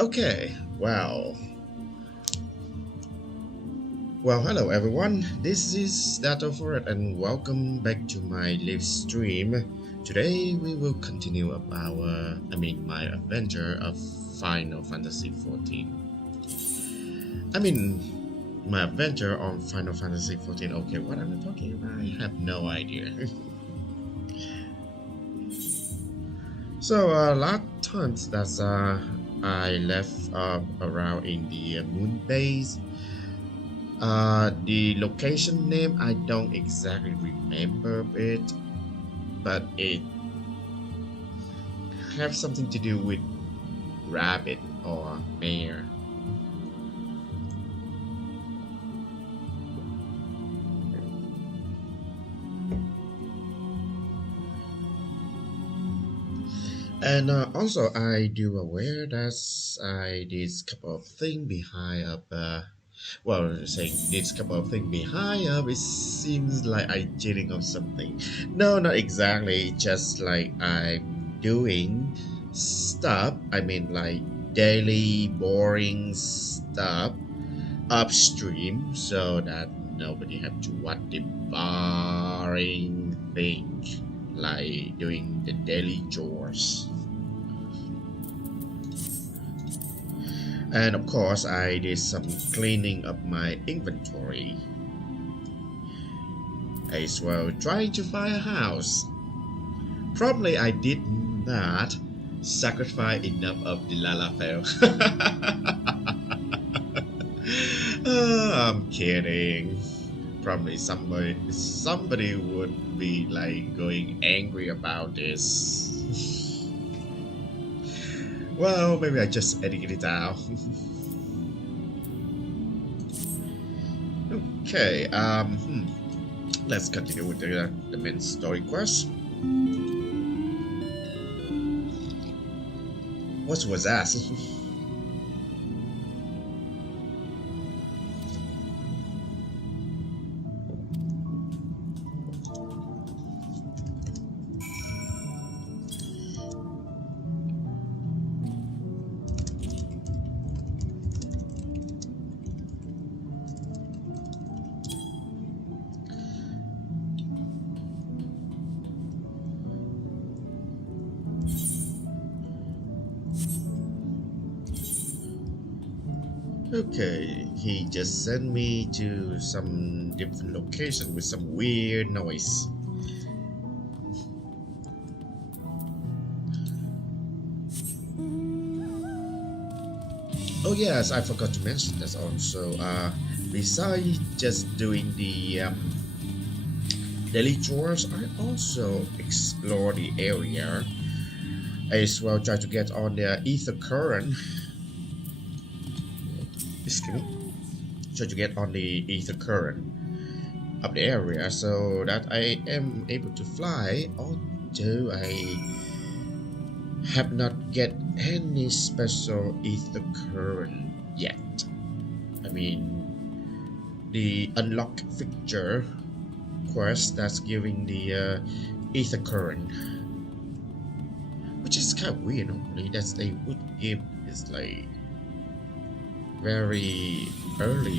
Okay, hello everyone. This is Dato Forest and welcome back to my live stream. Today we will continue my adventure of Final Fantasy XIV. I mean, my adventure on Final Fantasy XIV. Okay, what am I talking about? I have no idea. Last time I left around in the moon base. The location name I don't exactly remember it, but it have something to do with rabbit or mare. And also, I do aware that I did couple of things behind up. Saying this couple of things behind up, it seems like I cheating on something. No, not exactly. Just like I'm doing stuff. I mean, like daily boring stuff upstream, so that nobody have to what the boring thing like doing the daily chores. And of course, I did some cleaning up my inventory as well, trying to find a house. Probably I did not sacrifice enough of the Lalafell. I'm kidding. Probably somebody would be like going angry about this. Well, maybe I just edited it out. Okay, let's continue with the main story quest. What was that? Okay, he just sent me to some different location with some weird noise. Oh yes, I forgot to mention that also. Besides just doing the daily chores, I also explore the area as well. Try to get on the ether current. Excuse me. Try to get on the ether current of the area so that I am able to fly. Although I have not get any special ether current yet. I mean, the unlock fixture quest that's giving the ether current, which is kind of weird. Normally, that they would give is like very early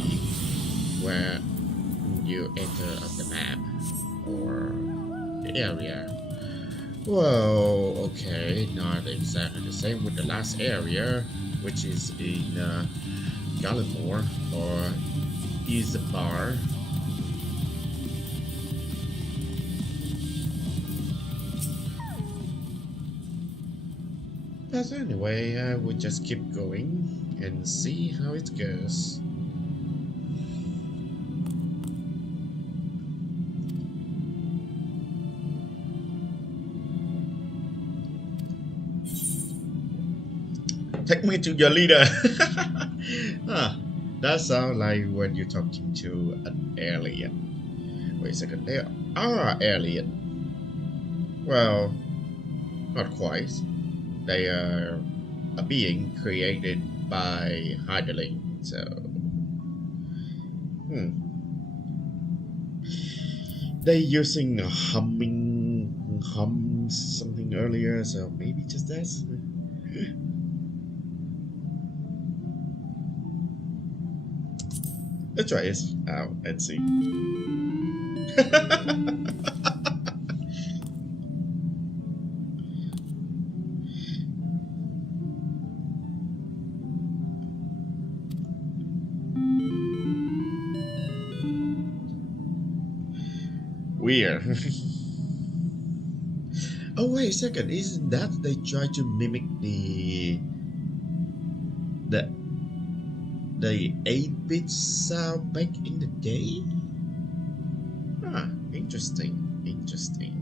where you enter of the map or the area. Well, okay, not exactly the same with the last area, which is in Gallimore or Isbar. But anyway, I would just keep going and see how it goes. Take me to your leader. That sounds like when you're talking to an alien. Wait a second, they are alien. Well, not quite. They are a being created by Heideling, so they using a hum something earlier, so maybe just that. Let's try it out and see. Weird. Oh wait a second, isn't that they try to mimic the the 8-bit sound back in the day? Ah, interesting, interesting.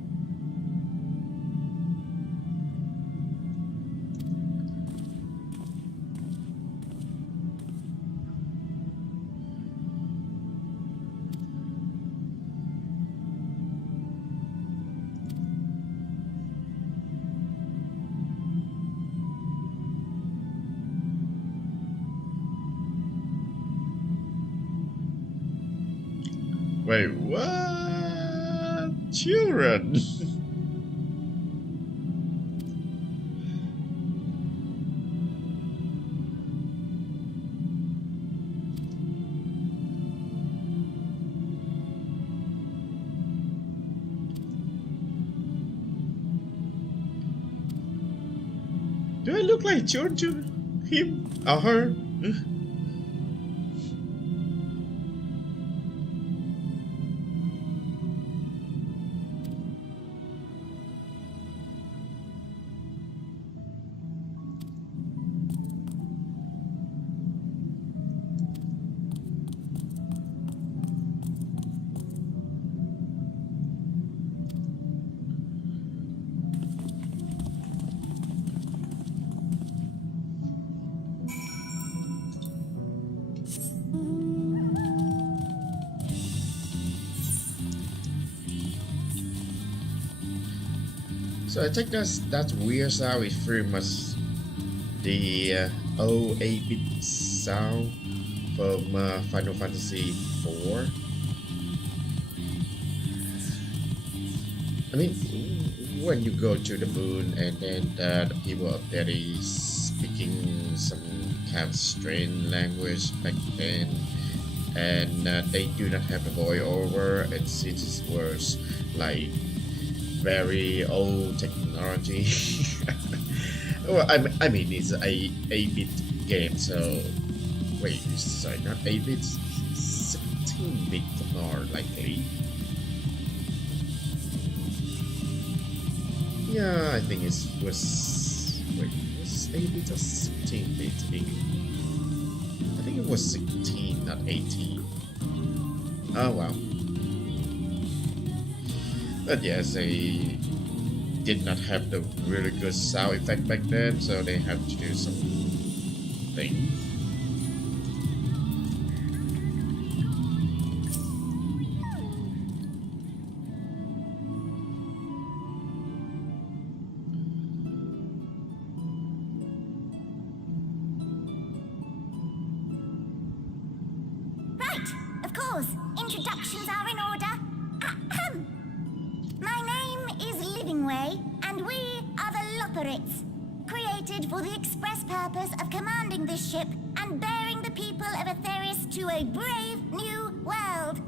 Wait, what? Children? Do I look like children to him or her? So I think that weird sound is pretty much the old 8-bit sound from Final Fantasy 4. I mean, when you go to the moon and then the people up there is speaking some kind of strange language back then, and they do not have a voiceover, and it was like very old technology. Well, I mean, it's a 8-bit game, so wait, sorry, not 8-bit, 16-bit more likely. Yeah, I think it was. Wait, was 8-bit or 16-bit? I think it was 16, not 18. Oh well. But yes, they did not have the really good sound effect back then, so they have to do something. Right, of course. Introductions are in order. Ahem. My name is Livingway, and we are the Loporits, created for the express purpose of commanding this ship and bearing the people of Atheris to a brave new world.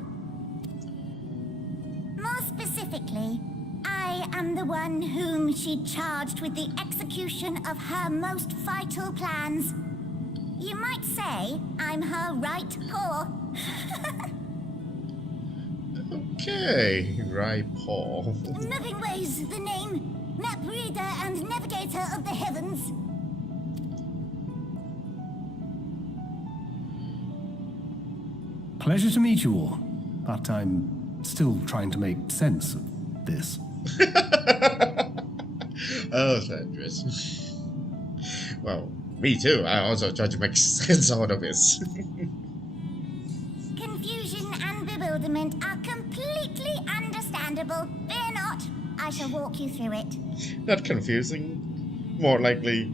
More specifically, I am the one whom she charged with the execution of her most vital plans. You might say I'm her right paw. Okay, right, Paul. Livingway's the name. Map reader and navigator of the heavens. Pleasure to meet you all, but I'm still trying to make sense of this. Oh, Sandris. Well, me too. I also try to make sense out of this. Confusion and bewilderment are completely understandable. Fear not. I shall walk you through it. Not confusing. More likely,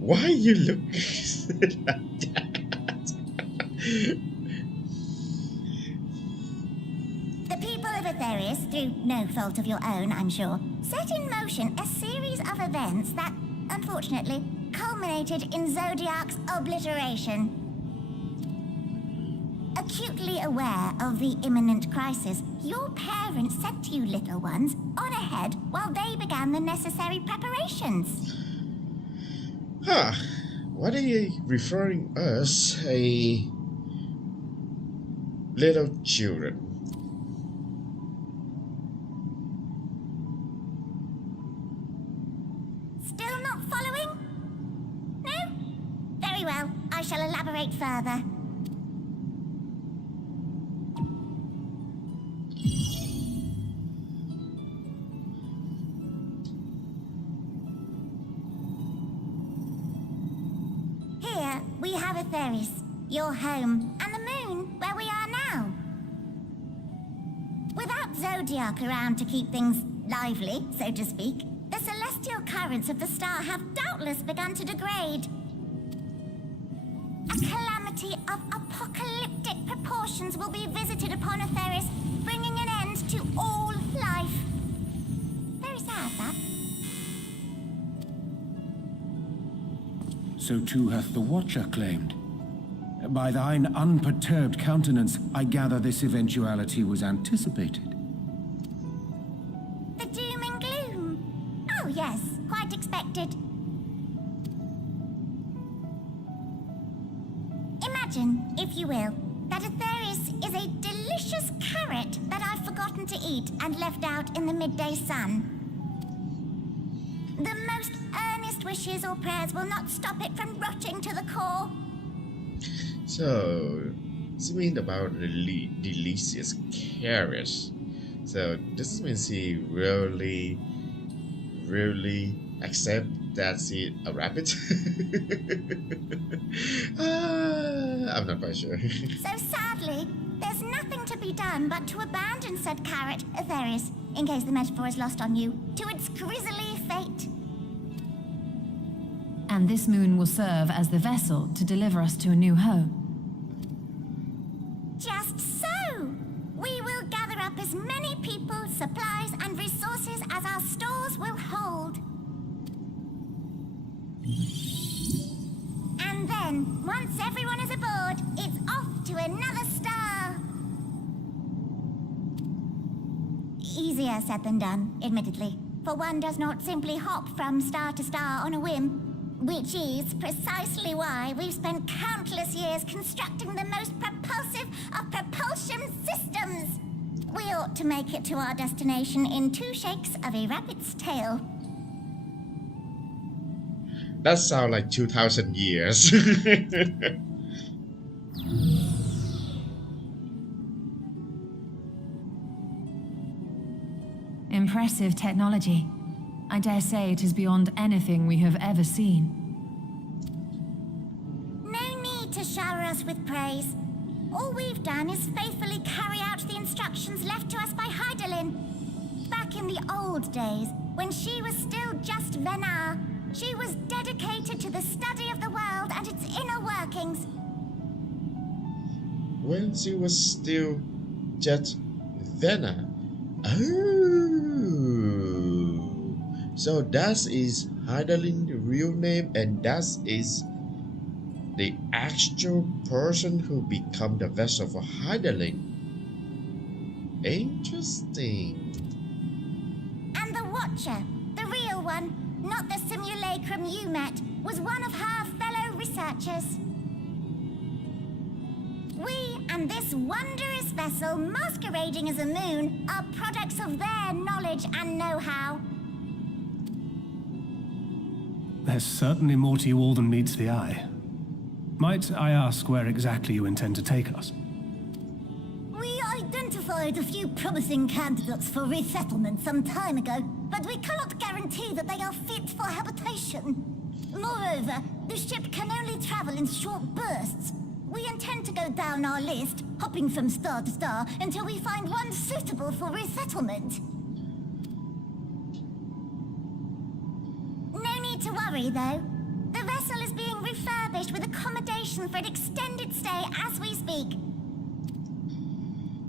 why you look like that? The people of Atheris, through no fault of your own, I'm sure, set in motion a series of events that, unfortunately, culminated in Zodiac's obliteration. Acutely aware of the imminent crisis, your parents sent you little ones on ahead while they began the necessary preparations. Huh. What are you referring us, a little children? Still not following? No? Very well, I shall elaborate further. Here, we have Atheris, your home, and the moon, where we are now. Without Zodiac around to keep things lively, so to speak, the celestial currents of the star have doubtless begun to degrade. A calamity of apocalyptic proportions will be visited upon Atheris, bringing an end to all life. Very sad, that. So too hath the Watcher claimed. By thine unperturbed countenance, I gather this eventuality was anticipated. The doom and gloom. Oh yes, quite expected. Imagine, if you will, that Atheris is a delicious carrot that I've forgotten to eat and left out in the midday sun. The most earnest wishes or prayers will not stop it from rotting to the core. So, you mean about the delicious carrots? So, this means he really accept that he a rabbit? I'm not quite sure. So sadly, there's nothing to be done but to abandon said carrot, Atheris, in case the metaphor is lost on you, to its grisly fate. And this moon will serve as the vessel to deliver us to a new home. Just so! We will gather up as many people, supplies, and resources as our stores will hold. And then, once everyone is aboard, it's off to another star. Easier said than done, admittedly, for one does not simply hop from star to star on a whim. Which is precisely why we've spent countless years constructing the most propulsive of propulsion systems. We ought to make it to our destination in 2 shakes of a rabbit's tail. That sounds like 2,000 years. Impressive technology. I dare say it is beyond anything we have ever seen. No need to shower us with praise. All we've done is faithfully carry out the instructions left to us by Hydaelyn. Back in the old days, when she was still just Venar, she was dedicated to the study of the world and its inner workings. When she was still just Vena. Oh. So that is Hydaelyn's real name, and that is the actual person who become the vessel for Hydaelyn. Interesting. And the Watcher, the real one, not the simulacrum you met, was one of her fellow researchers. We and this wondrous vessel masquerading as a moon are products of their knowledge and know-how. There's certainly more to you all than meets the eye. Might I ask where exactly you intend to take us? We identified a few promising candidates for resettlement some time ago, but we cannot guarantee that they are fit for habitation. Moreover, the ship can only travel in short bursts. We intend to go down our list, hopping from star to star, until we find one suitable for resettlement. No need to worry, though. The vessel is being refurbished with accommodation for an extended stay as we speak.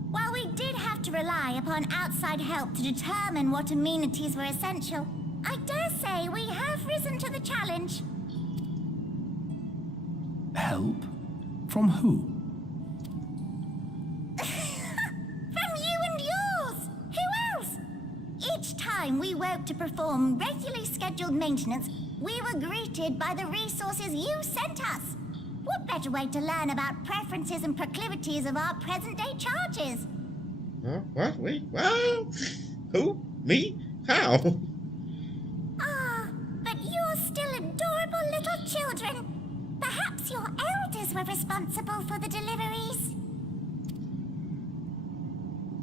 While we did have to rely upon outside help to determine what amenities were essential, I dare say we have risen to the challenge. Help? From who? awoke to perform regularly scheduled maintenance, we were greeted by the resources you sent us. What better way to learn about preferences and proclivities of our present-day charges? Huh? What? Wait, wow. Who? Me? How? Ah, but you're still adorable little children. Perhaps your elders were responsible for the deliveries.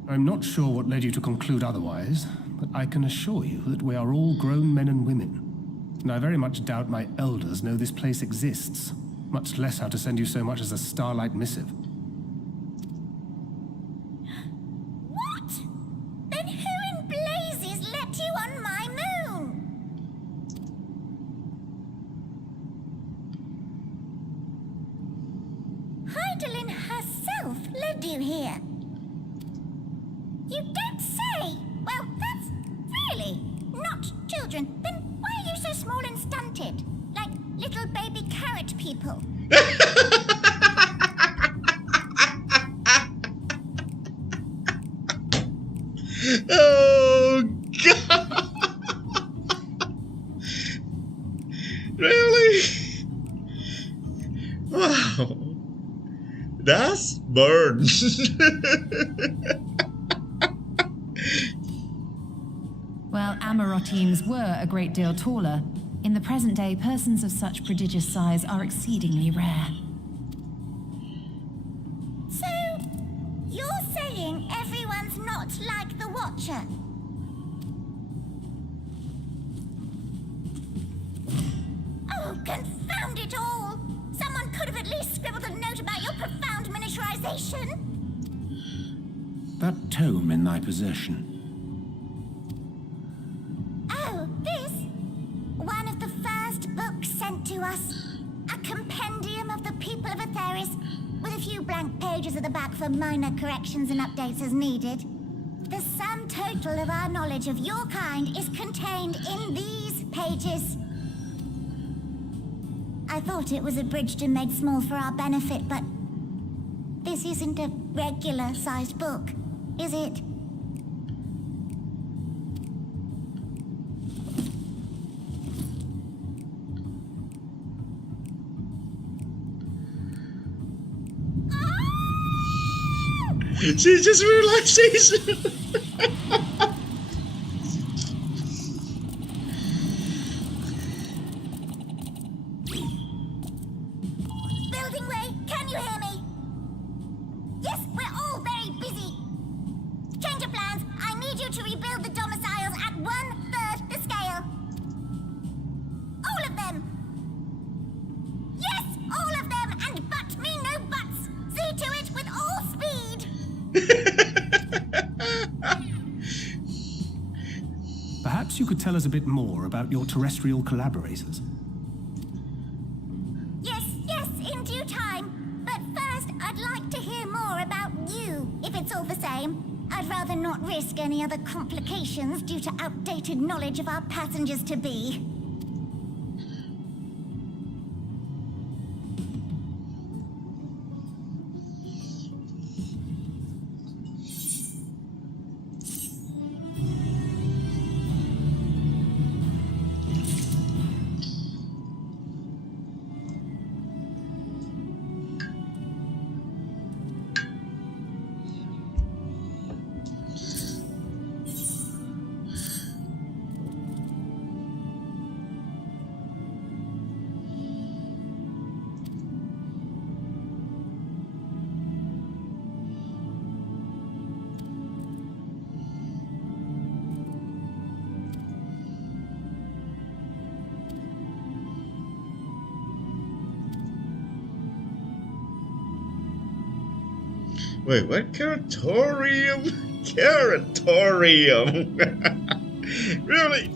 I'm not sure what led you to conclude otherwise, but I can assure you that we are all grown men and women. And I very much doubt my elders know this place exists, much less how to send you so much as a starlight missive. What? Then who in blazes let you on my moon? Heidelin herself led you here. You don't say! Well, that's really not children. Then why are you so small and stunted? Like little baby carrot people. Oh, God. Really? Wow. That's burn. Well, Amarotines were a great deal taller. In the present day, persons of such prodigious size are exceedingly rare. So, you're saying everyone's not like the Watcher? Oh, confound it all! Someone could have at least scribbled a note about your profound miniaturization. That tome in thy possession. Oh, this? One of the first books sent to us. A compendium of the people of Aetheris, with a few blank pages at the back for minor corrections and updates as needed. The sum total of our knowledge of your kind is contained in these pages. I thought it was abridged and made small for our benefit, but this isn't a regular-sized book, is it? She just realization. Building Way, can you hear me? Yes, we're all very busy. Change of plans. I need you to rebuild the domiciles at 1/3 the scale. All of them. Yes, all of them, and but me no buts. See to it with all speed. Perhaps you could tell us a bit more about your terrestrial collaborators. Yes, in due time. But first, I'd like to hear more about you, if it's all the same. I'd rather not risk any other complications due to outdated knowledge of our passengers-to-be. Wait, what? Curatorium? Curatorium? Really?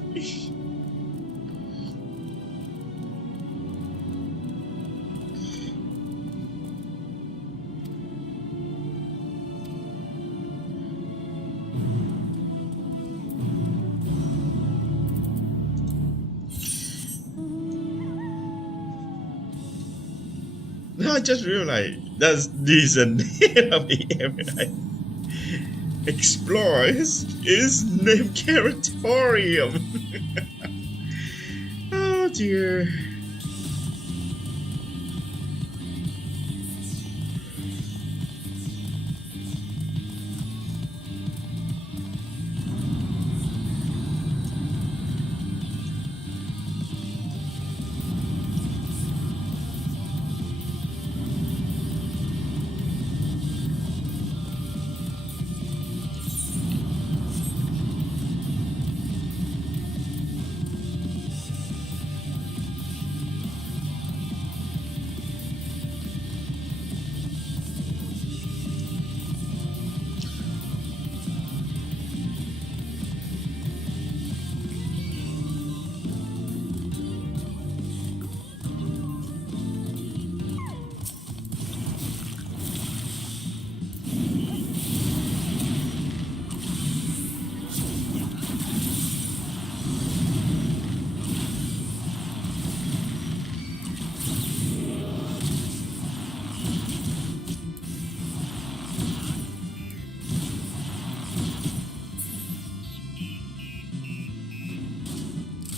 No, I just realized that's decent. Explore is named Curatorium. Oh dear.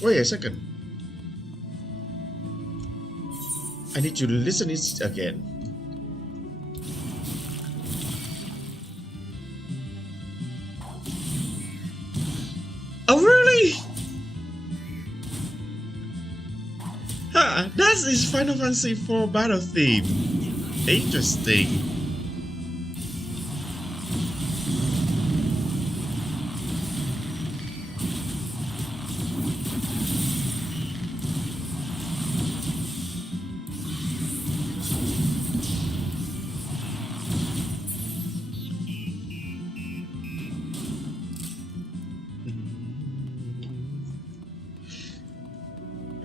Wait a second. I need to listen it again. Oh really? Huh, that is Final Fantasy IV battle theme. Interesting.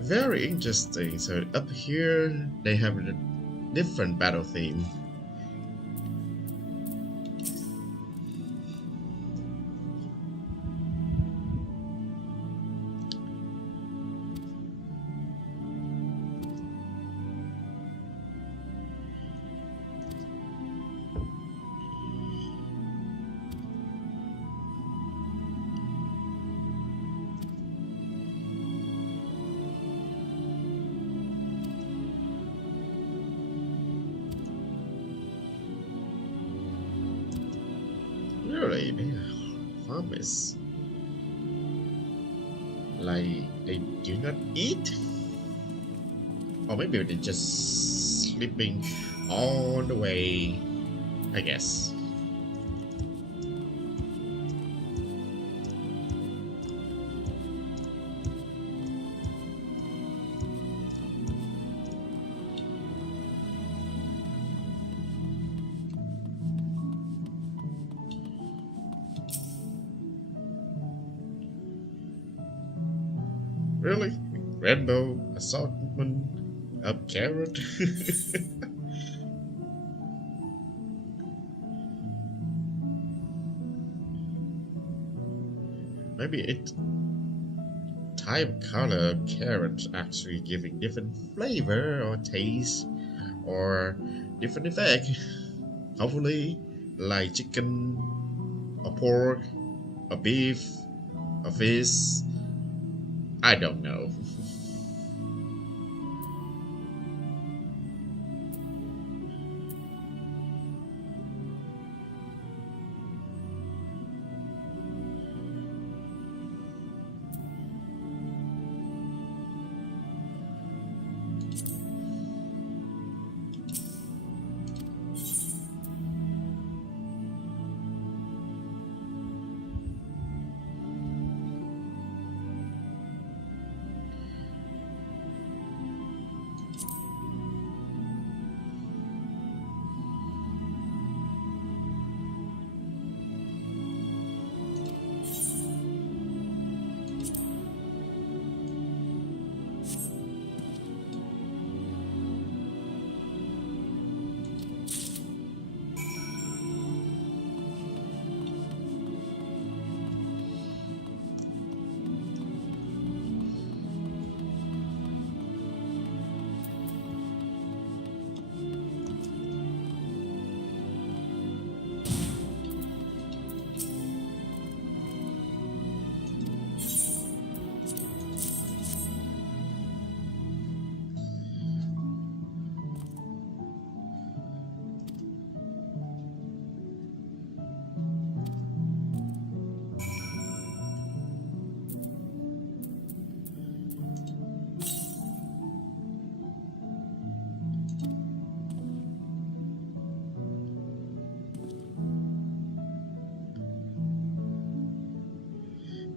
Very interesting. So up here they have a different battle theme. Really, farmers like they do not eat, or maybe they're just sleeping all the way. I guess. Really? Rainbow assortment of carrot? Maybe it type color carrot actually giving different flavor or taste or different effect. Hopefully like chicken or pork or beef or fish. I don't know.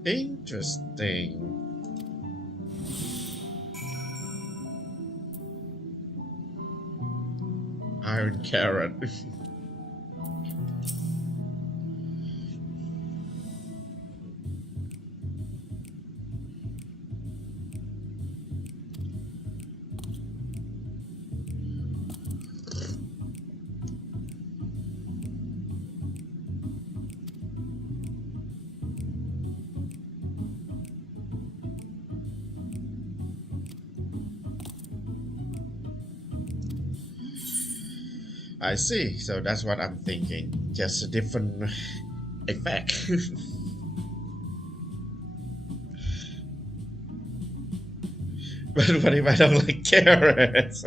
Interesting. Iron carrot. I see. So that's what I'm thinking. Just a different effect. But what if I don't like carrots?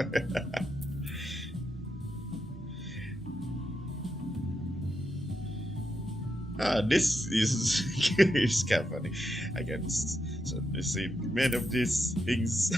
This is kind of funny. I can so see many of these things.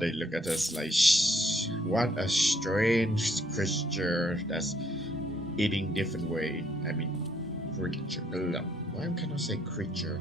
They look at us like, what a strange creature that's eating different way. I mean, creature. Why can I say creature?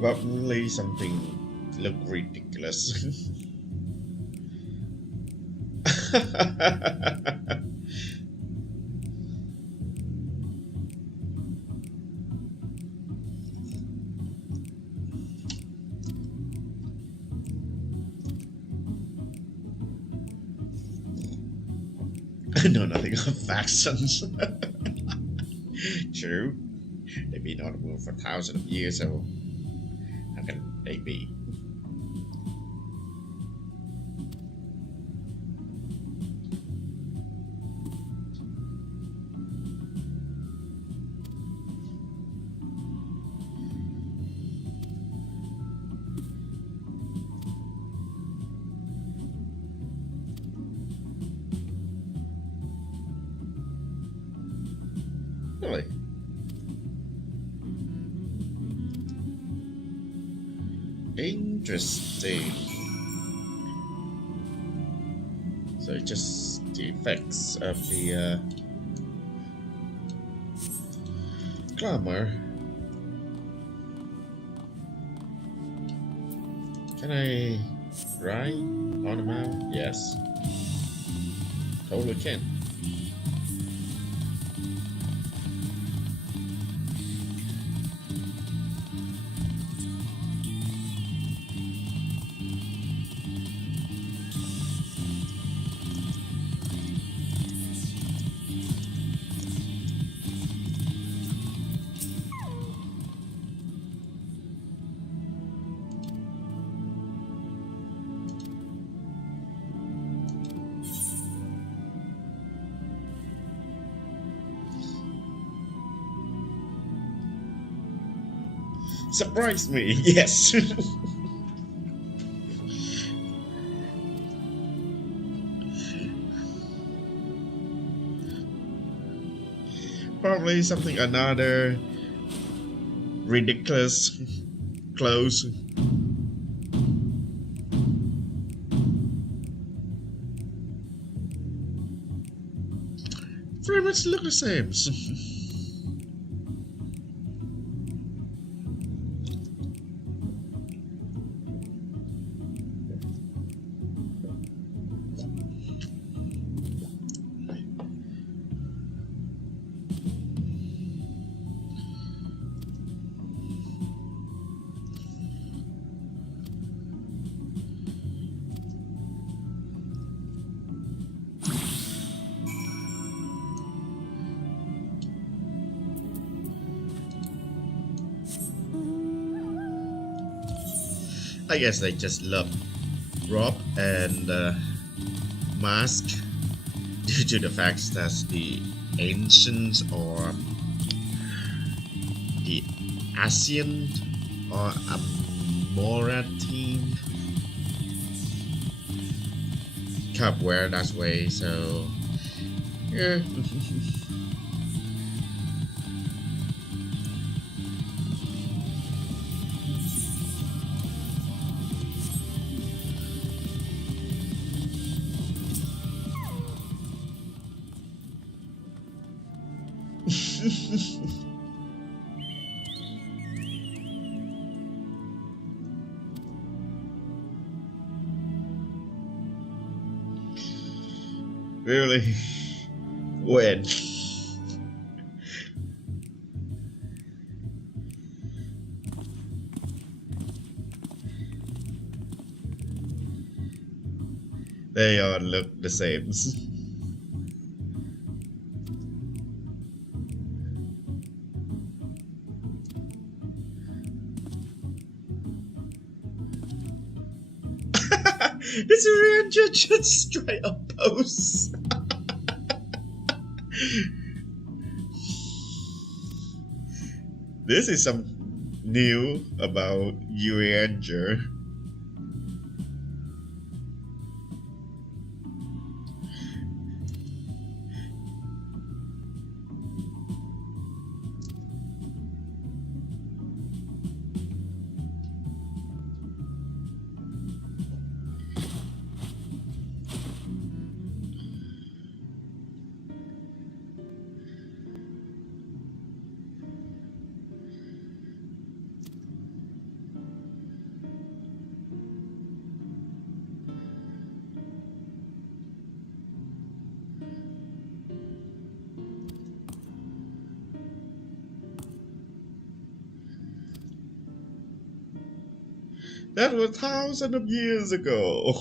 Probably something look ridiculous. I know nothing of factions. True, they've been on the moon for thousands of years, so how can they be? Really? Interesting. So it's just the effects of the glamour. Can I ride on the mount? Yes, totally can. Surprise me, yes. Probably something another ridiculous clothes. Very much look the same. I guess they just love rob and mask due to the fact that the ancients or the Asian or Amora team can't wear that way, so yeah. Really? When? They all look the same. This ranger just straight up pose. This is some new about Ranger. That was thousands of years ago.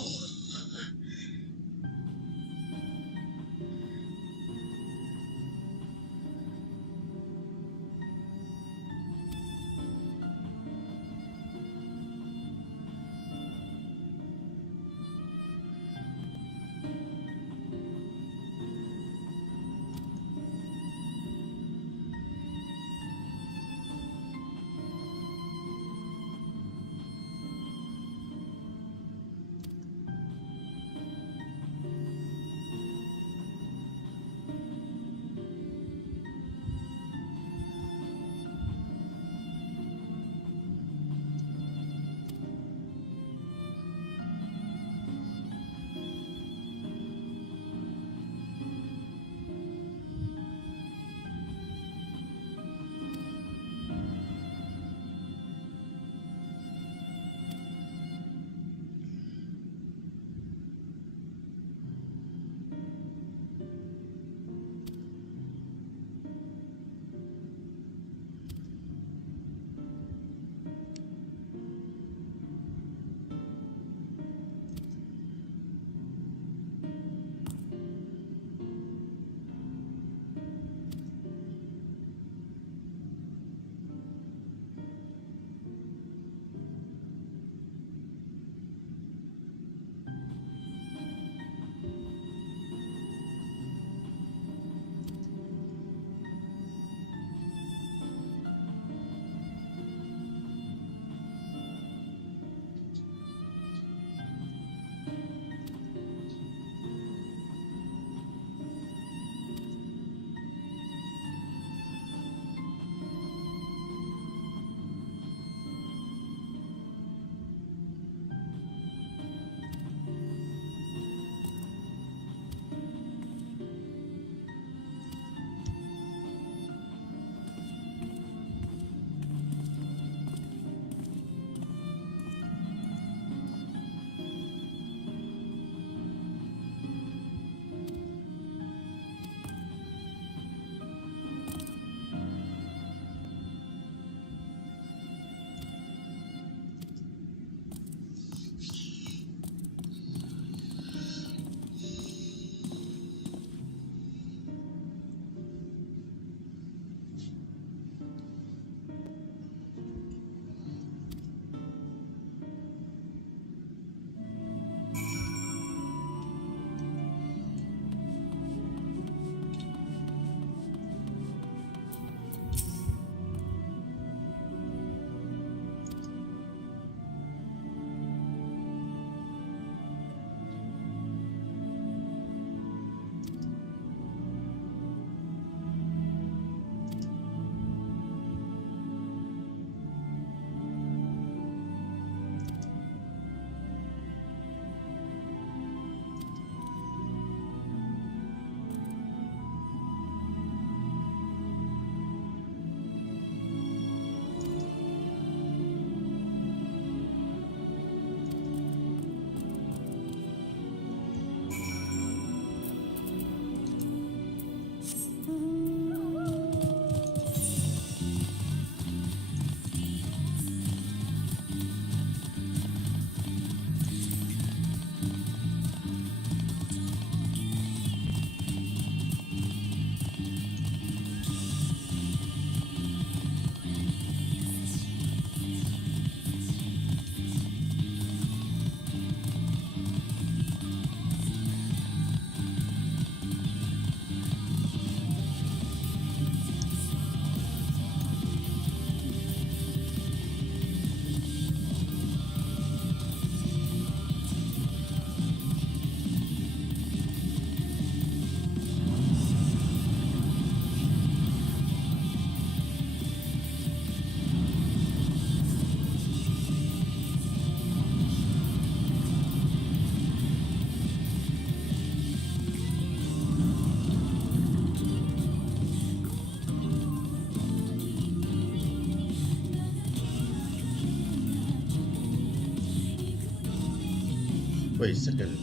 Wait a second.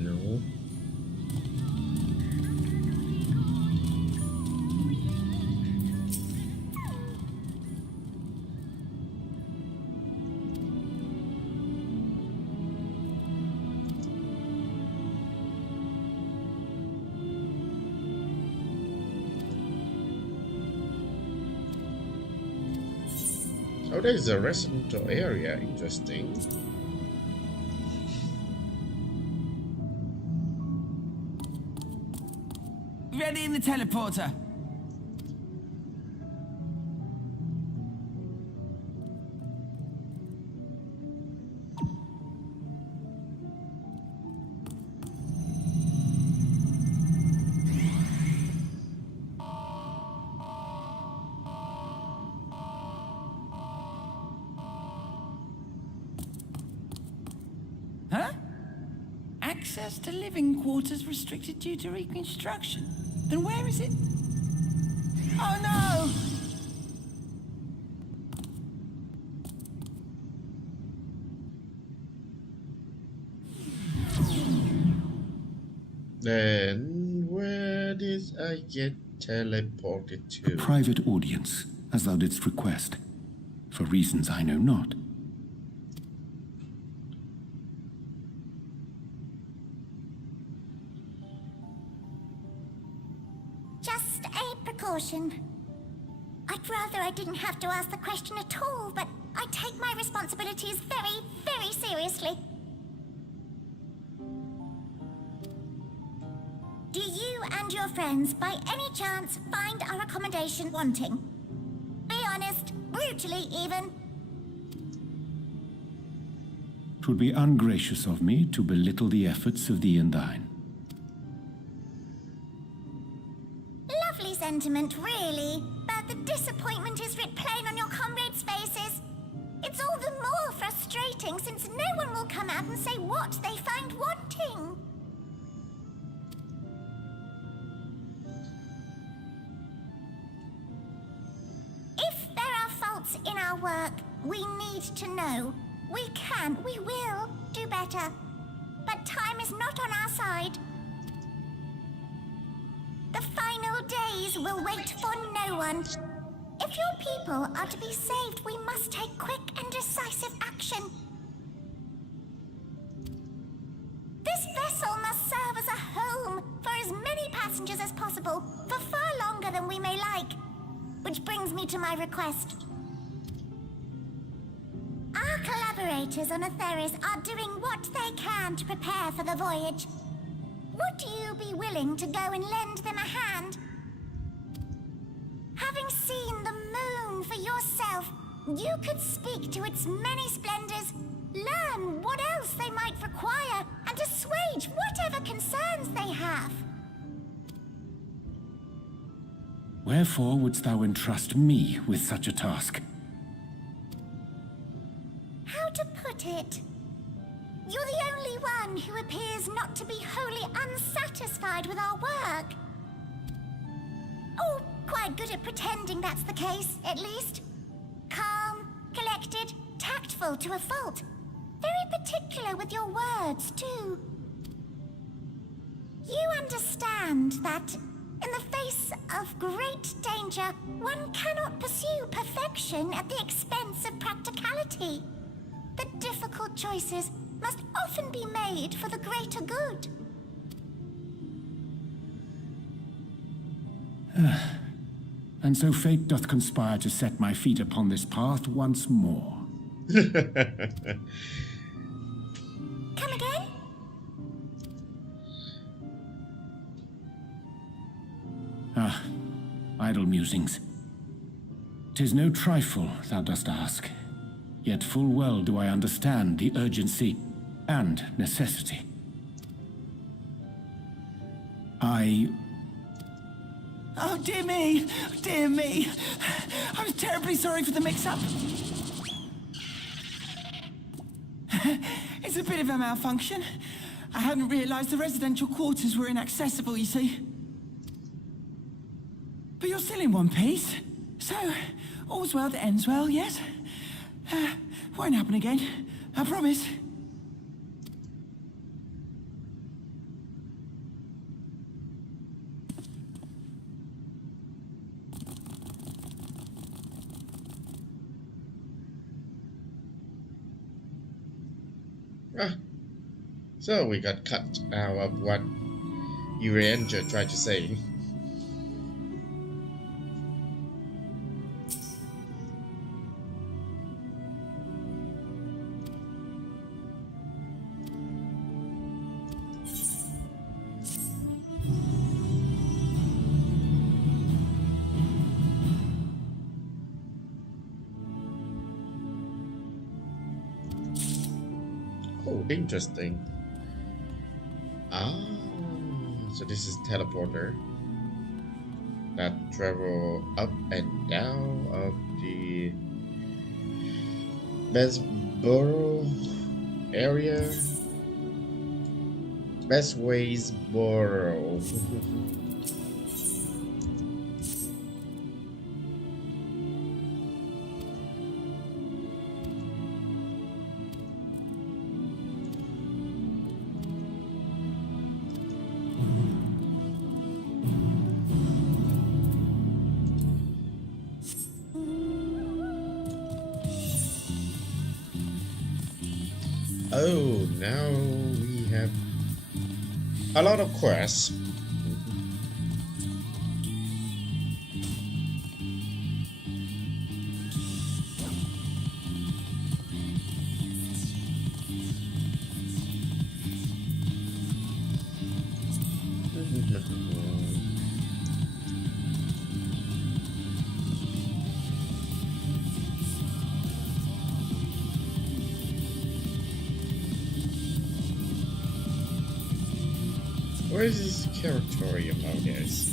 No. there is a residential area. Interesting. Ready in the teleporter. Huh? Access to living quarters restricted due to reconstruction. Then where is it? Oh no! Then where did I get teleported A to? private audience, as thou didst request, for reasons I know not. Just a precaution. I'd rather I didn't have to ask the question at all, but I take my responsibilities very, very seriously. Do you and your friends, by any chance, find our accommodation wanting? Be honest, brutally even. 'Twould be ungracious of me to belittle the efforts of thee and thine. Lovely sentiment, really, but the disappointment is writ plain on your comrades' faces. It's all the more frustrating since no one will come out and say what they find wanting. If there are faults in our work, we need to know. We will do better. But time is not on our side. The final days will wait for no one. If your people are to be saved, we must take quick and decisive action. This vessel must serve as a home for as many passengers as possible, for far longer than we may like. Which brings me to my request. Our collaborators on Atheris are doing what they can to prepare for the voyage. Would you be willing to go and lend them a hand? Having seen the moon for yourself, you could speak to its many splendors, learn what else they might require, and assuage whatever concerns they have. Wherefore wouldst thou entrust me with such a task? How to put it? You're the only one who appears not to be wholly unsatisfied with our work. Oh, quite good at pretending that's the case, at least. Calm, collected, tactful to a fault. Very particular with your words, too. You understand that, in the face of great danger, one cannot pursue perfection at the expense of practicality. The difficult choices must often be made for the greater good. And so fate doth conspire to set my feet upon this path once more. Come again? Idle musings. 'Tis no trifle thou dost ask, yet full well do I understand the urgency and necessity. Oh, dear me! Dear me! I'm terribly sorry for the mix-up. It's a bit of a malfunction. I hadn't realized the residential quarters were inaccessible, you see. But you're still in one piece. So, all's well that ends well, yes? Won't happen again. I promise. So we got cut out of what Ianuaria tried to say. Interesting. Ah, so this is teleporter that travel up and down of the Bessborough area. Best ways borough. Oh, now we have a lot of quests. Where is this territorium nowadays?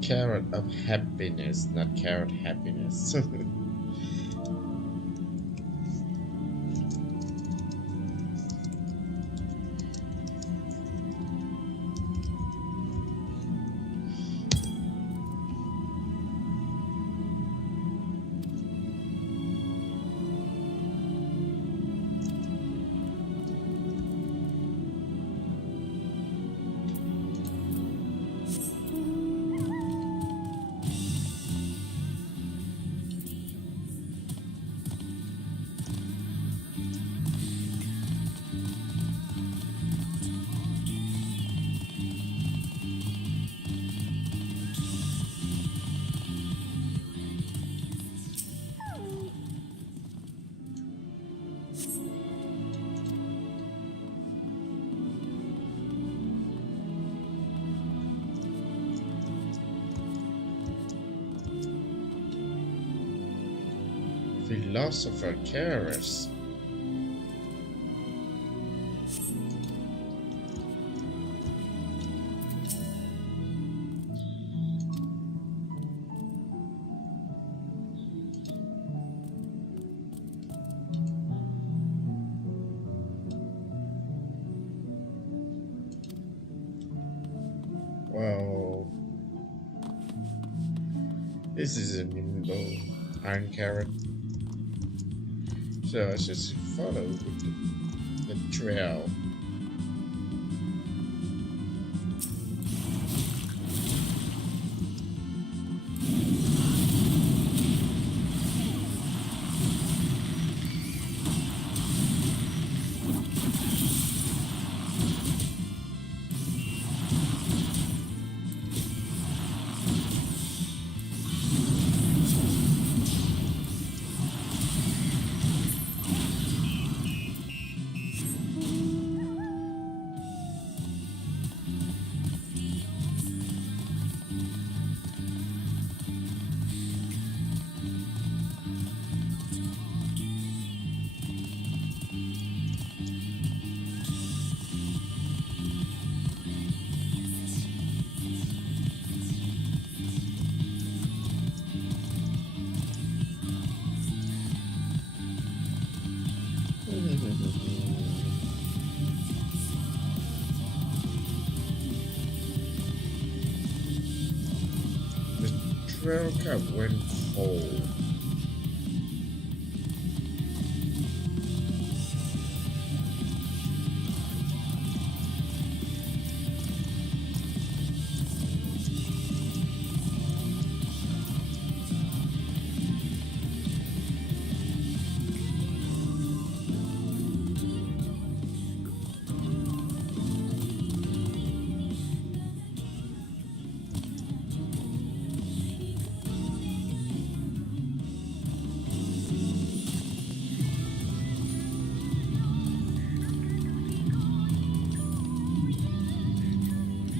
Carrot of happiness, not carrot happiness. Philosopher Keras. Well, This is a nimble iron carrot. So I just follow with the trail. The trail cap went cold.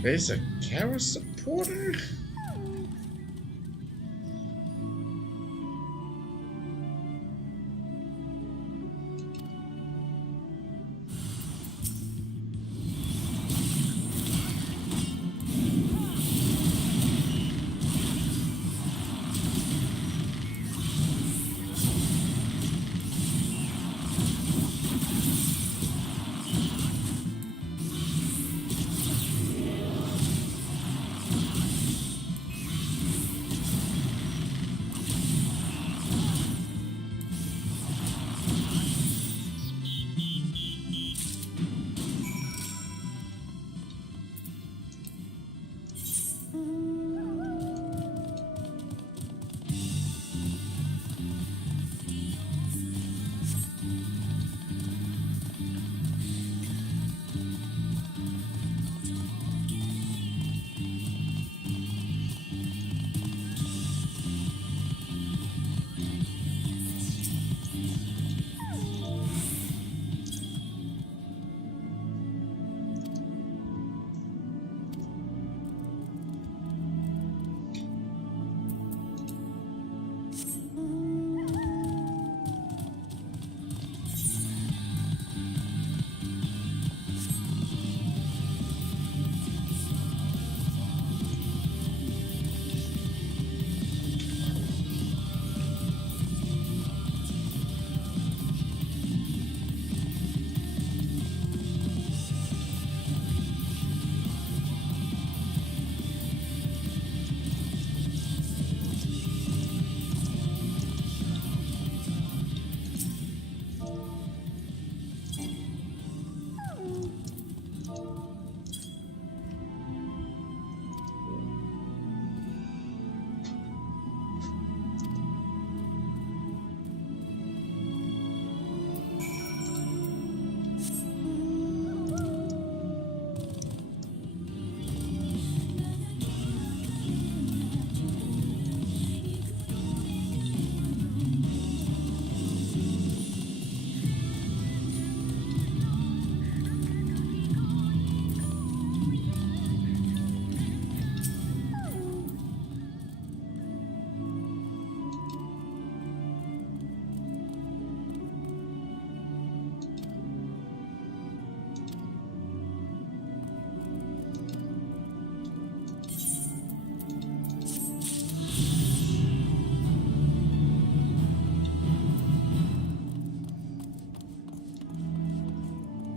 There's a Kara supporter?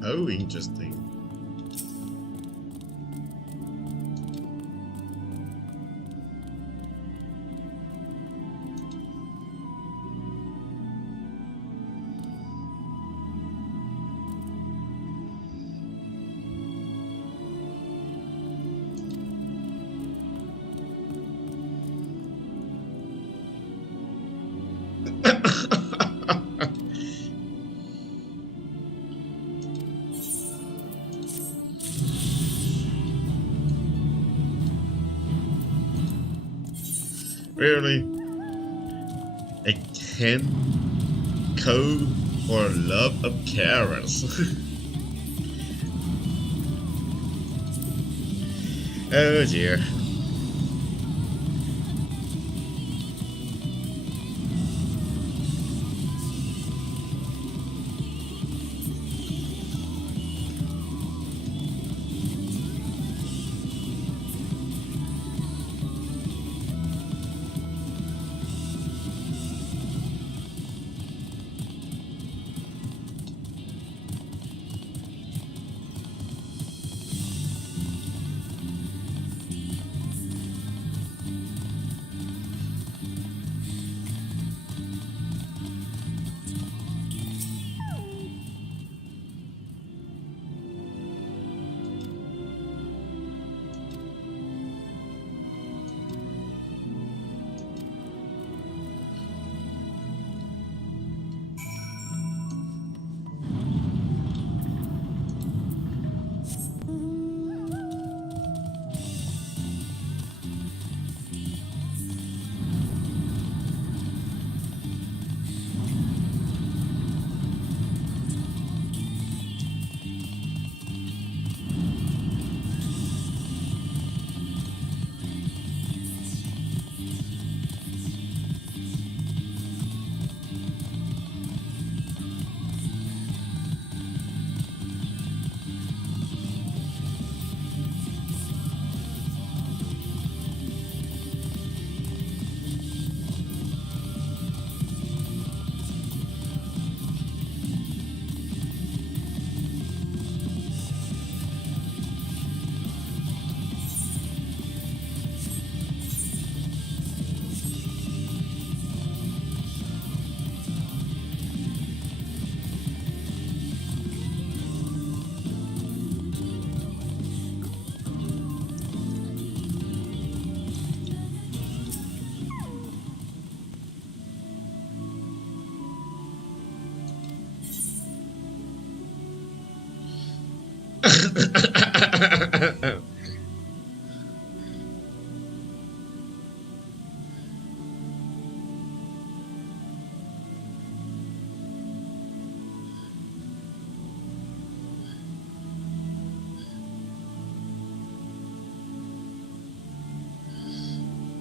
Oh, interesting. Really? A Ken code for love of carrots. Oh dear.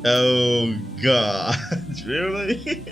Oh god, really?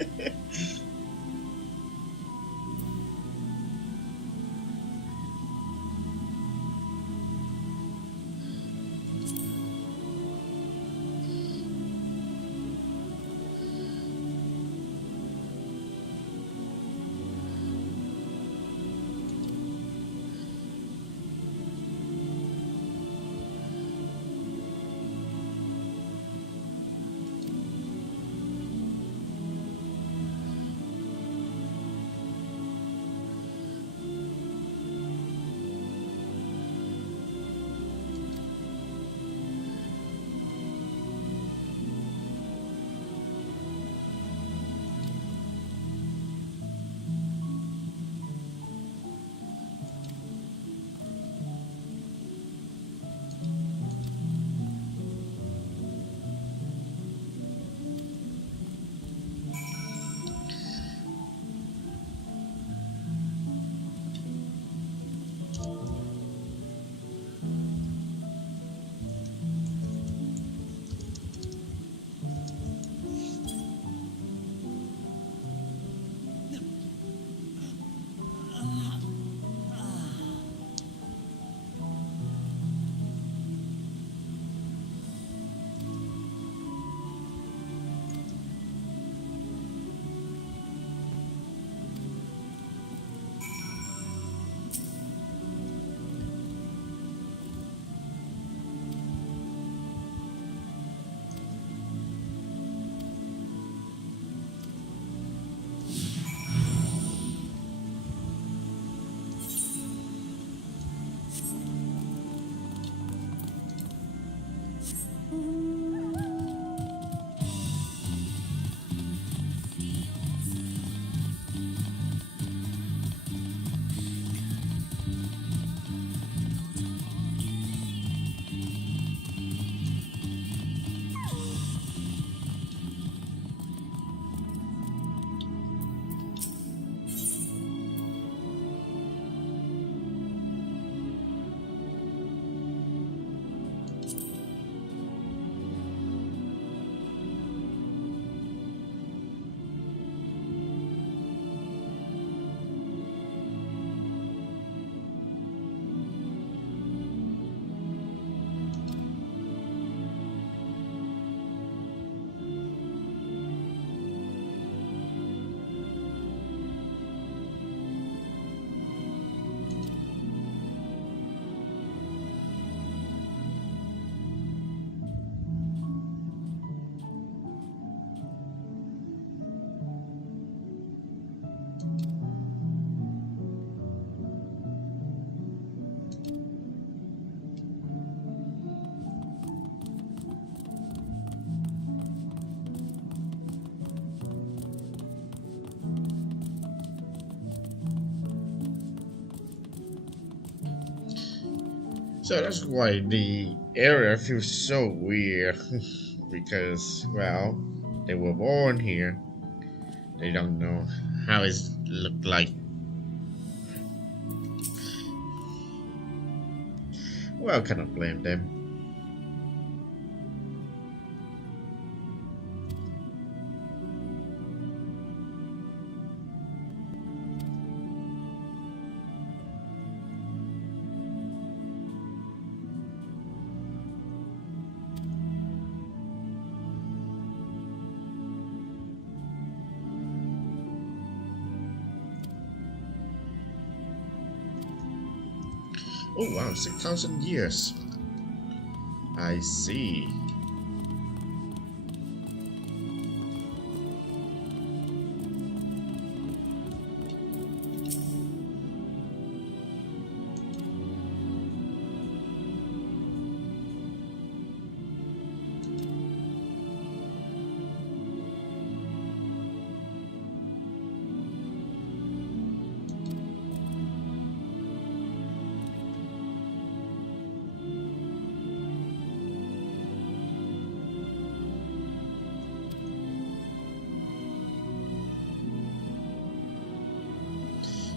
So that's why the area feels so weird. Because, well, they were born here. They don't know how it looked like. Well, cannot blame them. Oh wow, 6,000 years. I see.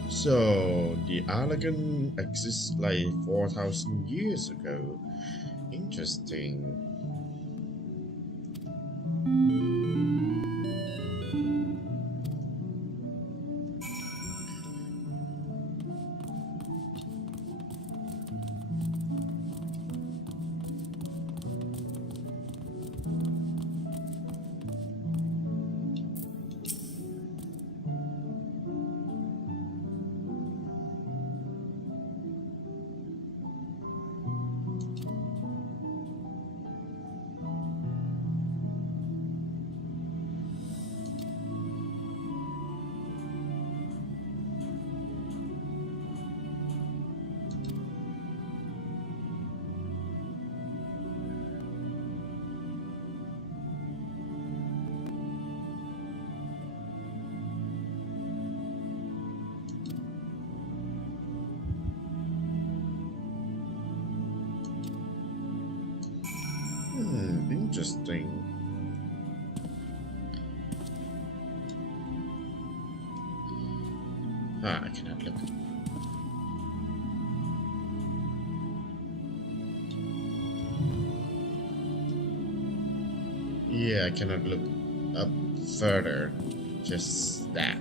So the Allegan exists like 4,000 years ago. Interesting. Interesting. Ah, I cannot look. Yeah, I cannot look up further. Just that.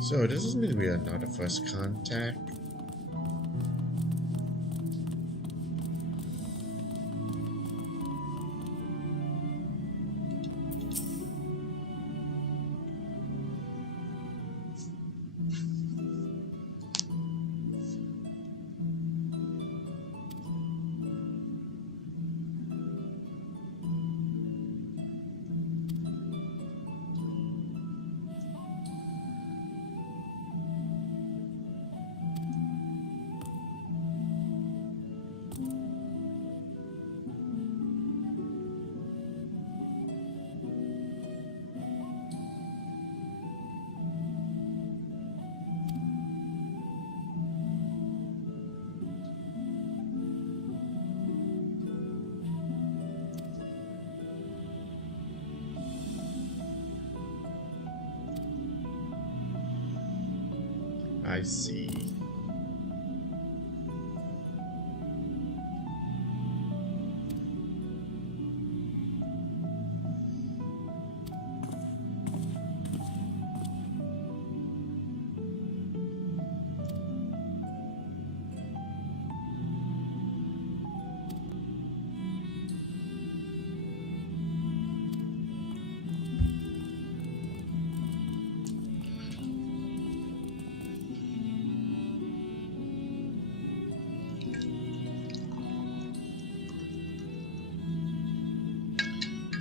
So this is maybe another first contact. I see.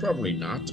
Probably not.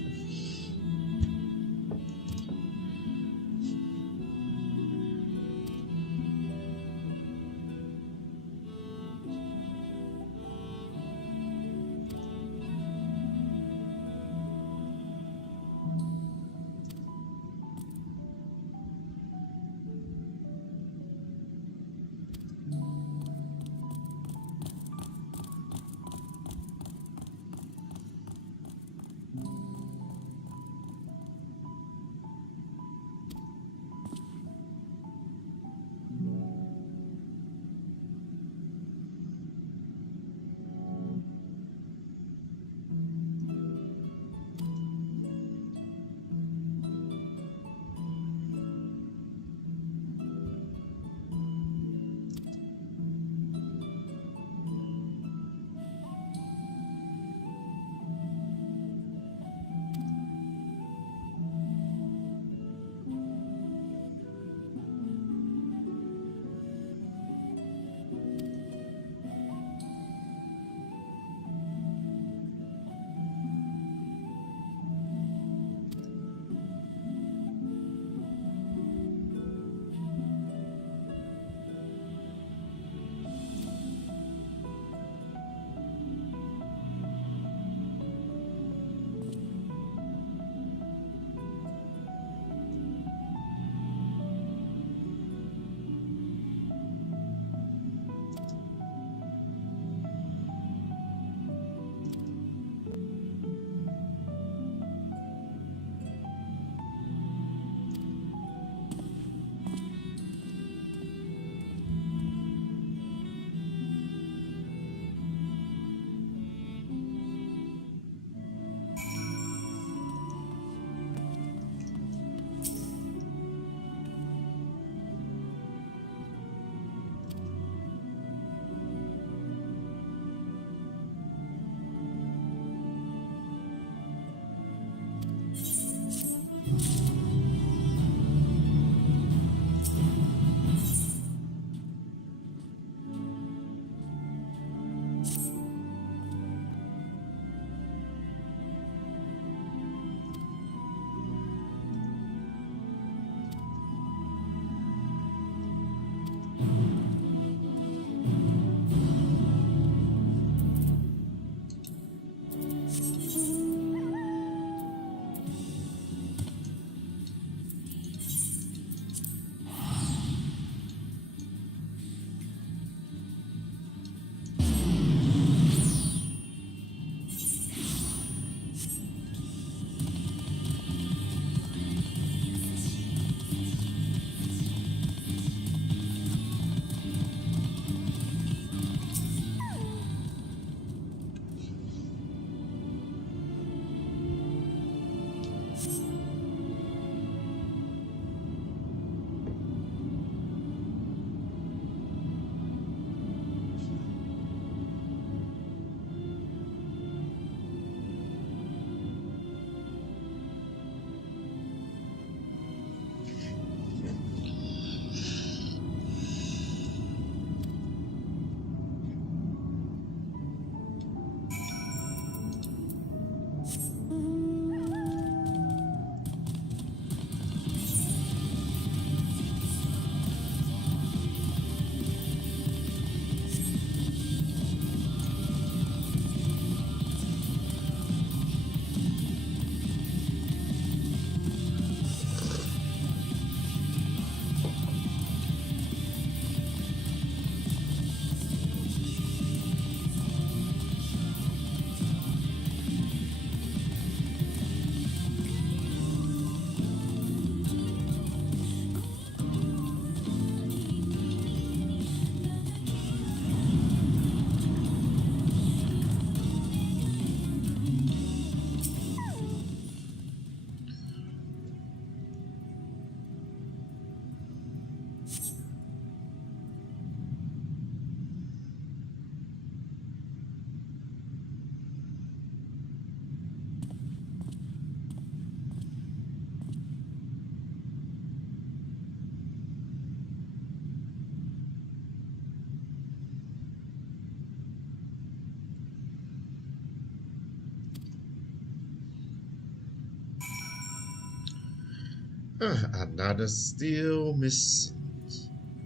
Another still miss.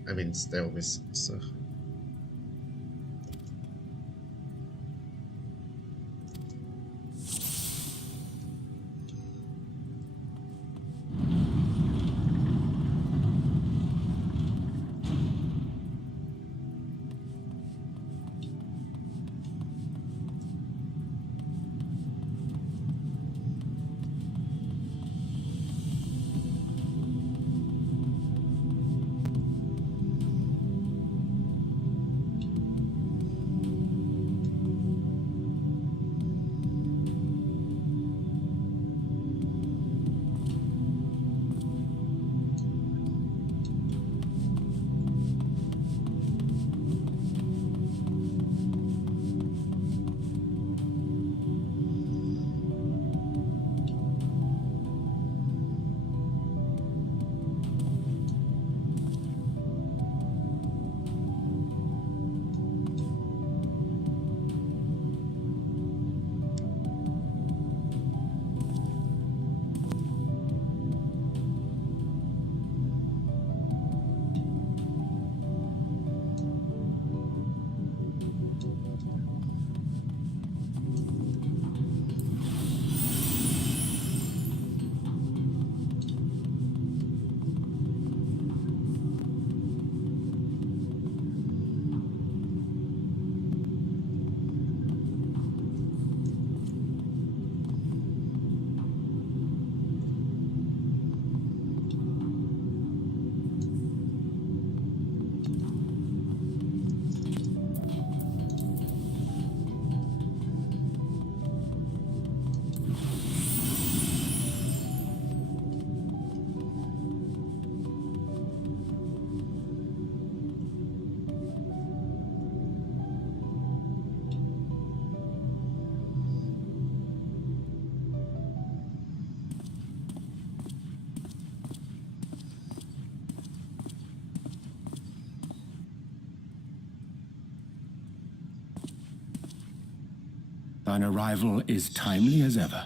I mean, still miss. So. Thine arrival is timely as ever.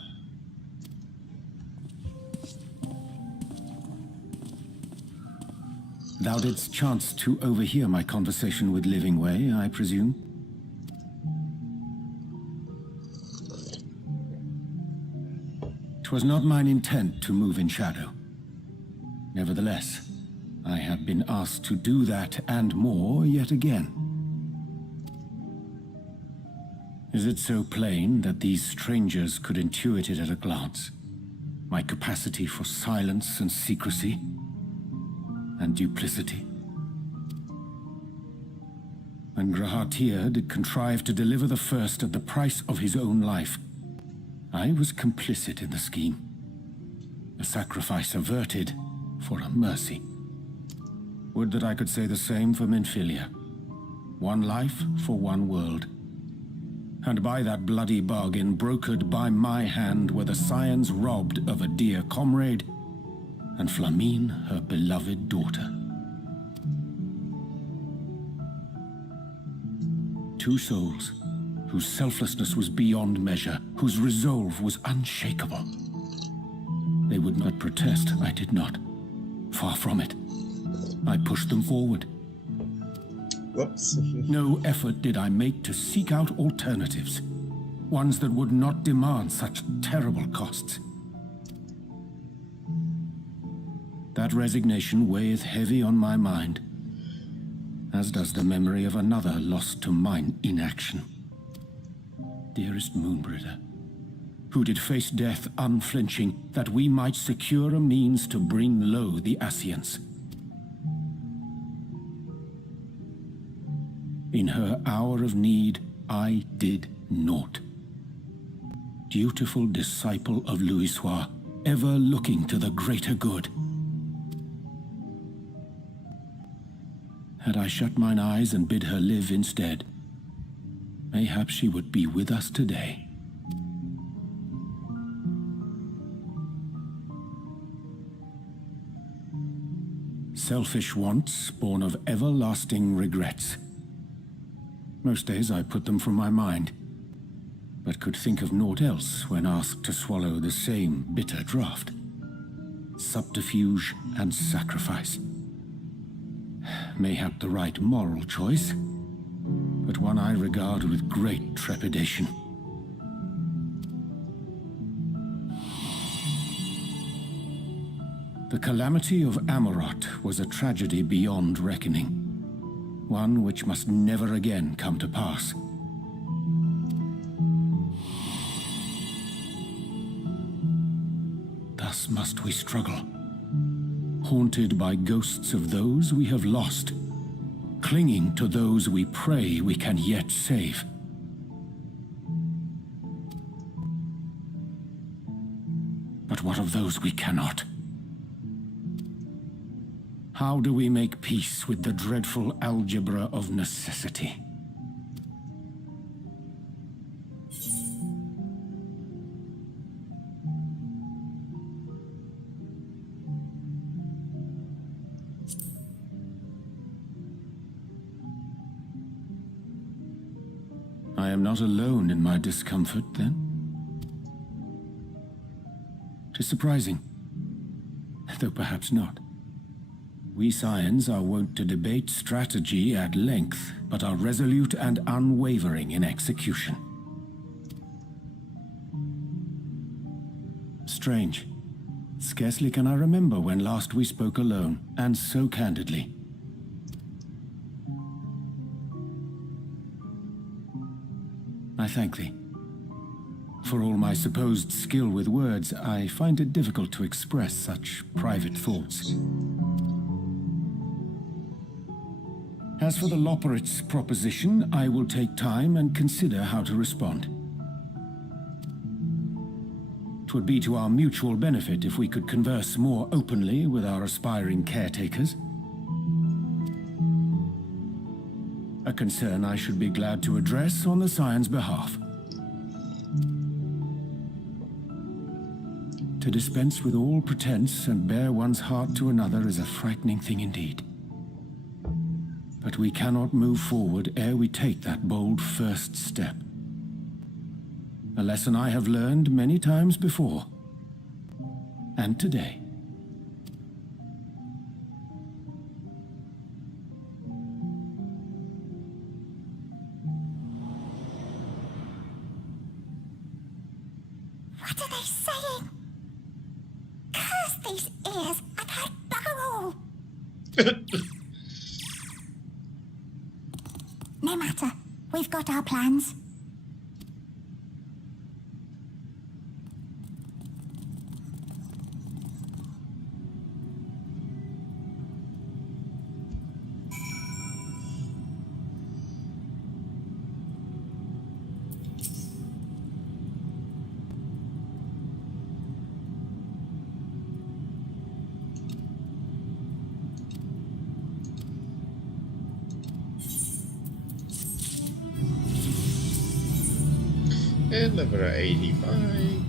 Thou didst chance to overhear my conversation with Living Way, I presume? 'Twas not mine intent to move in shadow. Nevertheless, I have been asked to do that and more yet again. Is it so plain that these strangers could intuit it at a glance? My capacity for silence and secrecy and duplicity? When Grahatir did contrive to deliver the first at the price of his own life, I was complicit in the scheme. A sacrifice averted for a mercy. Would that I could say the same for Minfilia. One life for one world. And by that bloody bargain brokered by my hand were the scions robbed of a dear comrade, and Flamine her beloved daughter. Two souls, whose selflessness was beyond measure, whose resolve was unshakable. They would not protest, I did not. Far from it. I pushed them forward. Whoops. No effort did I make to seek out alternatives, ones that would not demand such terrible costs. That resignation weigheth heavy on my mind, as does the memory of another lost to mine inaction. Dearest Moonbringer, who did face death unflinching, that we might secure a means to bring low the Ascians. In her hour of need, I did naught. Dutiful disciple of Louisoix, ever looking to the greater good. Had I shut mine eyes and bid her live instead, mayhap she would be with us today. Selfish wants born of everlasting regrets. Most days I put them from my mind, but could think of naught else when asked to swallow the same bitter draught. subterfuge, and sacrifice. Mayhap the right moral choice, but one I regard with great trepidation. The calamity of Amarot was a tragedy beyond reckoning, one which must never again come to pass. Thus must we struggle, haunted by ghosts of those we have lost, clinging to those we pray we can yet save. But what of those we cannot? How do we make peace with the dreadful algebra of necessity? I am not alone in my discomfort, then? 'Tis surprising, though perhaps not. We Scions are wont to debate strategy at length, but are resolute and unwavering in execution. Strange. Scarcely can I remember when last we spoke alone, and so candidly. I thank thee. For all my supposed skill with words, I find it difficult to express such private thoughts. As for the Loporrit's proposition, I will take time and consider how to respond. 'Twould be to our mutual benefit if we could converse more openly with our aspiring caretakers. A concern I should be glad to address on the Scion's behalf. To dispense with all pretense and bare one's heart to another is a frightening thing indeed. But we cannot move forward ere we take that bold first step. A lesson I have learned many times before. And today. What are they saying? Curse these ears! I've heard bugger all! No matter. We've got our plans. And number 85.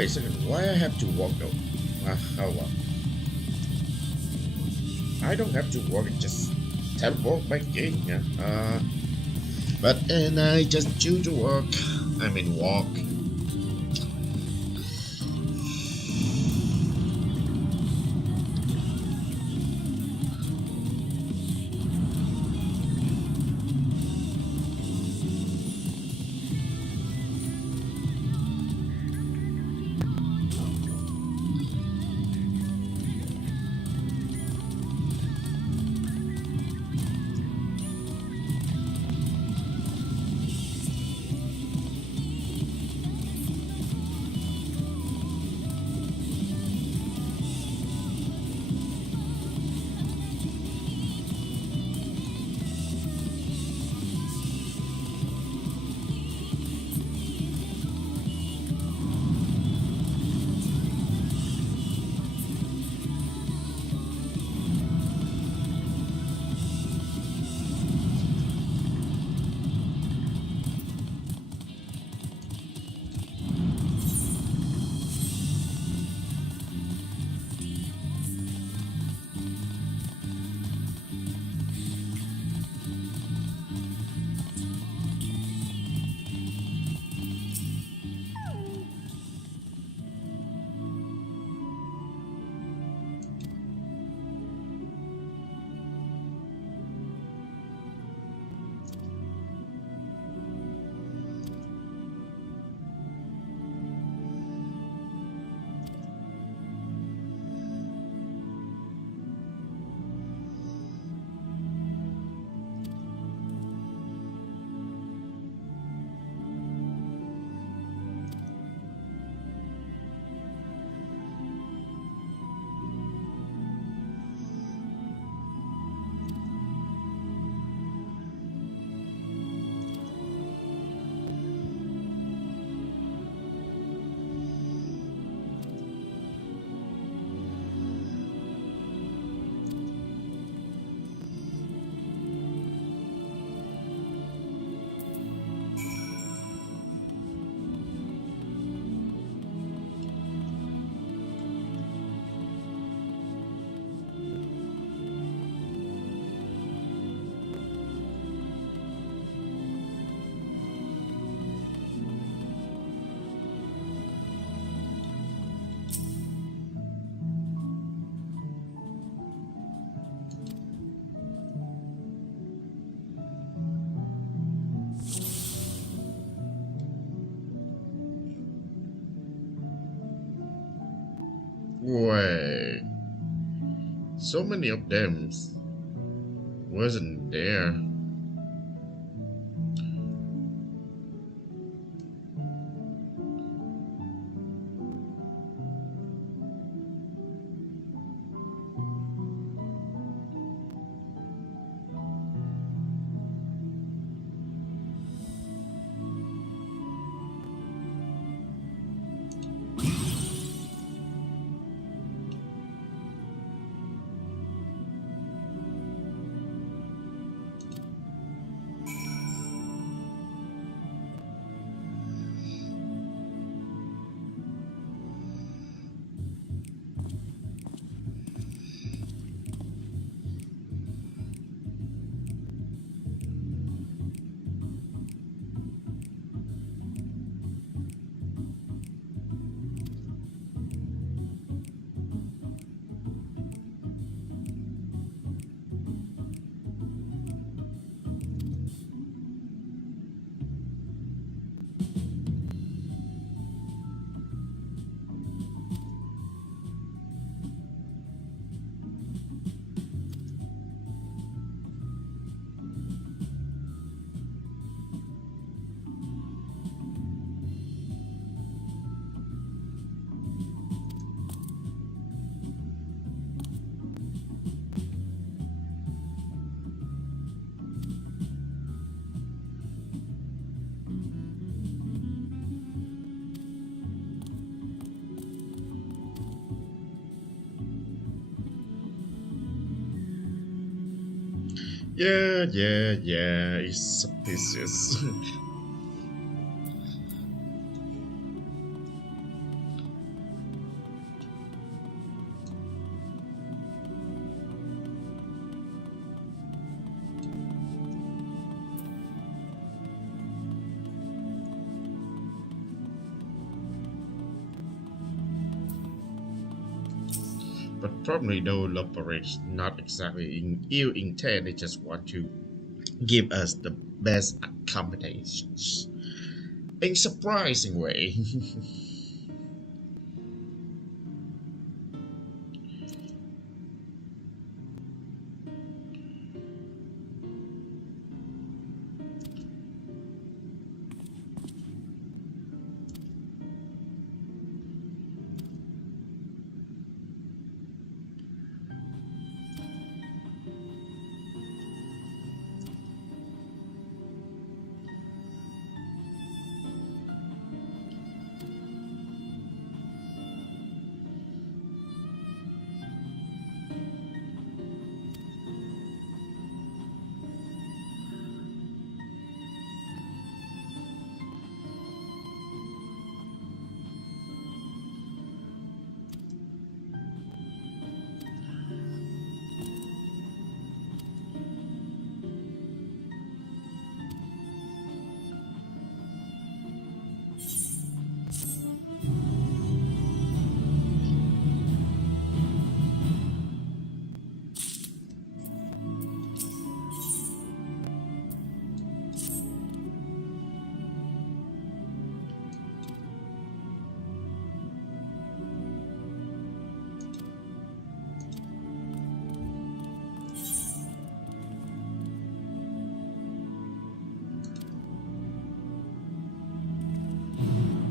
Wait a second, why I have to walk though? How long? I don't have to walk, just teleport back in, yeah. But and I just choose to walk. I mean walk. Wait, so many of them wasn't there. Yeah, it's suspicious. but probably no operates not exactly in ill intent. They just want to give us the best accommodations in surprising way.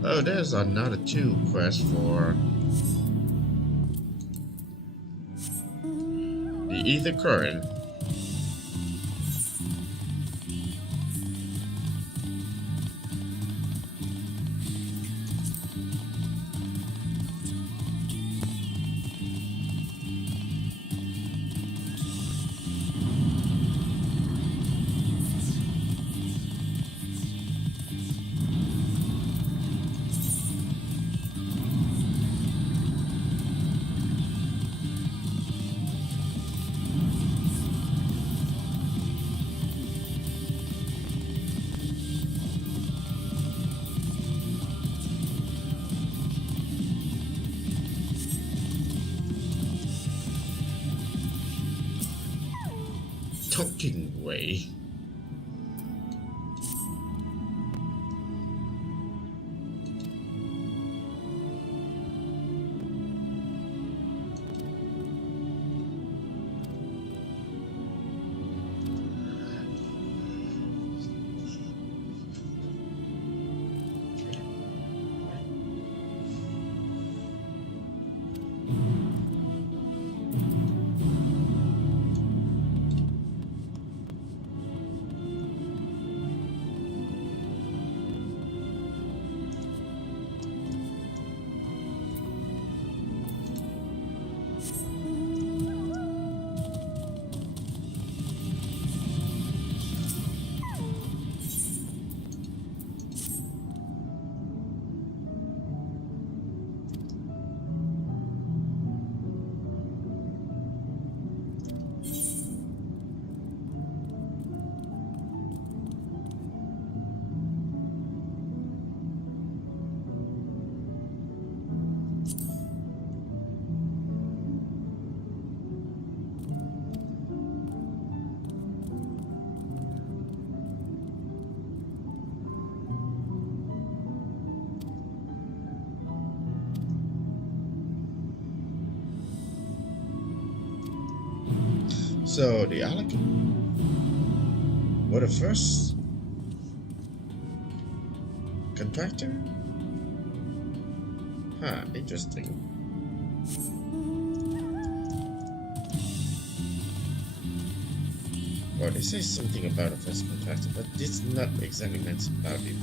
Oh, there's another two quests for the ether current. Talking way. So the Alec were the first contractor? Huh, interesting. Well, they say something about the first contractor, but it's not exactly meant about the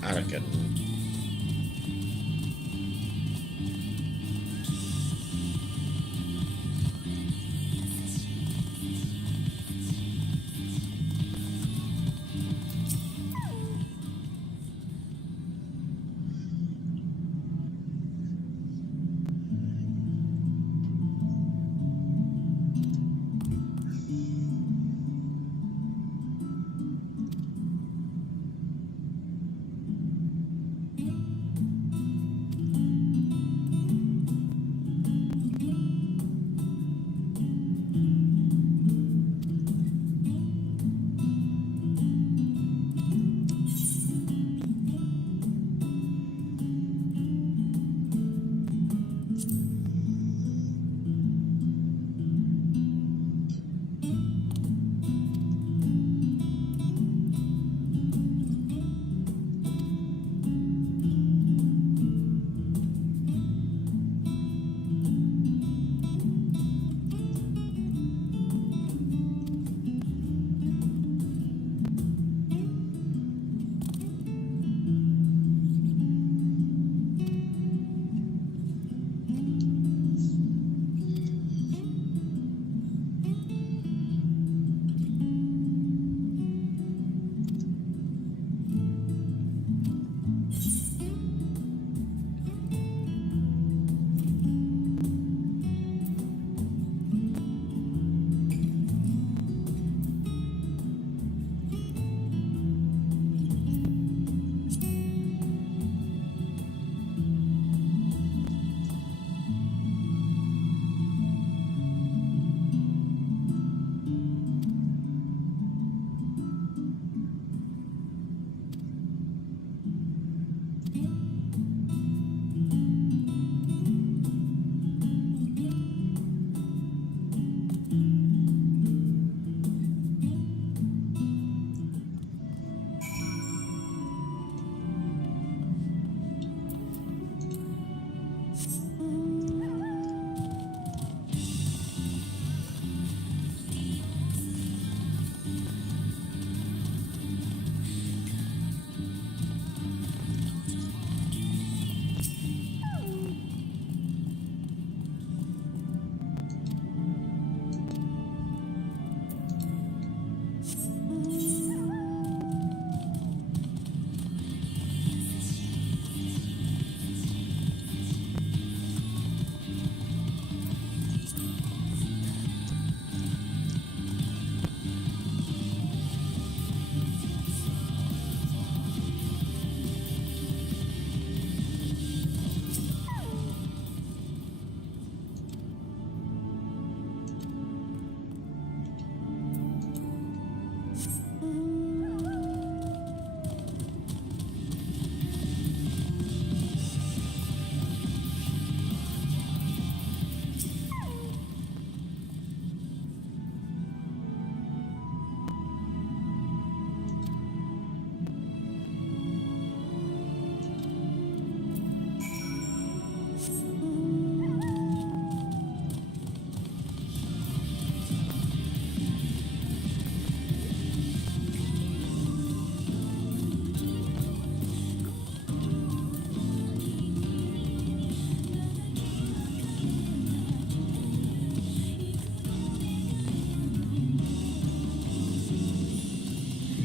Arakan.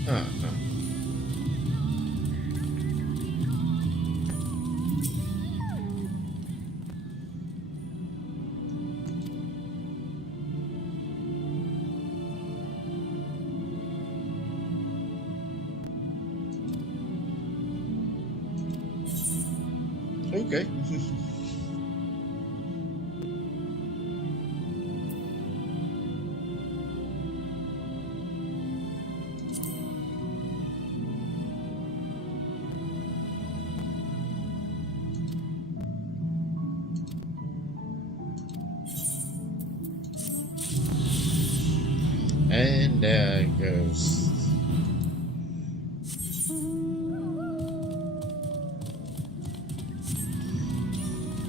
Uh-huh. Okay. And there it goes.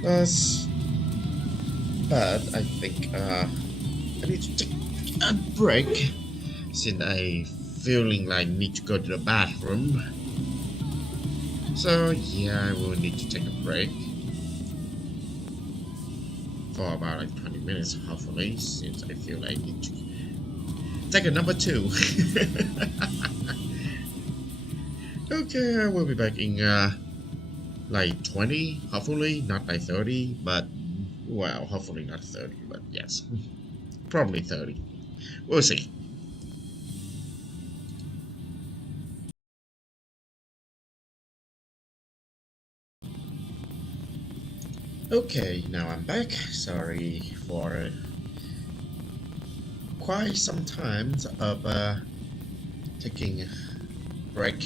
That's bad. I think I need to take a break since I feeling like need to go to the bathroom. So yeah, I will need to take a break for about like 20 minutes, hopefully, since I feel like I need to take a number two. Okay, I will be back in like 20, hopefully, not like 30, but well, hopefully not 30, but yes, probably 30. We'll see. Okay, now I'm back. Sorry for quite some time of taking a break.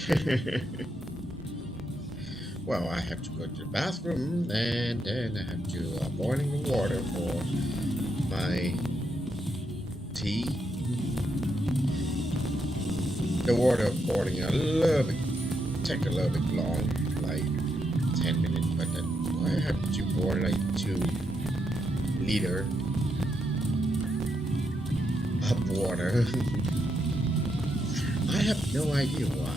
Well, I have to go to the bathroom and then I have to boiling the water for my tea. The water boiling a little bit, take a little bit long, like 10 minutes, but then I have to boil like 2 liter of water. I have no idea why.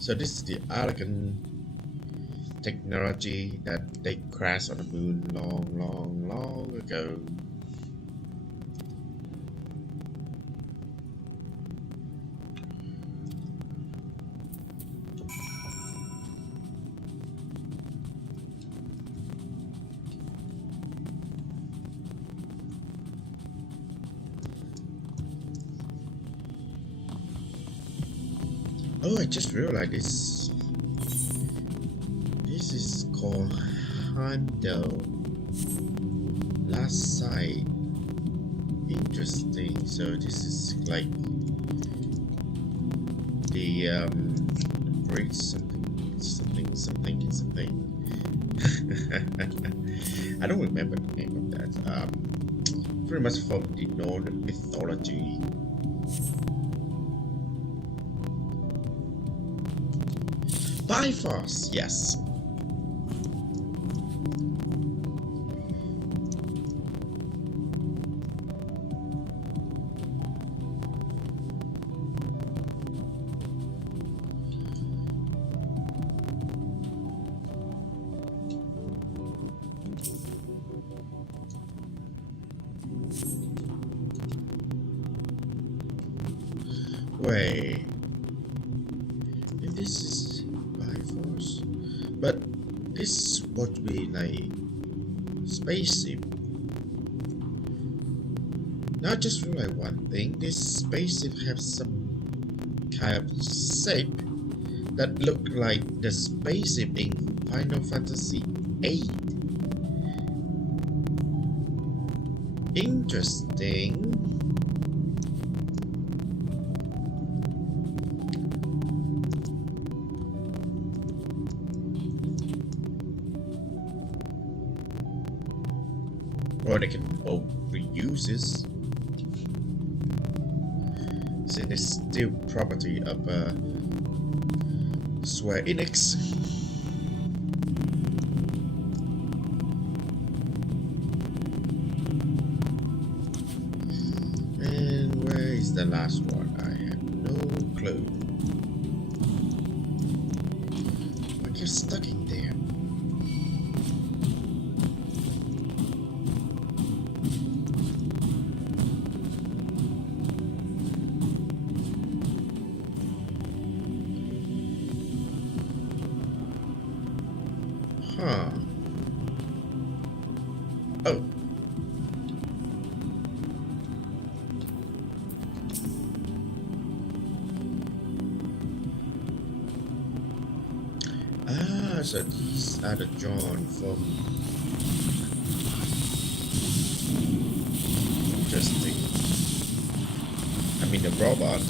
So this is the elegant technology that they crashed on the moon long ago. Oh, I just realized this. This is called Hondo. Last sight Interesting. So this is like the bridge something. I don't remember the name of that. Pretty much from the Northern mythology. Bifrost, yes. Wait, if this is Bifrost, but this would be like spaceship. Now I just realized one thing, this spaceship have some kind of shape that look like the spaceship in Final Fantasy VIII. Interesting. Or they can both reuse this. So it's still property of Square Enix. And where is the last one? I have no clue. I get stuck in there. Huh. Oh. Ah, so these are the drawn from. Interesting. I mean the robot.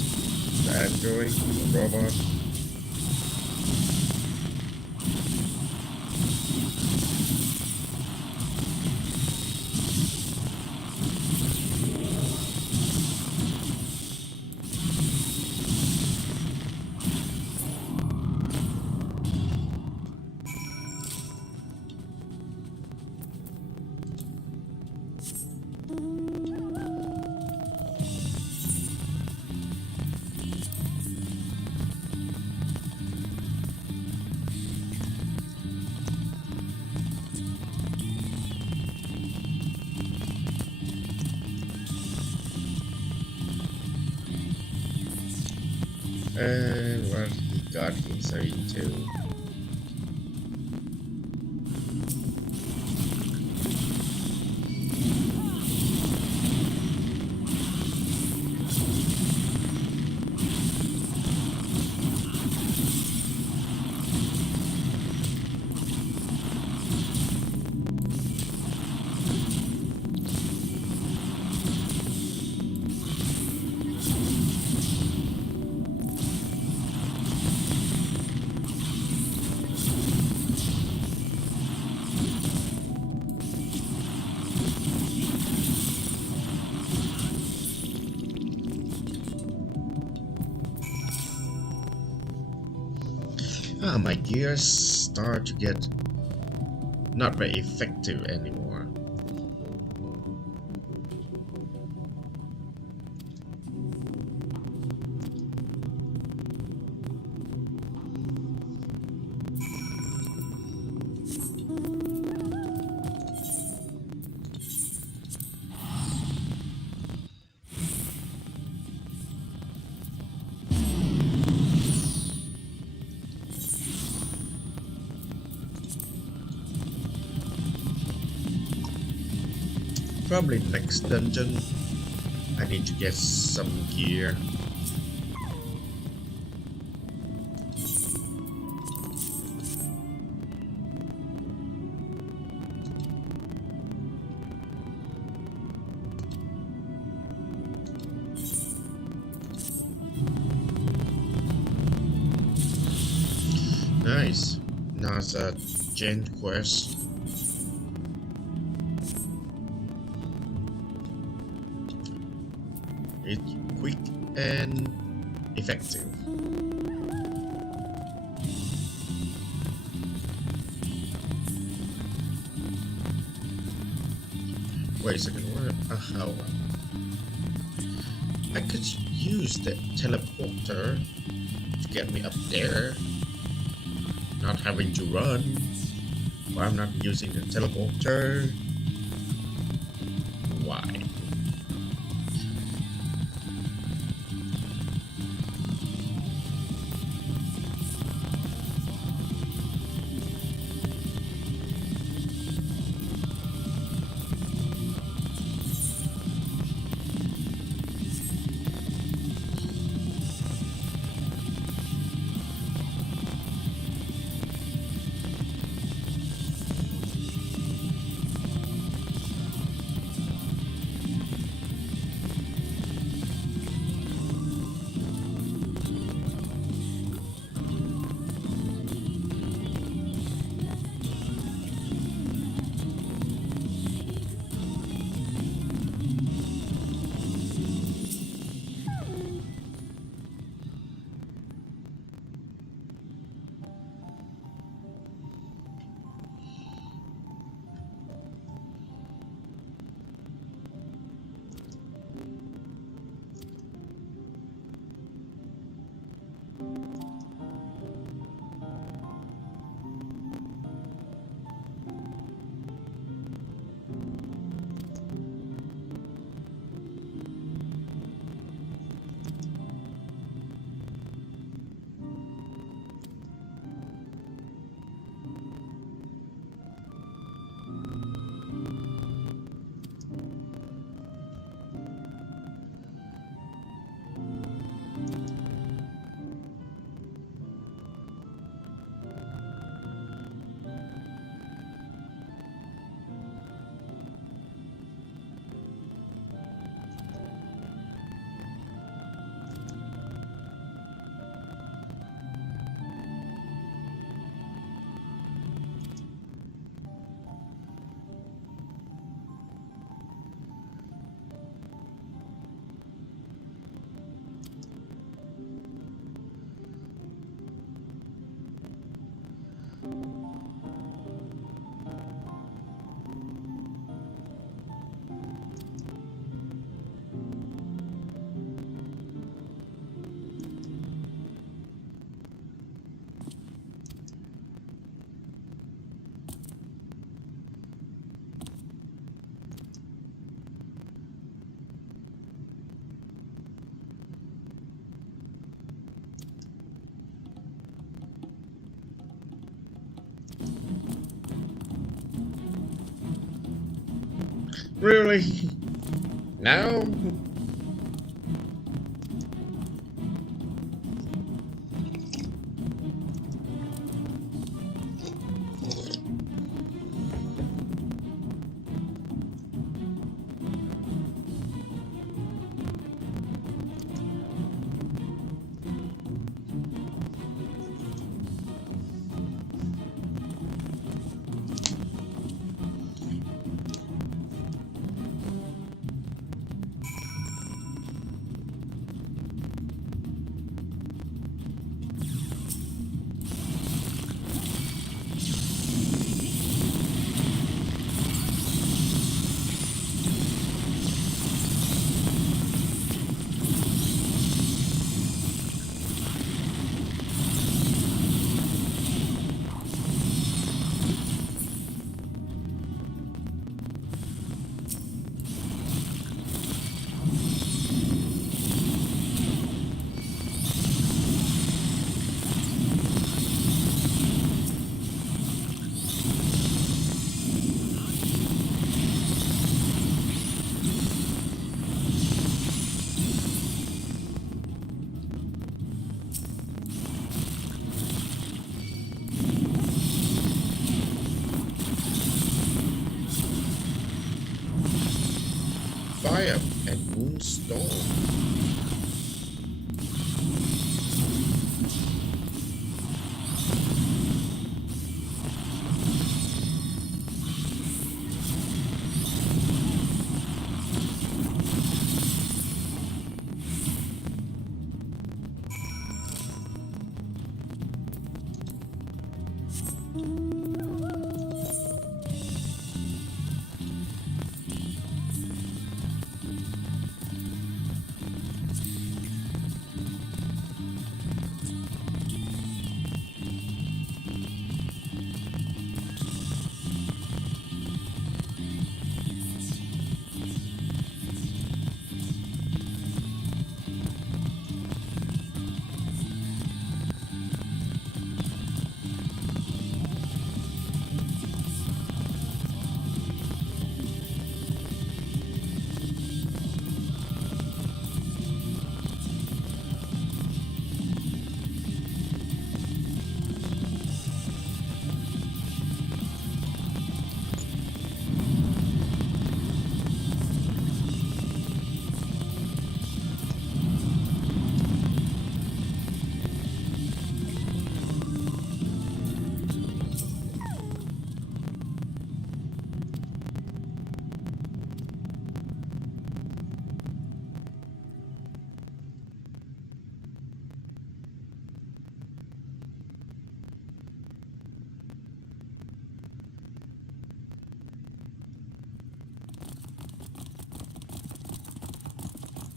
The android, the robot. And what he got himself into. Ah, my gears start to get not very effective anymore. Probably next dungeon I need to get some gear. nice. Not a gen quest. It's quick and effective. Wait a second, where? How? I could use the teleporter to get me up there, not having to run. Why I'm not using the teleporter? Why? Really? Now? Fire and Moonstorm.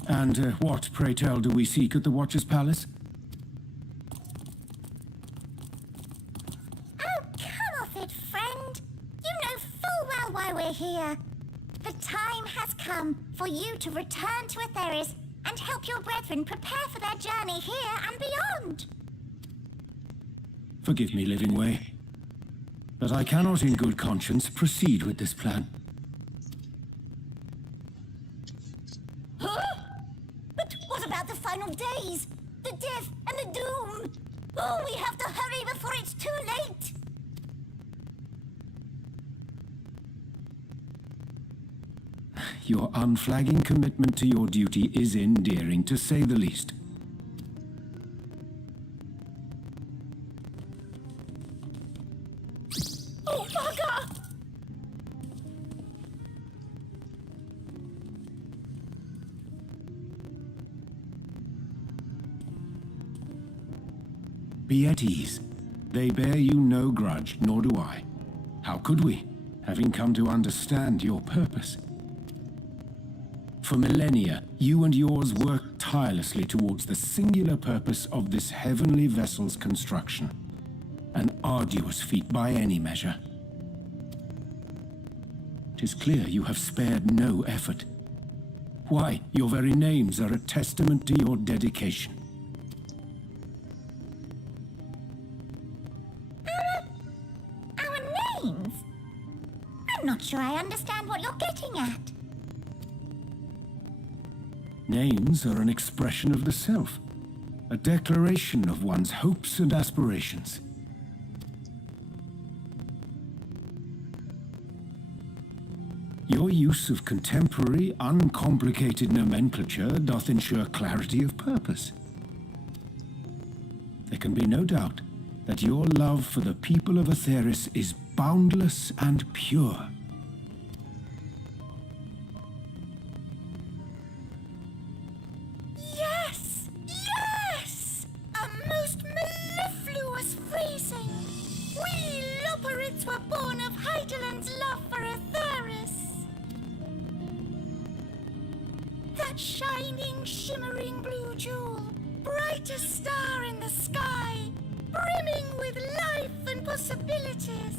And what, pray tell, do we seek at the Watcher's Palace? Oh, come off it, friend. You know full well why we're here. The time has come for you to return to Aetheris and help your brethren prepare for their journey here and beyond. Forgive me, Living Way, but I cannot in good conscience proceed with this plan. Huh? But what about the final days? The death and the doom? Oh, we have to hurry before it's too late! Your unflagging commitment to your duty is endearing, to say the least. Oh, bugger! Be at ease. They bear you no grudge, nor do I. How could we, having come to understand your purpose? For millennia, you and yours worked tirelessly towards the singular purpose of this heavenly vessel's construction. An arduous feat by any measure. 'Tis clear you have spared no effort. Why, your very names are a testament to your dedication. Our names? I'm not sure I understand what you're getting at. Names are an expression of the self, a declaration of one's hopes and aspirations. Your use of contemporary, uncomplicated nomenclature doth ensure clarity of purpose. There can be no doubt that your love for the people of Aetheris is boundless and pure. Yes! Yes! A most mellifluous phrasing! We Loperids were born of Heideland's love for Aetheris! That shining, shimmering blue jewel, brightest star in the sky, brimming with life and possibilities.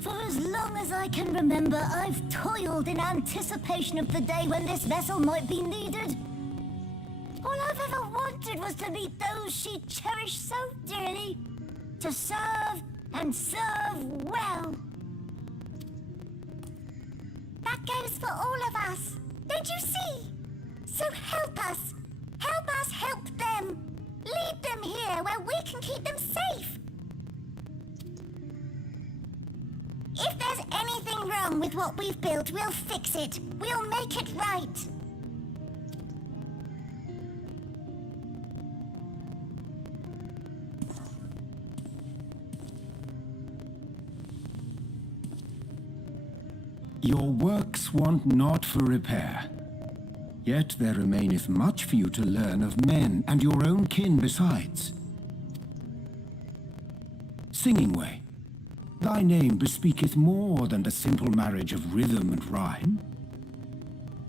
For as long as I can remember, I've toiled in anticipation of the day when this vessel might be needed. All I've ever wanted was to meet those she cherished so dearly, to serve and serve well. That goes for all of us, don't you see? So help us help them. Lead them here where we can keep them safe. If there's anything wrong with what we've built, we'll fix it. We'll make it right. Your works want not for repair. Yet there remaineth much for you to learn of men, and your own kin besides. Singing Way, thy name bespeaketh more than the simple marriage of rhythm and rhyme.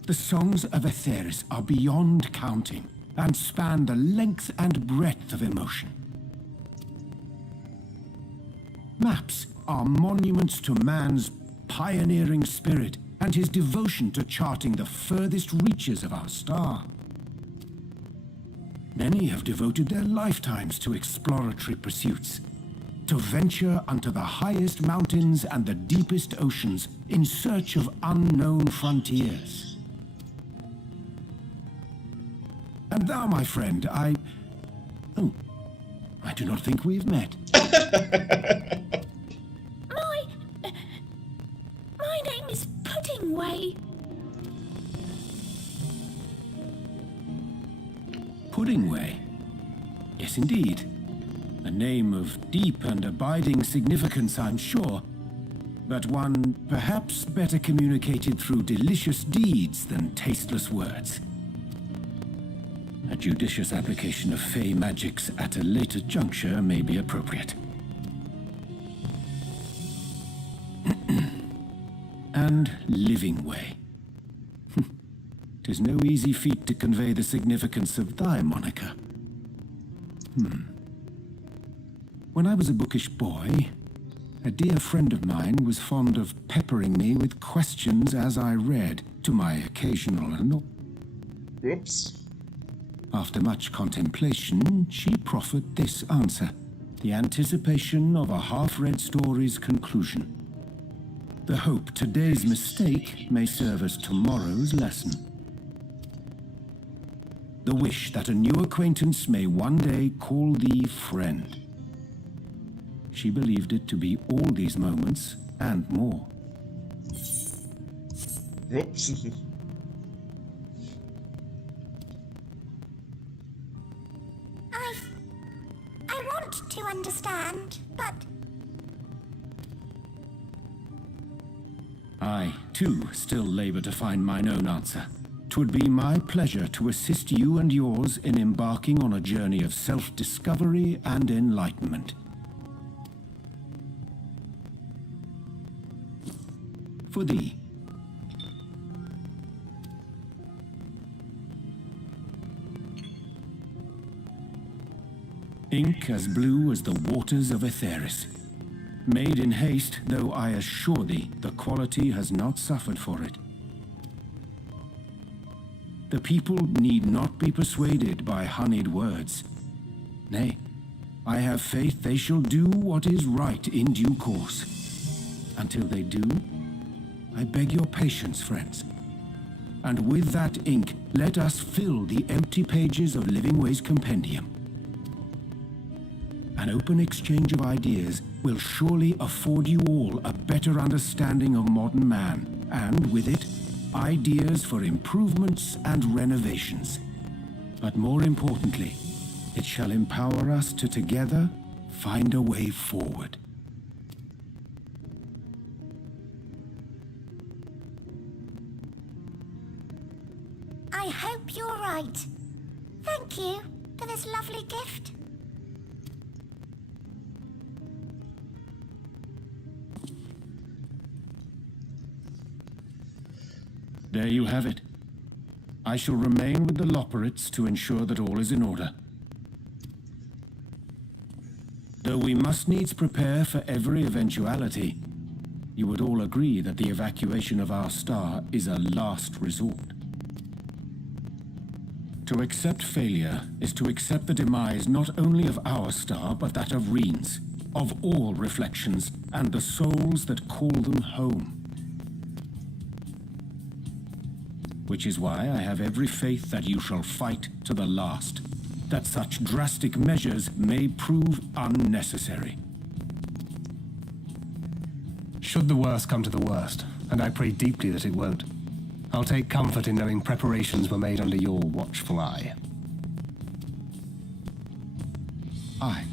The songs of Aetheris are beyond counting, and span the length and breadth of emotion. Maps are monuments to man's pioneering spirit and his devotion to charting the furthest reaches of our star. Many have devoted their lifetimes to exploratory pursuits, to venture unto the highest mountains and the deepest oceans in search of unknown frontiers. And thou, my friend, I do not think we've met. My name is Puddingway. Puddingway? Yes, indeed. A name of deep and abiding significance, I'm sure, but one perhaps better communicated through delicious deeds than tasteless words. A judicious application of fey magics at a later juncture may be appropriate. And Living Way. 'Tis no easy feat to convey the significance of thy moniker. When I was a bookish boy, a dear friend of mine was fond of peppering me with questions as I read, to my occasional annoyance. Whoops. After much contemplation, she proffered this answer, the anticipation of a half-read story's conclusion. The hope today's mistake may serve as tomorrow's lesson. The wish that a new acquaintance may one day call thee friend. She believed it to be all these moments and more. Whoops. I want to understand, but I, too, still labor to find mine own answer. 'Twould be my pleasure to assist you and yours in embarking on a journey of self-discovery and enlightenment. For thee. Ink as blue as the waters of Aetheris. Made in haste, though I assure thee, the quality has not suffered for it. The people need not be persuaded by honeyed words. Nay, I have faith they shall do what is right in due course. Until they do, I beg your patience, friends. And with that ink, let us fill the empty pages of Living Way's compendium. An open exchange of ideas will surely afford you all a better understanding of modern man, and with it, ideas for improvements and renovations. But more importantly, it shall empower us to together find a way forward. I hope you're right. Thank you for this lovely gift. There you have it. I shall remain with the Loporrits to ensure that all is in order. Though we must needs prepare for every eventuality, you would all agree that the evacuation of our star is a last resort. To accept failure is to accept the demise not only of our star, but that of Reen's, of all reflections, and the souls that call them home. Which is why I have every faith that you shall fight to the last, that such drastic measures may prove unnecessary. Should the worst come to the worst, and I pray deeply that it won't, I'll take comfort in knowing preparations were made under your watchful eye. Aye,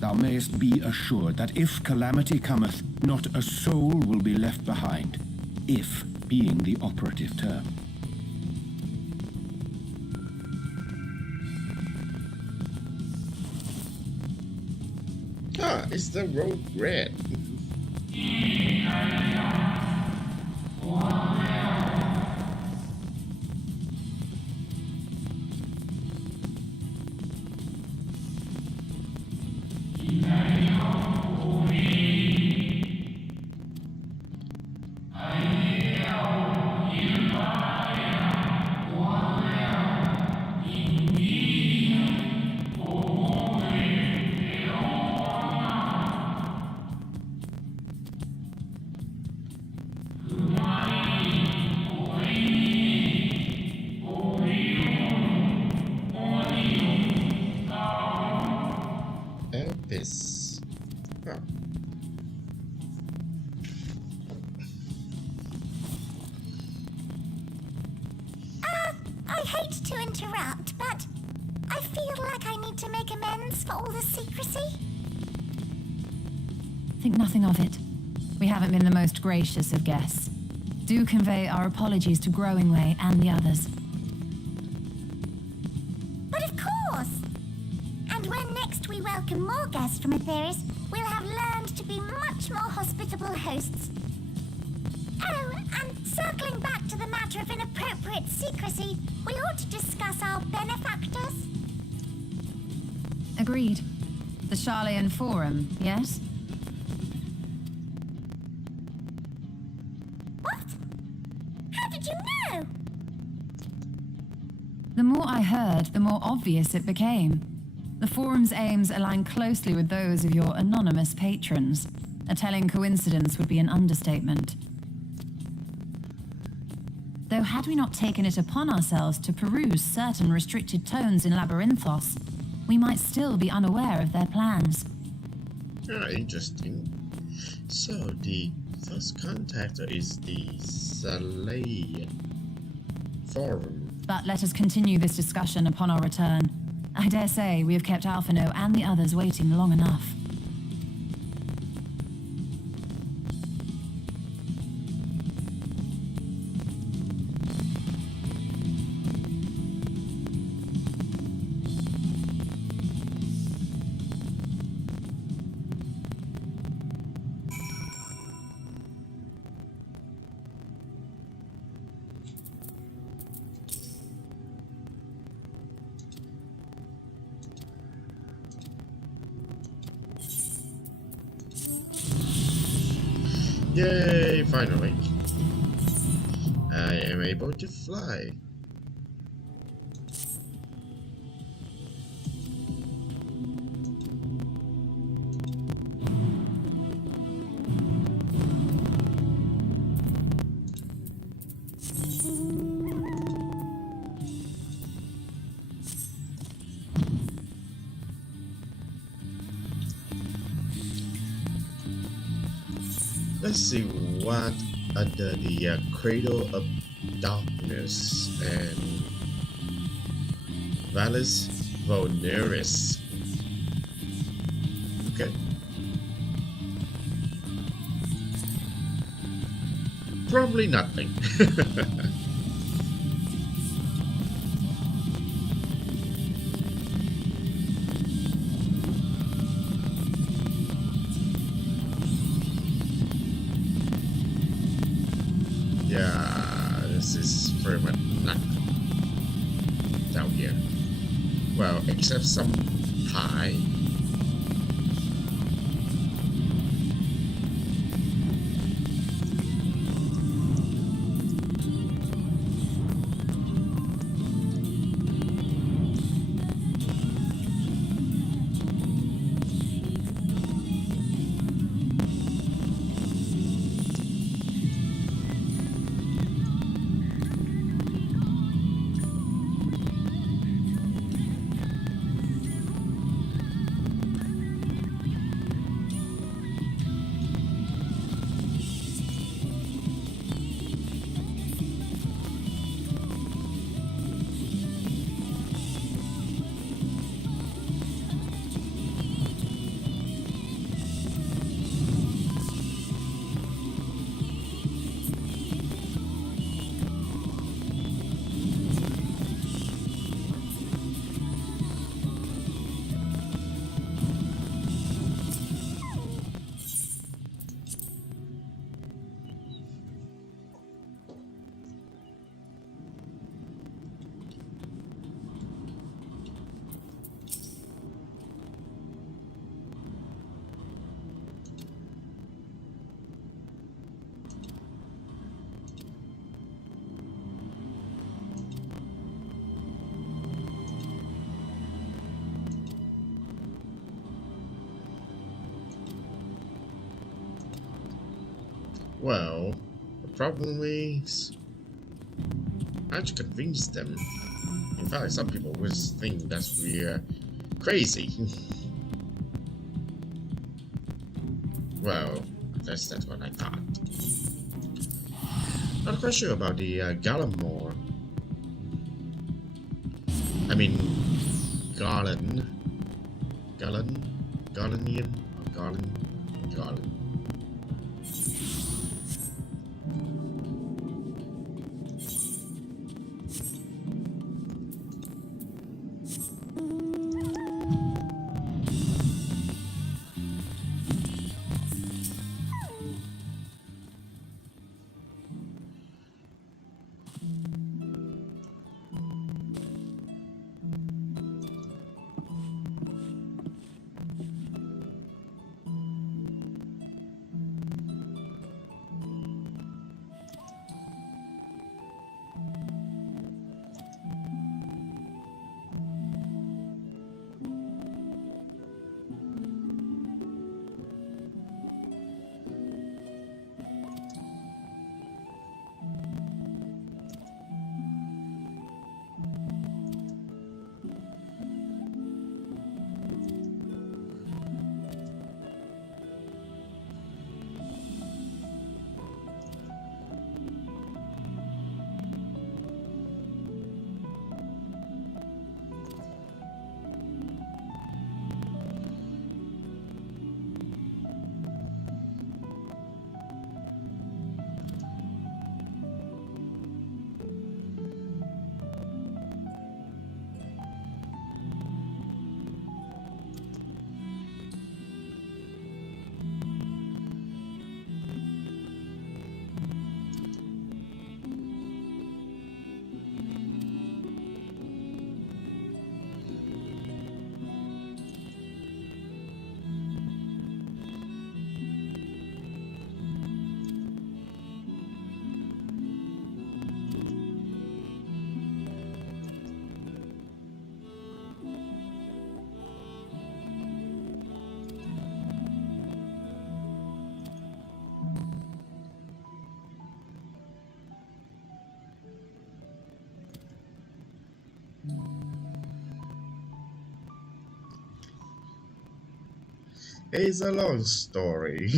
thou mayest be assured that if calamity cometh, not a soul will be left behind, if being the operative term. Ah, it's the road red. This. Oh. I hate to interrupt, but I feel like I need to make amends for all the secrecy. Think nothing of it. We haven't been the most gracious of guests. Do convey our apologies to Growing Way and the others. But of course! And when next we welcome more guests from Aetheris, we'll have learned to be much more hospitable hosts. Oh, and circling back to the matter matter of inappropriate secrecy, we ought to discuss our benefactors. Agreed. The Charleyan Forum, yes? What? How did you know? The more I heard, the more obvious it became. The Forum's aims align closely with those of your anonymous patrons. A telling coincidence would be an understatement. Though had we not taken it upon ourselves to peruse certain restricted tones in Labyrinthos, we might still be unaware of their plans. Ah, interesting. So the first contactor is the Charleyan Forum. But let us continue this discussion upon our return. I dare say we have kept Alphino and the others waiting long enough. Yay, finally. I am able to fly. Let's see what under the Cradle of Darkness and Vallis Vulneris. Okay. Probably nothing. Yeah, this is pretty much nothing down here. Well, except some pie. Well, the problem is how to convince them. In fact, some people would think that we're crazy. Well, that's what I thought. Not quite sure about the Gallimore. I mean, Garland. Garlandian? Garland. It's a long story.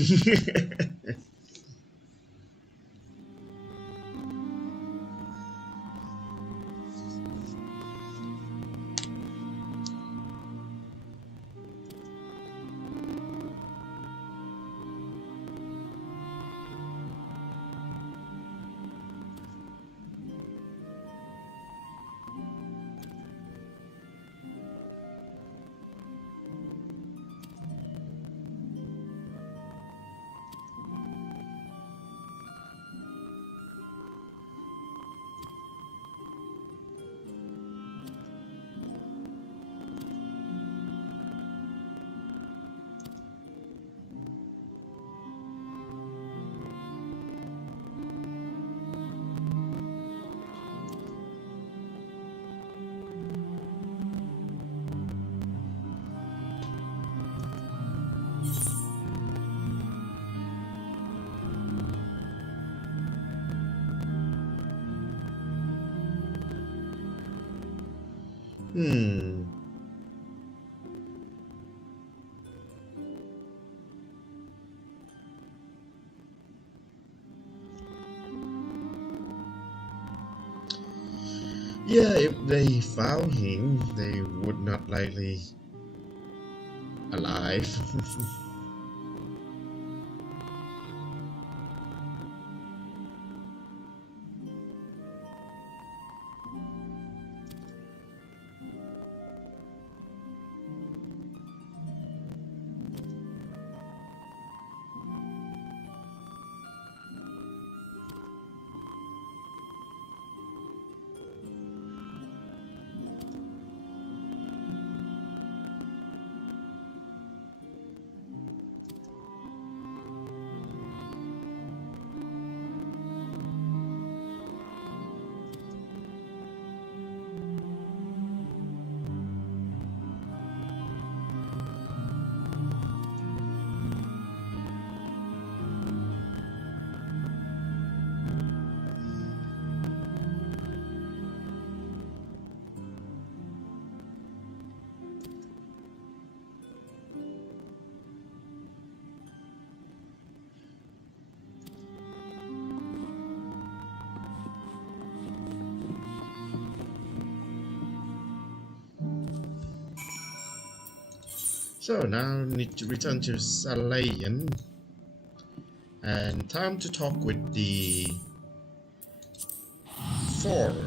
Hmm. Yeah, if they found him, they would not likely alive. So now need to return to Salayan and time to talk with the forum.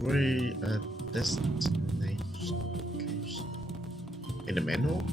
Where at destination in the manual?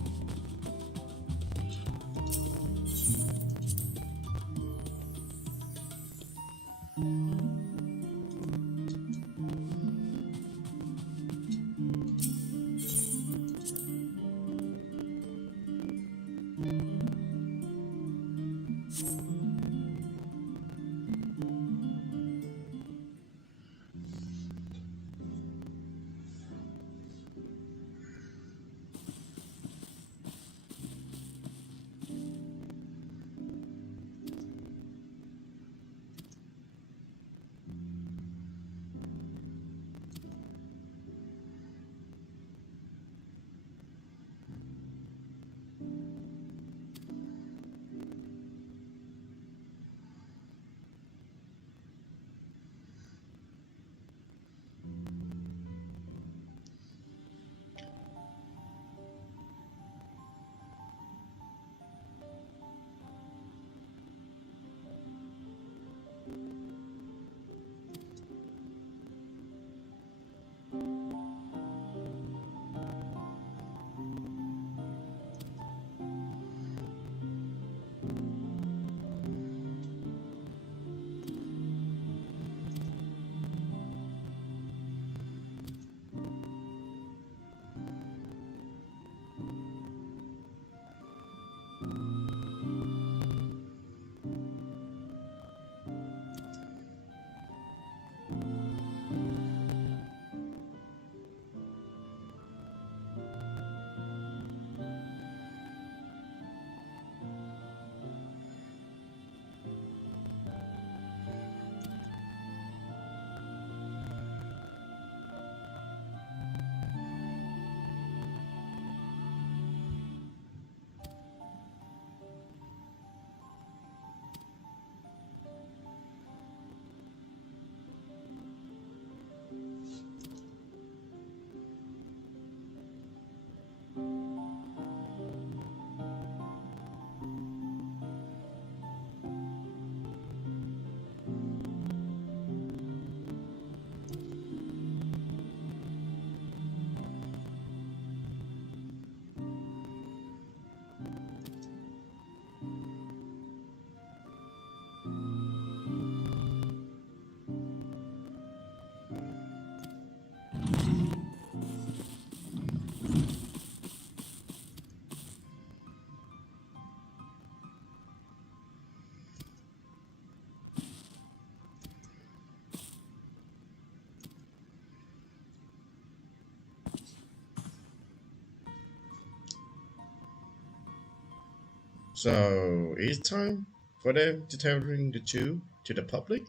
So it's time for them to telling the truth to the public.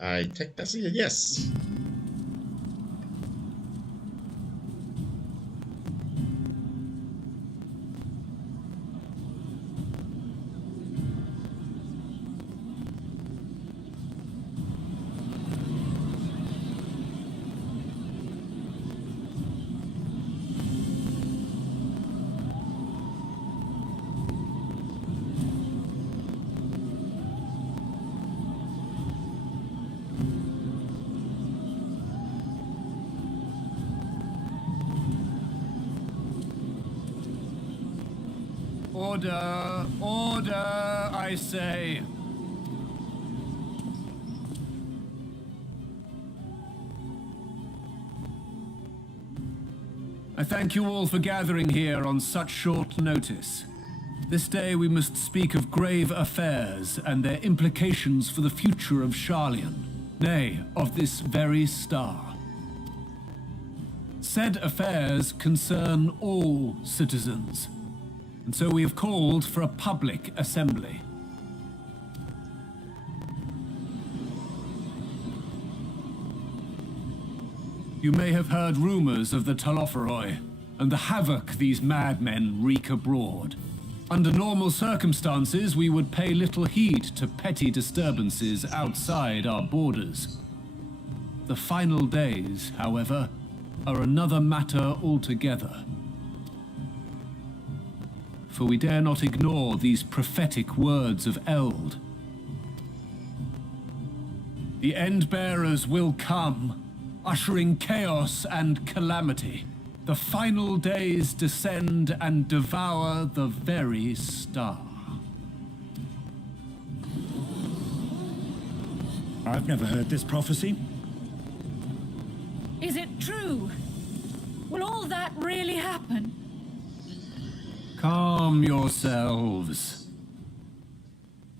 I take that as a yes. Order! Order, I say! I thank you all for gathering here on such short notice. This day we must speak of grave affairs and their implications for the future of Sharlayan, nay, of this very star. Said affairs concern all citizens, and so we have called for a public assembly. You may have heard rumors of the Talophoroi and the havoc these madmen wreak abroad. Under normal circumstances, we would pay little heed to petty disturbances outside our borders. The final days, however, are another matter altogether. For we dare not ignore these prophetic words of Eld. The Endbearers will come, ushering chaos and calamity. The final days descend and devour the very star. I've never heard this prophecy. Is it true? Will all that really happen? Calm yourselves.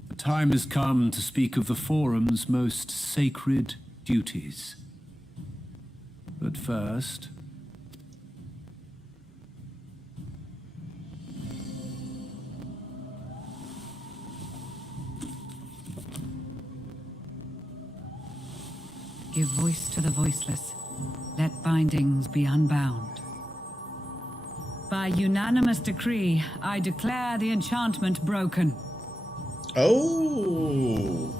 The time has come to speak of the Forum's most sacred duties. But first... Give voice to the voiceless. Let bindings be unbound. By unanimous decree, I declare the enchantment broken. Oh.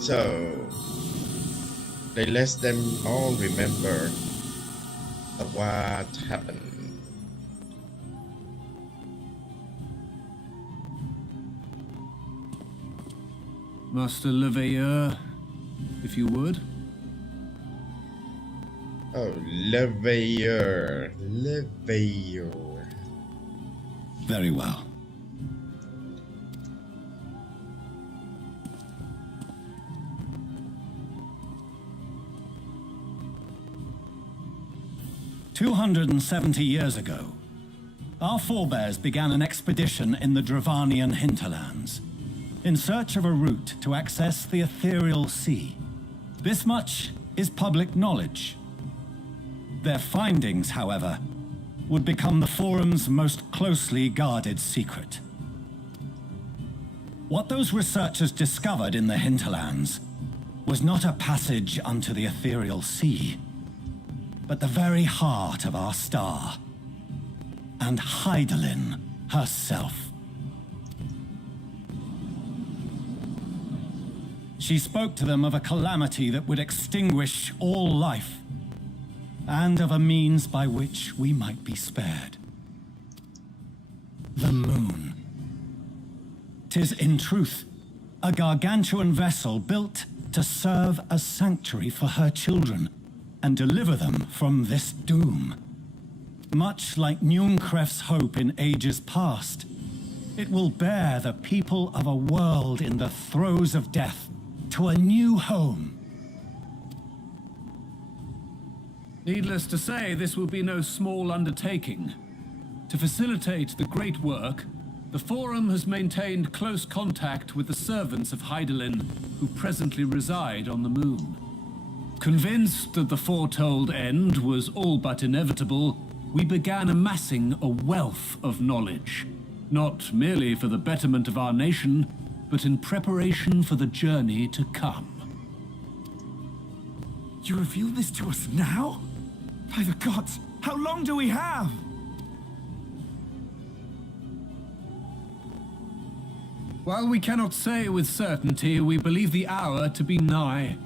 So they let them all remember of what happened. Master Leveilleur, if you would. Oh, Leveilleur. Leveilleur. Very well. "270 years ago, our forebears began an expedition in the Dravanian hinterlands, in search of a route to access the ethereal sea. This much is public knowledge. Their findings, however, would become the Forum's most closely guarded secret. What those researchers discovered in the hinterlands was not a passage unto the ethereal sea, but the very heart of our star, and Hydaelyn herself. She spoke to them of a calamity that would extinguish all life, and of a means by which we might be spared. The moon. 'Tis in truth a gargantuan vessel built to serve as sanctuary for her children and deliver them from this doom. Much like Njunkref's hope in ages past, it will bear the people of a world in the throes of death to a new home. Needless to say, this will be no small undertaking. To facilitate the great work, the Forum has maintained close contact with the servants of Hydaelyn, who presently reside on the moon. Convinced that the foretold end was all but inevitable, we began amassing a wealth of knowledge, not merely for the betterment of our nation, but in preparation for the journey to come. You reveal this to us now? By the gods, how long do we have? While we cannot say with certainty, we believe the hour to be nigh.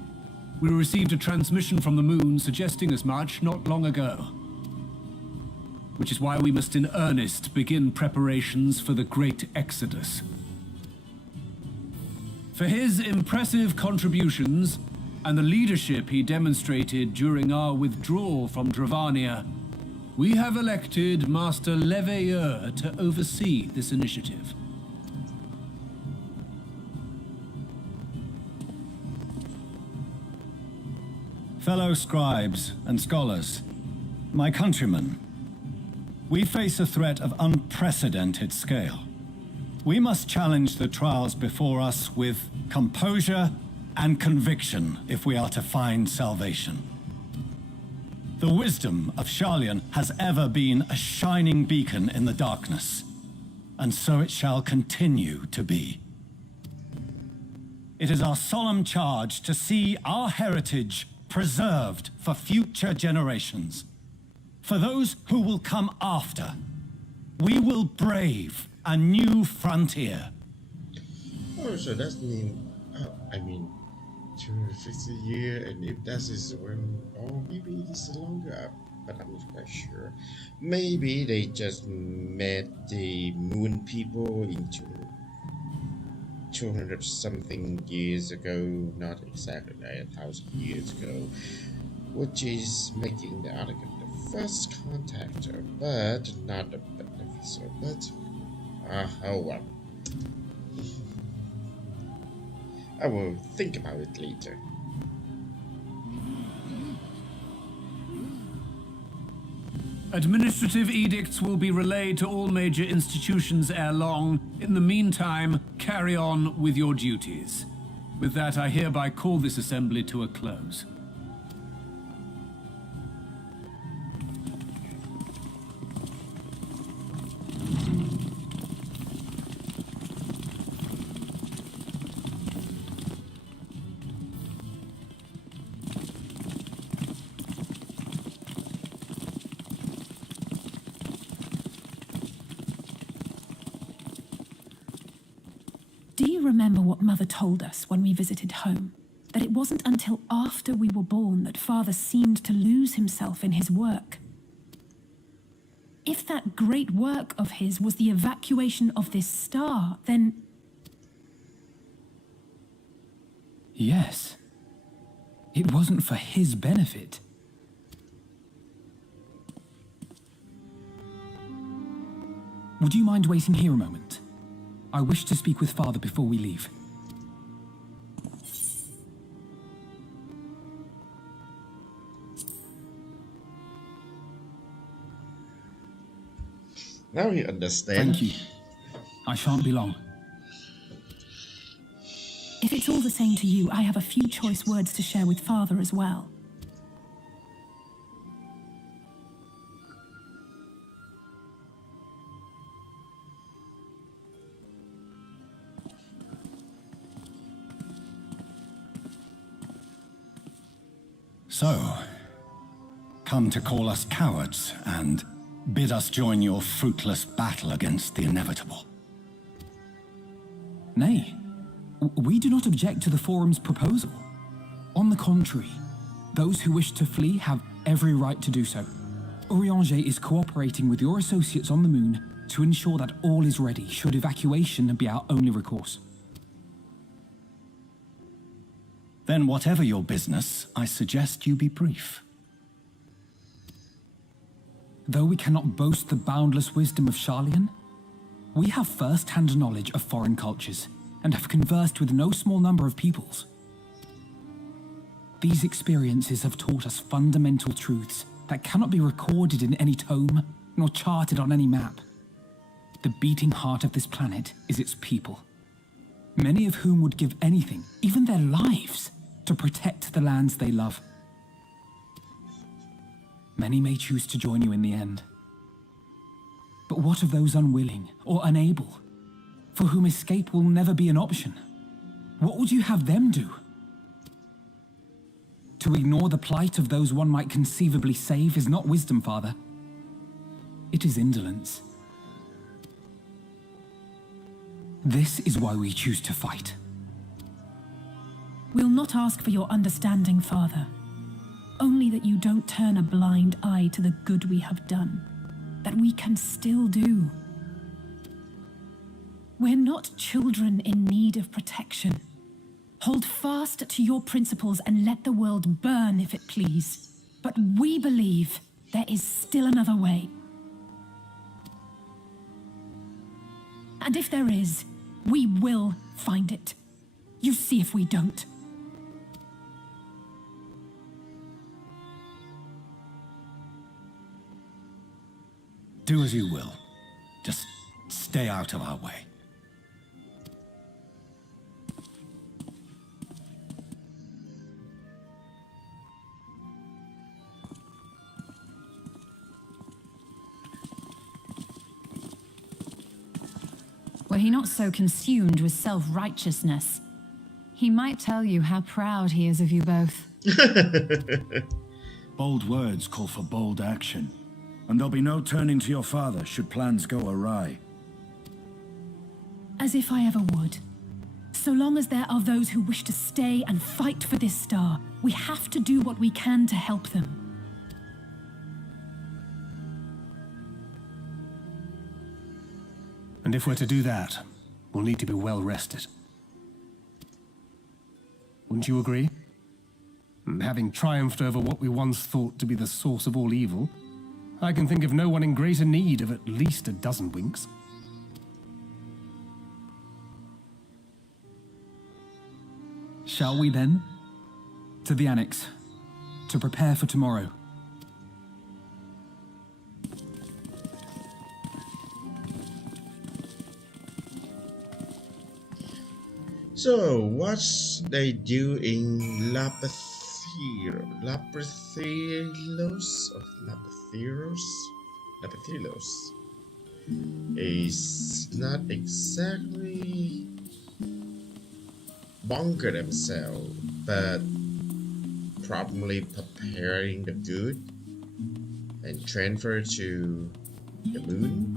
We received a transmission from the moon suggesting as much not long ago. Which is why we must in earnest begin preparations for the great exodus. For his impressive contributions and the leadership he demonstrated during our withdrawal from Dravania, we have elected Master Leveilleur to oversee this initiative. Fellow scribes and scholars, my countrymen, we face a threat of unprecedented scale. We must challenge the trials before us with composure and conviction if we are to find salvation. The wisdom of Sharlayan has ever been a shining beacon in the darkness, and so it shall continue to be. It is our solemn charge to see our heritage preserved for future generations. For those who will come after, we will brave a new frontier. Oh, so that's mean, I mean, 250 years, and if that is when, or maybe it is longer, but I'm not quite sure. Maybe they just met the moon people into 200 something years ago, not exactly 1,000 years ago, which is making the article the first contactor, but not the beneficial. But oh well, I will think about it later. Administrative edicts will be relayed to all major institutions ere long. In the meantime, carry on with your duties. With that, I hereby call this assembly to a close. Do you remember what Mother told us when we visited home? That it wasn't until after we were born that Father seemed to lose himself in his work. If that great work of his was the evacuation of this star, then... Yes. It wasn't for his benefit. Would you mind waiting here a moment? I wish to speak with Father before we leave. Now you understand. Thank you. I shan't be long. If it's all the same to you, I have a few choice words to share with Father as well. So, come to call us cowards and bid us join your fruitless battle against the inevitable. Nay, we do not object to the Forum's proposal. On the contrary, those who wish to flee have every right to do so. Urianger is cooperating with your associates on the moon to ensure that all is ready should evacuation be our only recourse. Then whatever your business, I suggest you be brief. Though we cannot boast the boundless wisdom of Sharlayan, we have first-hand knowledge of foreign cultures and have conversed with no small number of peoples. These experiences have taught us fundamental truths that cannot be recorded in any tome nor charted on any map. The beating heart of this planet is its people, many of whom would give anything, even their lives, to protect the lands they love. Many may choose to join you in the end, what of those unwilling or unable, for whom escape will never be an option? What would you have them do? To ignore the plight of those one might conceivably save is not wisdom, Father. It is indolence. This is why we choose to fight. We'll not ask for your understanding, Father. Only that you don't turn a blind eye to the good we have done, that we can still do. We're not children in need of protection. Hold fast to your principles and let the world burn if it please. But we believe there is still another way. And if there is, we will find it. You see if we don't. Do as you will. Just stay out of our way. Were he not so consumed with self-righteousness, he might tell you how proud he is of you both. Bold words call for bold action, and there'll be no turning to your father should plans go awry. As if I ever would. So long as there are those who wish to stay and fight for this star, we have to do what we can to help them. And if we're to do that, we'll need to be well rested. Wouldn't you agree? And having triumphed over what we once thought to be the source of all evil, I can think of no one in greater need of at least a dozen winks. Shall we then? To the annex, to prepare for tomorrow. So, what they do in Lapithilos is not exactly bunker themselves, but probably preparing the good and transfer to the moon.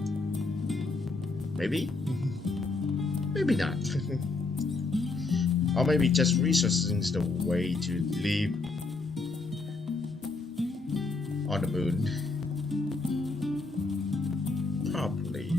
Maybe? Maybe not. Or maybe just researching the way to live on the moon. Probably.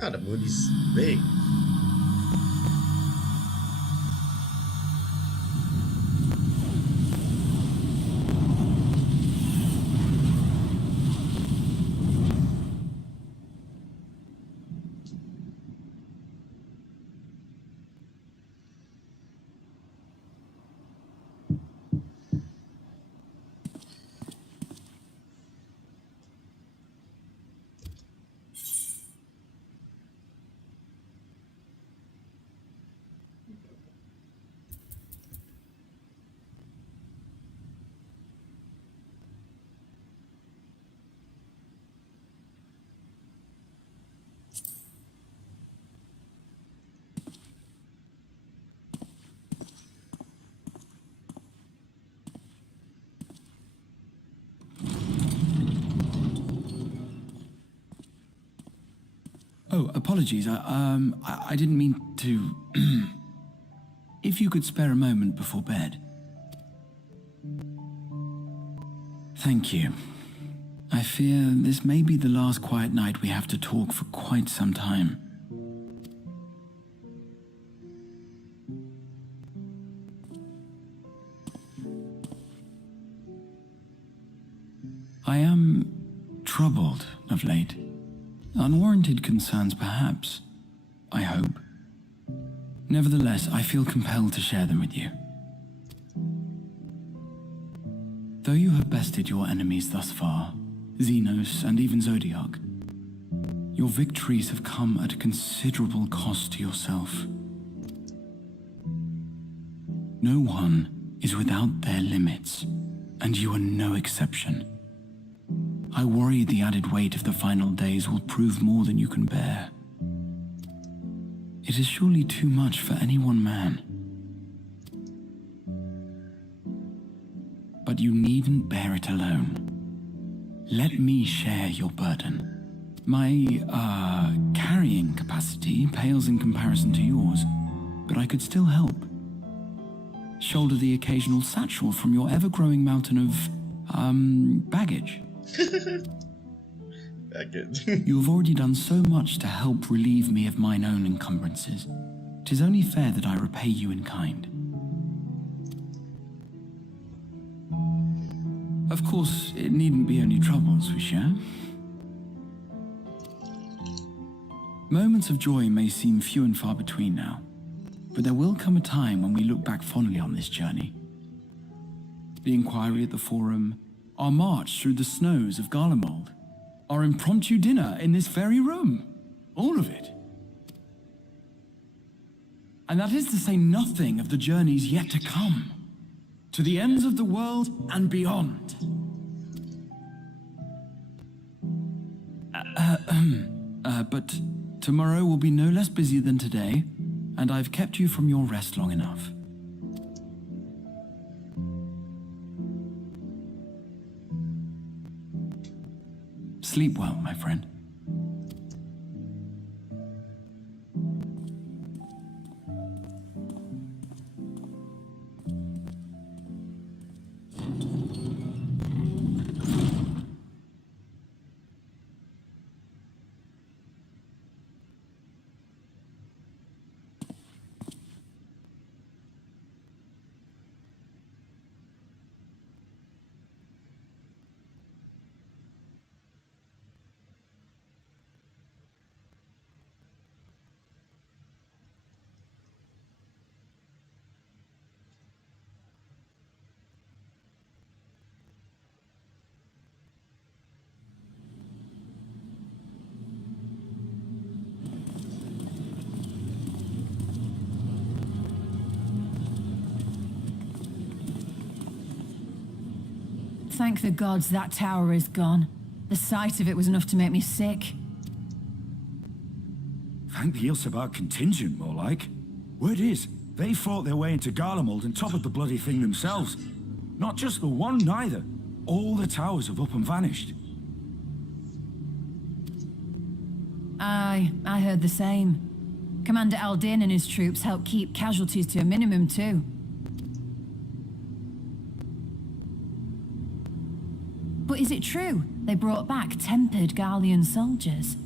Ah, the moon is big. Oh, apologies. I didn't mean to... If you could spare a moment before bed. Thank you. I fear this may be the last quiet night we have to talk for quite some time. I am troubled of late. Unwarranted concerns, perhaps. I hope. Nevertheless, I feel compelled to share them with you. Though you have bested your enemies thus far, Xenos and even Zodiac, your victories have come at a considerable cost to yourself. No one is without their limits, and you are no exception. I worry the added weight of the final days will prove more than you can bear. It is surely too much for any one man. But you needn't bear it alone. Let me share your burden. My, carrying capacity pales in comparison to yours, but I could still help. Shoulder the occasional satchel from your ever-growing mountain of, baggage. Baggage. You have already done so much to help relieve me of mine own encumbrances. 'Tis only fair that I repay you in kind. Of course, it needn't be only troubles we share. Moments of joy may seem few and far between now, but there will come a time when we look back fondly on this journey. The inquiry at the Forum, our march through the snows of Garlemald, our impromptu dinner in this very room, all of it. And that is to say nothing of the journeys yet to come, to the ends of the world and beyond. But tomorrow will be no less busy than today, and I've kept you from your rest long enough. Sleep well, my friend. Thank the gods that tower is gone. The sight of it was enough to make me sick. Thank the Ilsabar contingent, more like. Word is, they fought their way into Garlemald and toppled the bloody thing themselves. Not just the one, neither. All the towers have up and vanished. Aye, I heard the same. Commander Aldin and his troops helped keep casualties to a minimum too. But is it true they brought back tempered Garlean soldiers?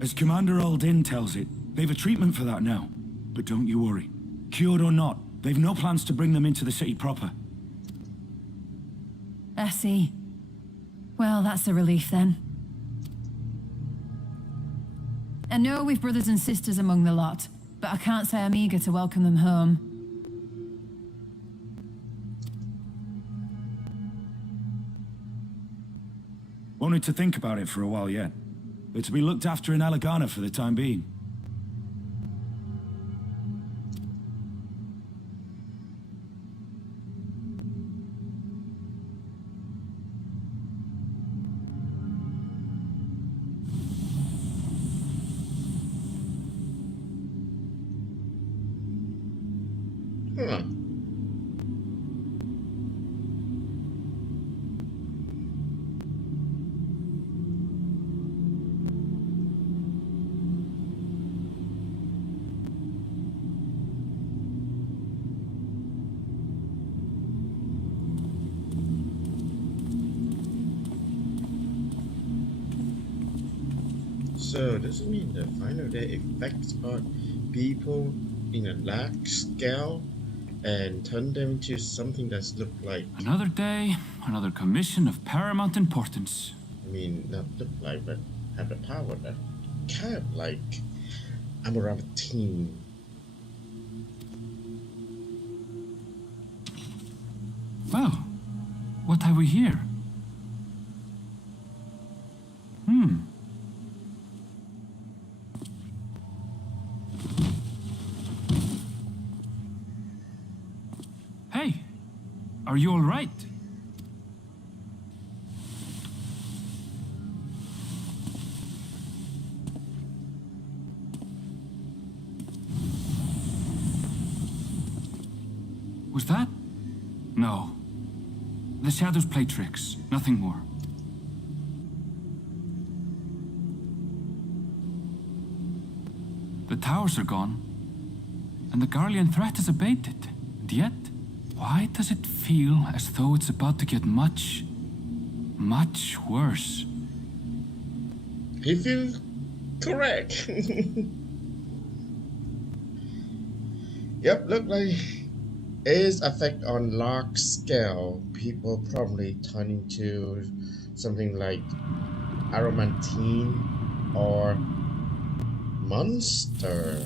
As Commander Aldin tells it, they've a treatment for that now. But don't you worry. Cured or not, they've no plans to bring them into the city proper. I see. Well, that's a relief then. I know we've brothers and sisters among the lot, but I can't say I'm eager to welcome them home. Wanted to think about it for a while yet. They're to be looked after in Alagana for the time being. Huh. So does it mean the final day effects on people in a large scale and turn them into something that's look like, Another day, another commission of paramount importance. I mean, not look like, but have the power that kind of like Amaravati. Well, what have we here? Hey, are you all right? Was that? No. The shadows play tricks, nothing more. The towers are gone, and the Garlean threat has abated. And yet, why does it feel as though it's about to get much, much worse? He feels correct. Yep, look like its effect on large scale. People probably turn into something like Aromantine or monster.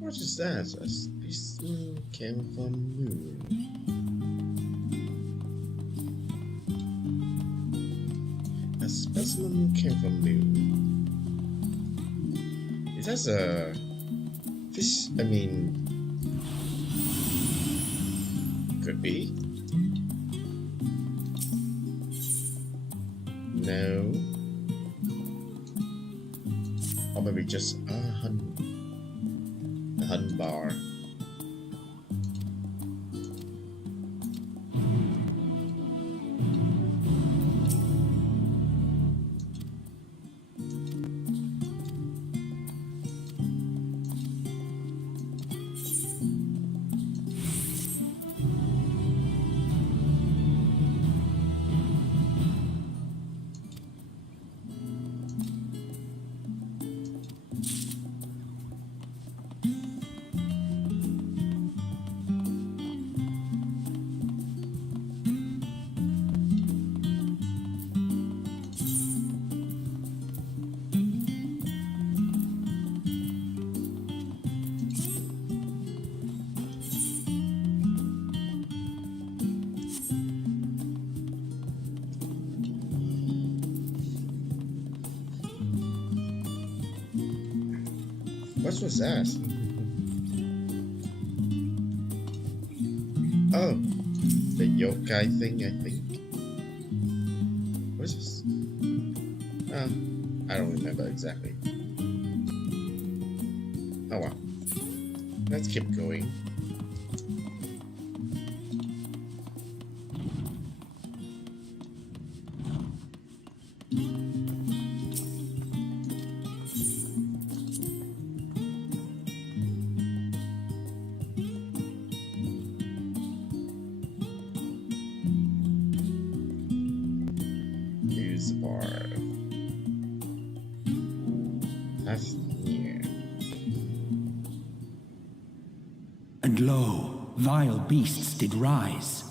What is that? A specimen came from moon. A specimen came from moon. Is that a fish? I mean, could be. No. Or maybe just a hun bar. What was that? Oh, the yokai thing, I think. What is this? I don't remember exactly. Oh well. Let's keep going. Use the bar. That's near. And lo, vile beasts did rise.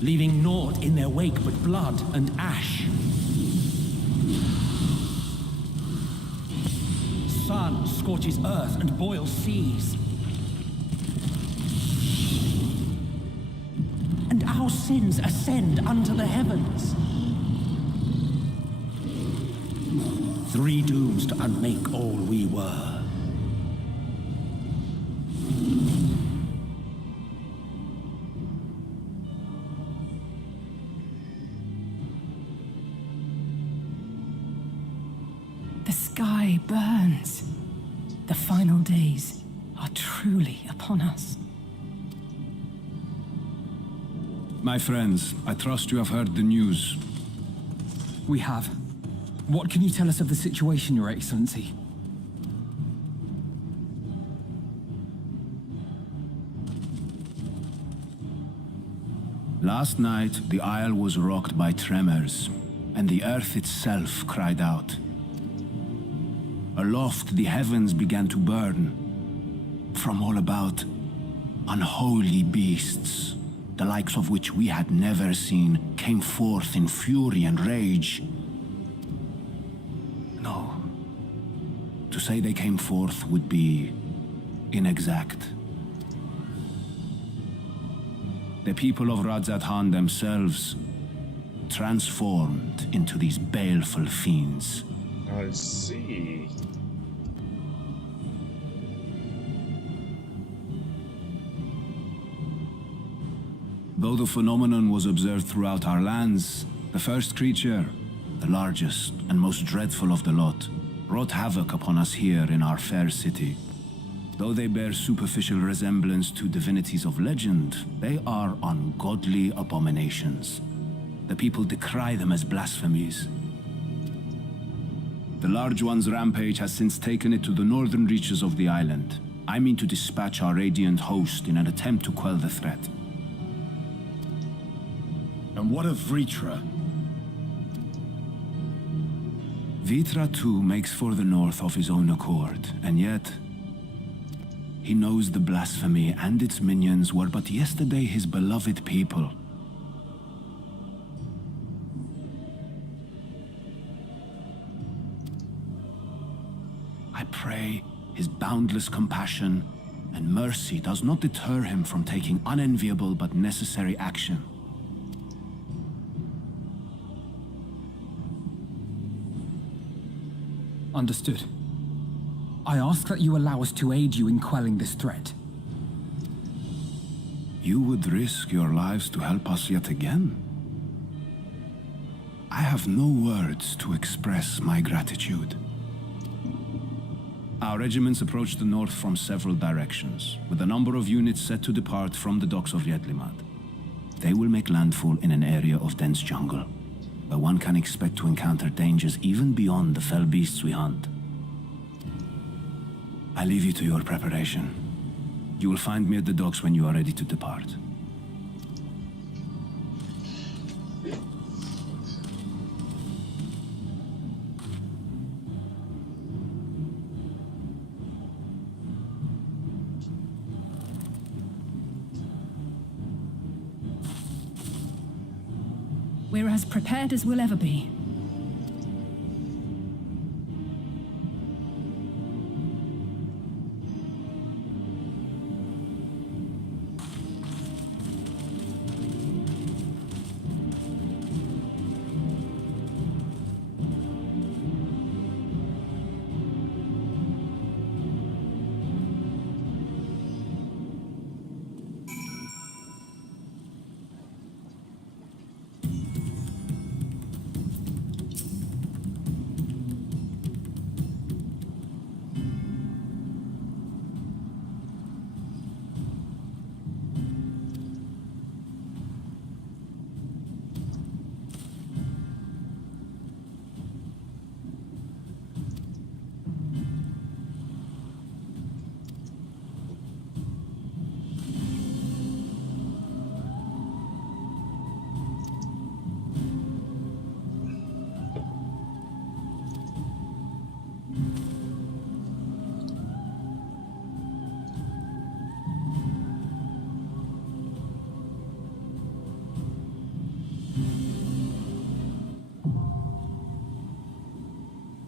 Leaving naught in their wake but blood and ash. Sun scorches earth and boils seas. And our sins ascend unto the heavens. Three dooms to unmake all we were. The sky burns. The final days are truly upon us. My friends, I trust you have heard the news. We have. What can you tell us of the situation, Your Excellency? Last night, the isle was rocked by tremors, and the earth itself cried out. Aloft, the heavens began to burn. From all about, unholy beasts, the likes of which we had never seen, came forth in fury and rage. No. To say they came forth would be inexact. The people of Radzat-Han themselves transformed into these baleful fiends. I see. Though the phenomenon was observed throughout our lands, the first creature, the largest and most dreadful of the lot, wrought havoc upon us here in our fair city. Though they bear superficial resemblance to divinities of legend, they are ungodly abominations. The people decry them as blasphemies. The large one's rampage has since taken it to the northern reaches of the island. I mean to dispatch our radiant host in an attempt to quell the threat. And what of Vritra? Vitra too makes for the north of his own accord, and yet he knows the blasphemy and its minions were but yesterday his beloved people. I pray his boundless compassion and mercy does not deter him from taking unenviable but necessary action. Understood. I ask that you allow us to aid you in quelling this threat. You would risk your lives to help us yet again? I have no words to express my gratitude. Our regiments approach the north from several directions, with a number of units set to depart from the docks of Yedlimat. They will make landfall in an area of dense jungle, where one can expect to encounter dangers even beyond the fell beasts we hunt. I leave you to your preparation. You will find me at the docks when you are ready to depart. We're as prepared as we'll ever be.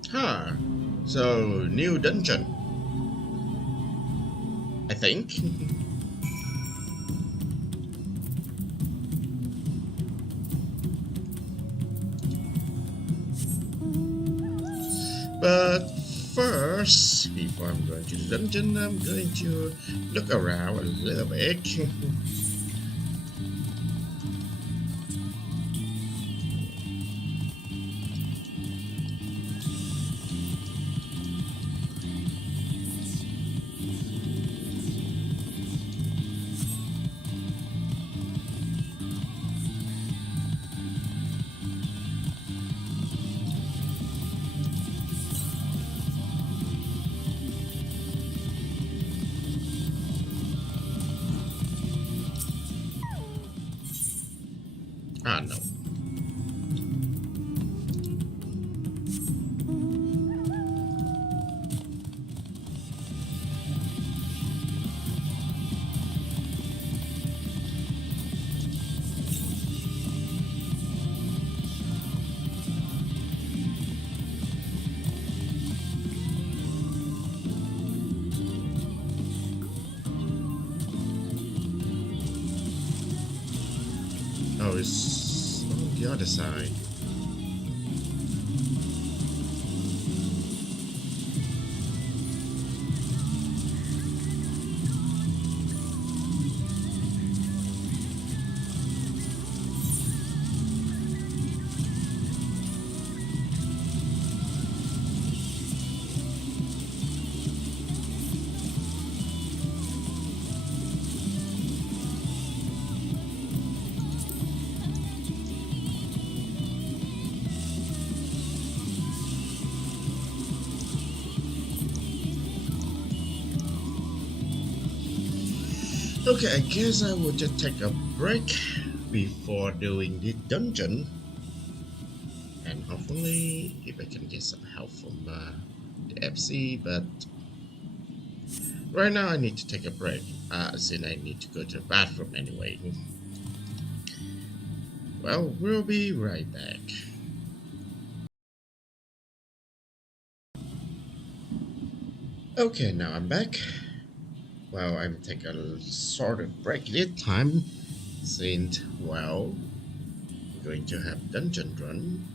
Huh. So, new dungeon. I think. But first, before I'm going to the dungeon, I'm going to look around a little bit. Ah, no. Oh, it's on the other side. Okay, I guess I will just take a break before doing the dungeon. And hopefully, if I can get some help from the FC, but right now I need to take a break since I need to go to the bathroom anyway. Well, we'll be right back. Okay, now I'm back. Well, I'm taking a sort of break this time since, well, we're going to have dungeon run.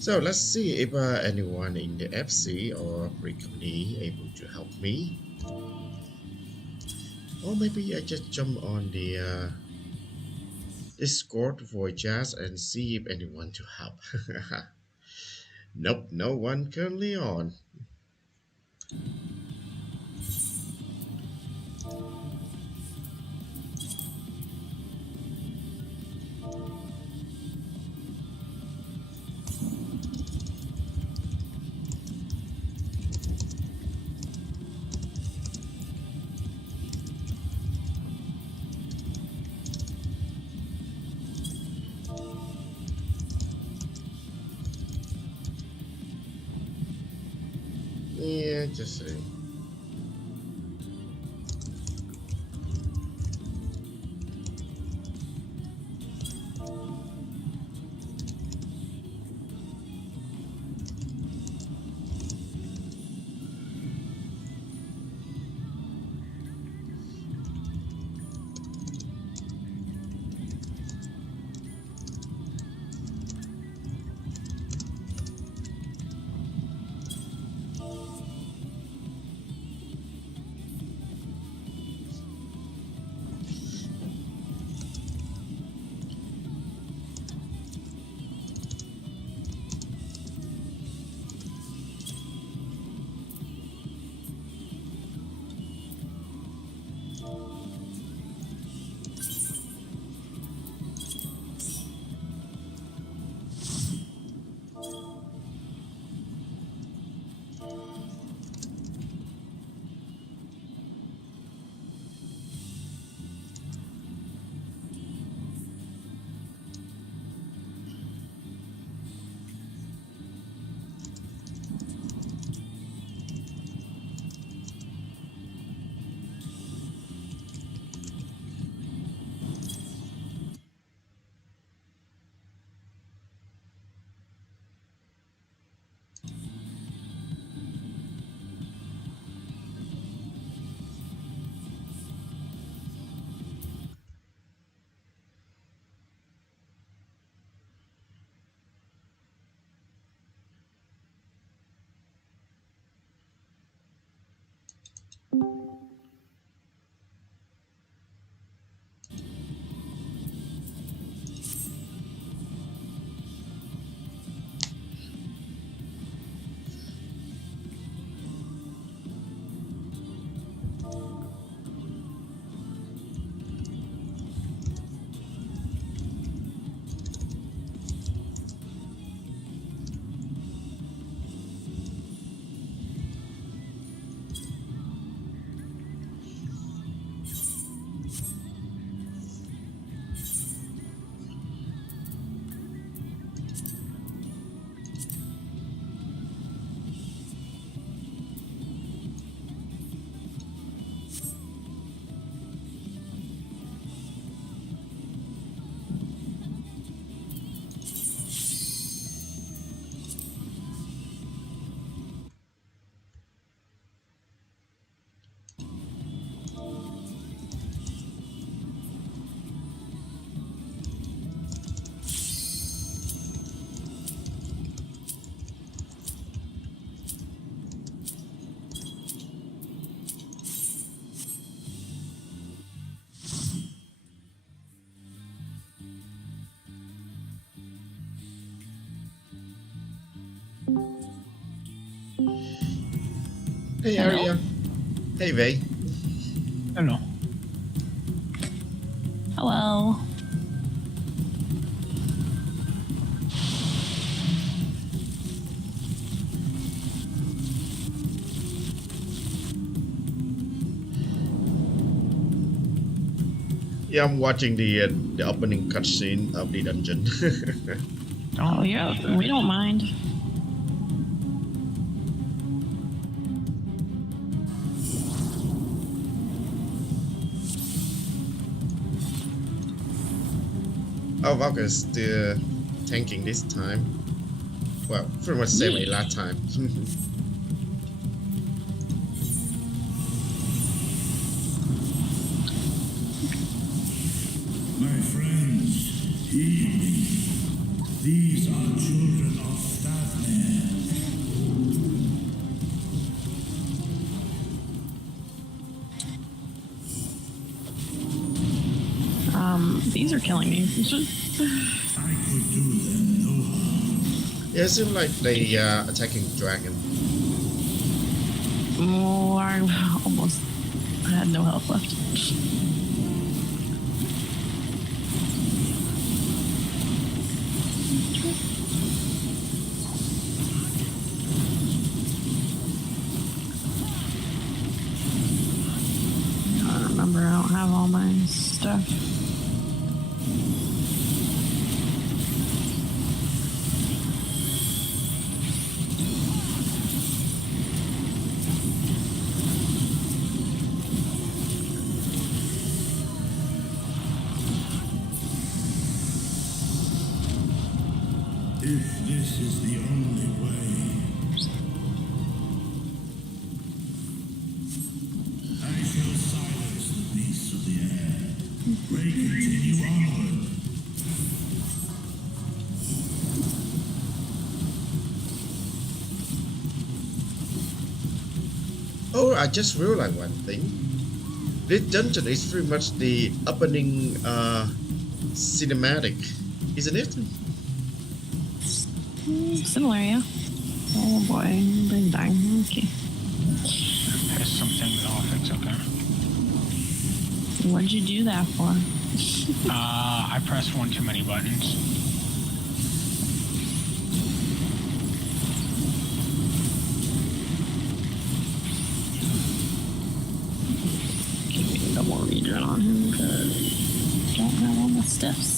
So let's see if anyone in the FC or free company able to help me. Or maybe I just jump on the Discord for jazz and see if anyone to help. Nope, no one currently on. Yeah, just see. Hey, Hello? Arya. Hey, Vay. Hello. Hello. Yeah, I'm watching the opening cutscene of the dungeon. Oh, yeah, we don't mind. Oh, Vaker's still tanking this time. Well, pretty much same as Yeah. last time. My friends, heed me. These are children of Stavner. These are killing me. I could do them no harm. Yeah, it seems like they attacking dragon. Oh, I almost had no health left. I remember I don't have all my stuff. If this is the only way, I shall silence the beasts of the air. Pray continue onward. Oh, I just realized one thing. This dungeon is pretty much the opening cinematic, isn't it? Similar, yeah. Oh boy, been dying. Okay. There's some things off, it's okay. What'd you do that for? I pressed one too many buttons. Give me a double redrawn on him because don't have all the stuffs.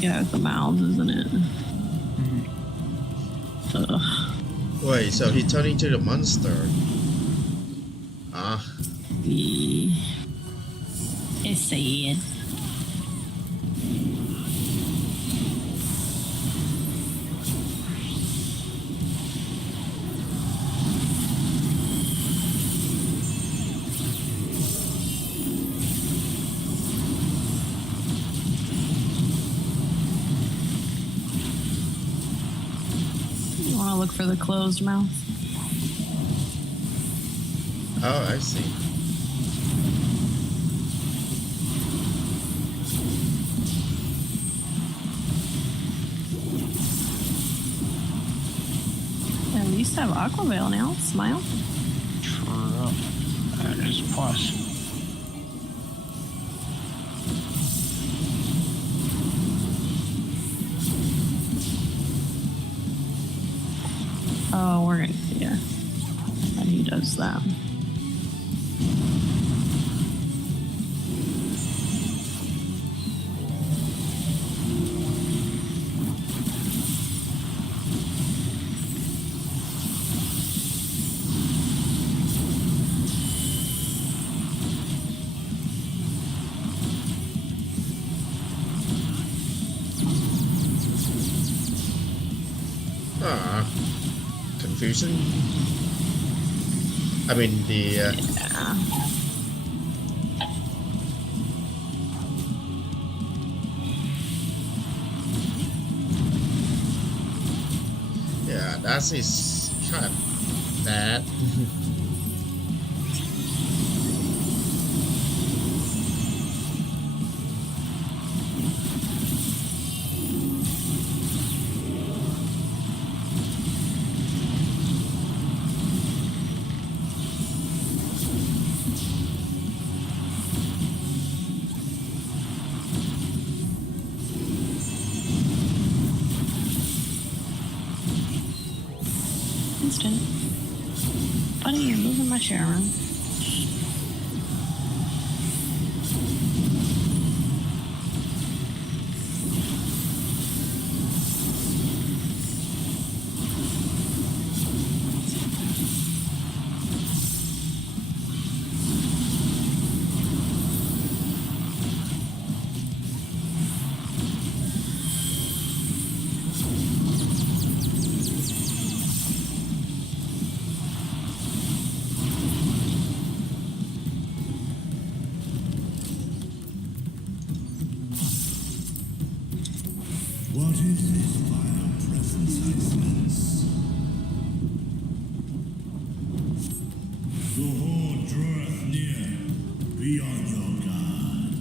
guy with the mouths, isn't it? Ugh. Wait, so he turned into the monster. Ah. It's sad. You want to look for the closed mouth? Oh, I see. At least have Aquavale now. Smile. True. That is plus. Oh, we're gonna, yeah. And he does that. Ah. Confusing. I mean, the. Yeah. Yeah, that is kind of bad. Instant. Buddy, you're moving my chair around. What is this vile presence I sense? The horde draweth near. Be on your guard.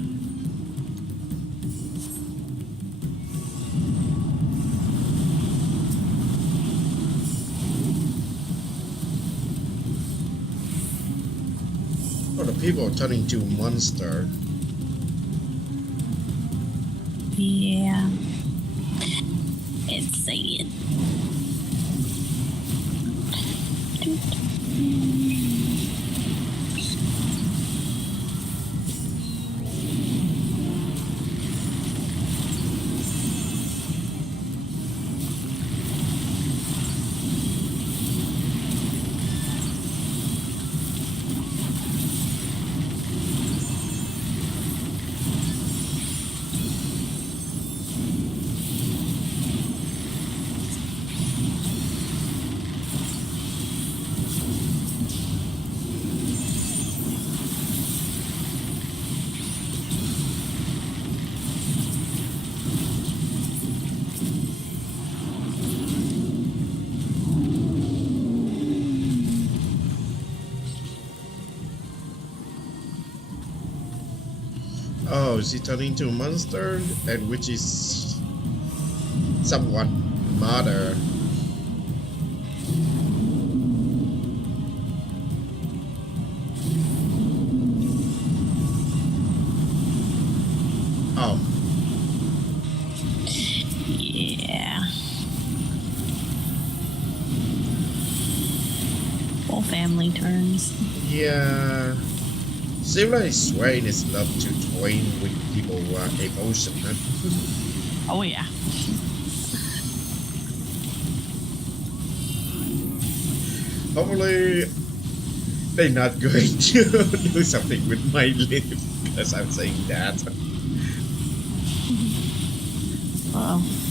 Oh, the people are turning into monster. Yeah. It's sad. Oh, is he turning into a monster? And which is someone mother. Oh. Yeah. Full family turns. Yeah. Seems like Swain is love to toy with people emotion. Oh yeah. Hopefully, they're not going to do something with my lips because I'm saying that. Uh-oh.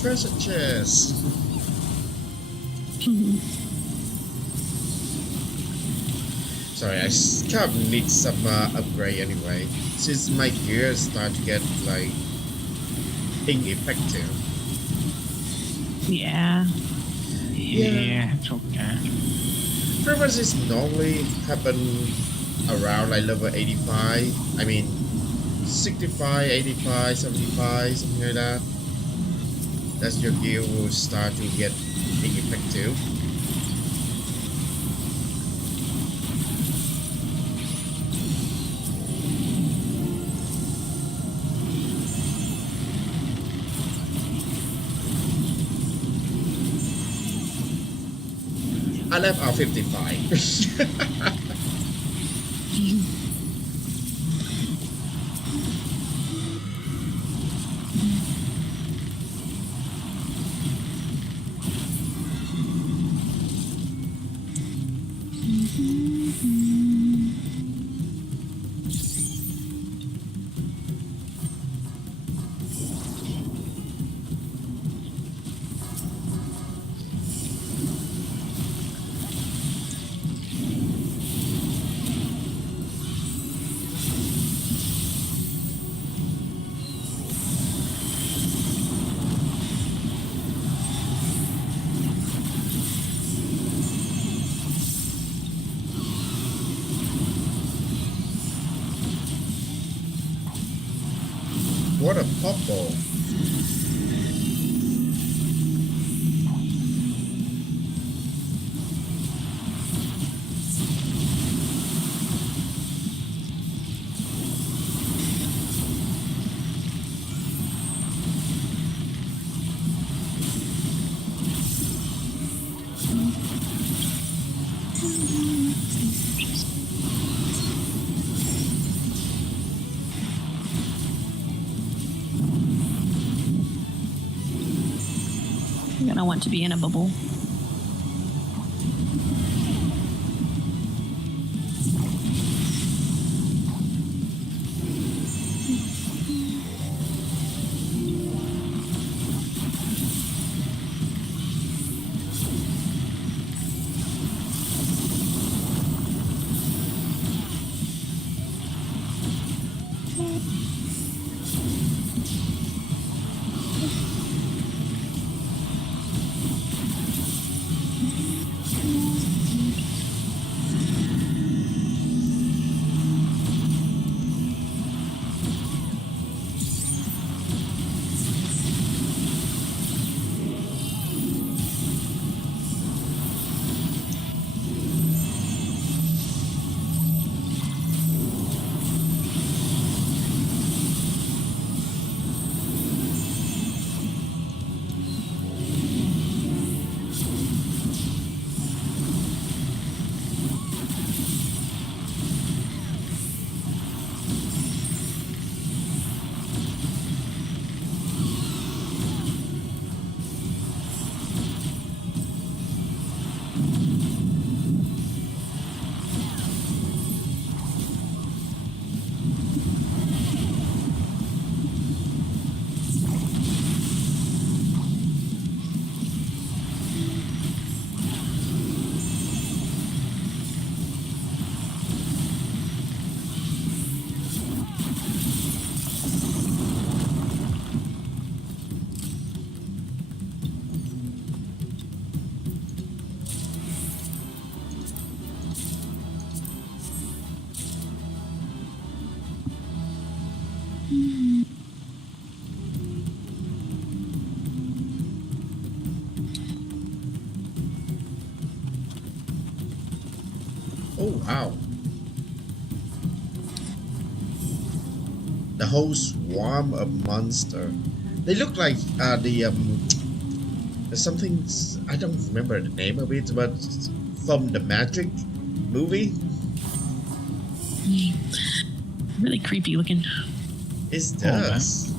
Treasure chest. Sorry, kind of need some upgrade anyway. Since my gears start to get like ineffective. Yeah. Yeah, it's okay. Frequencies normally happen around like level 85. I mean, 65, 85, 75, something like that. That's your gear will start to get ineffective. I left R55. What a popball. You're gonna want to be in a bubble. Wow. The whole swarm of monster. They look like there's something I don't remember the name of it, but from the Magic movie. Really creepy looking. It does.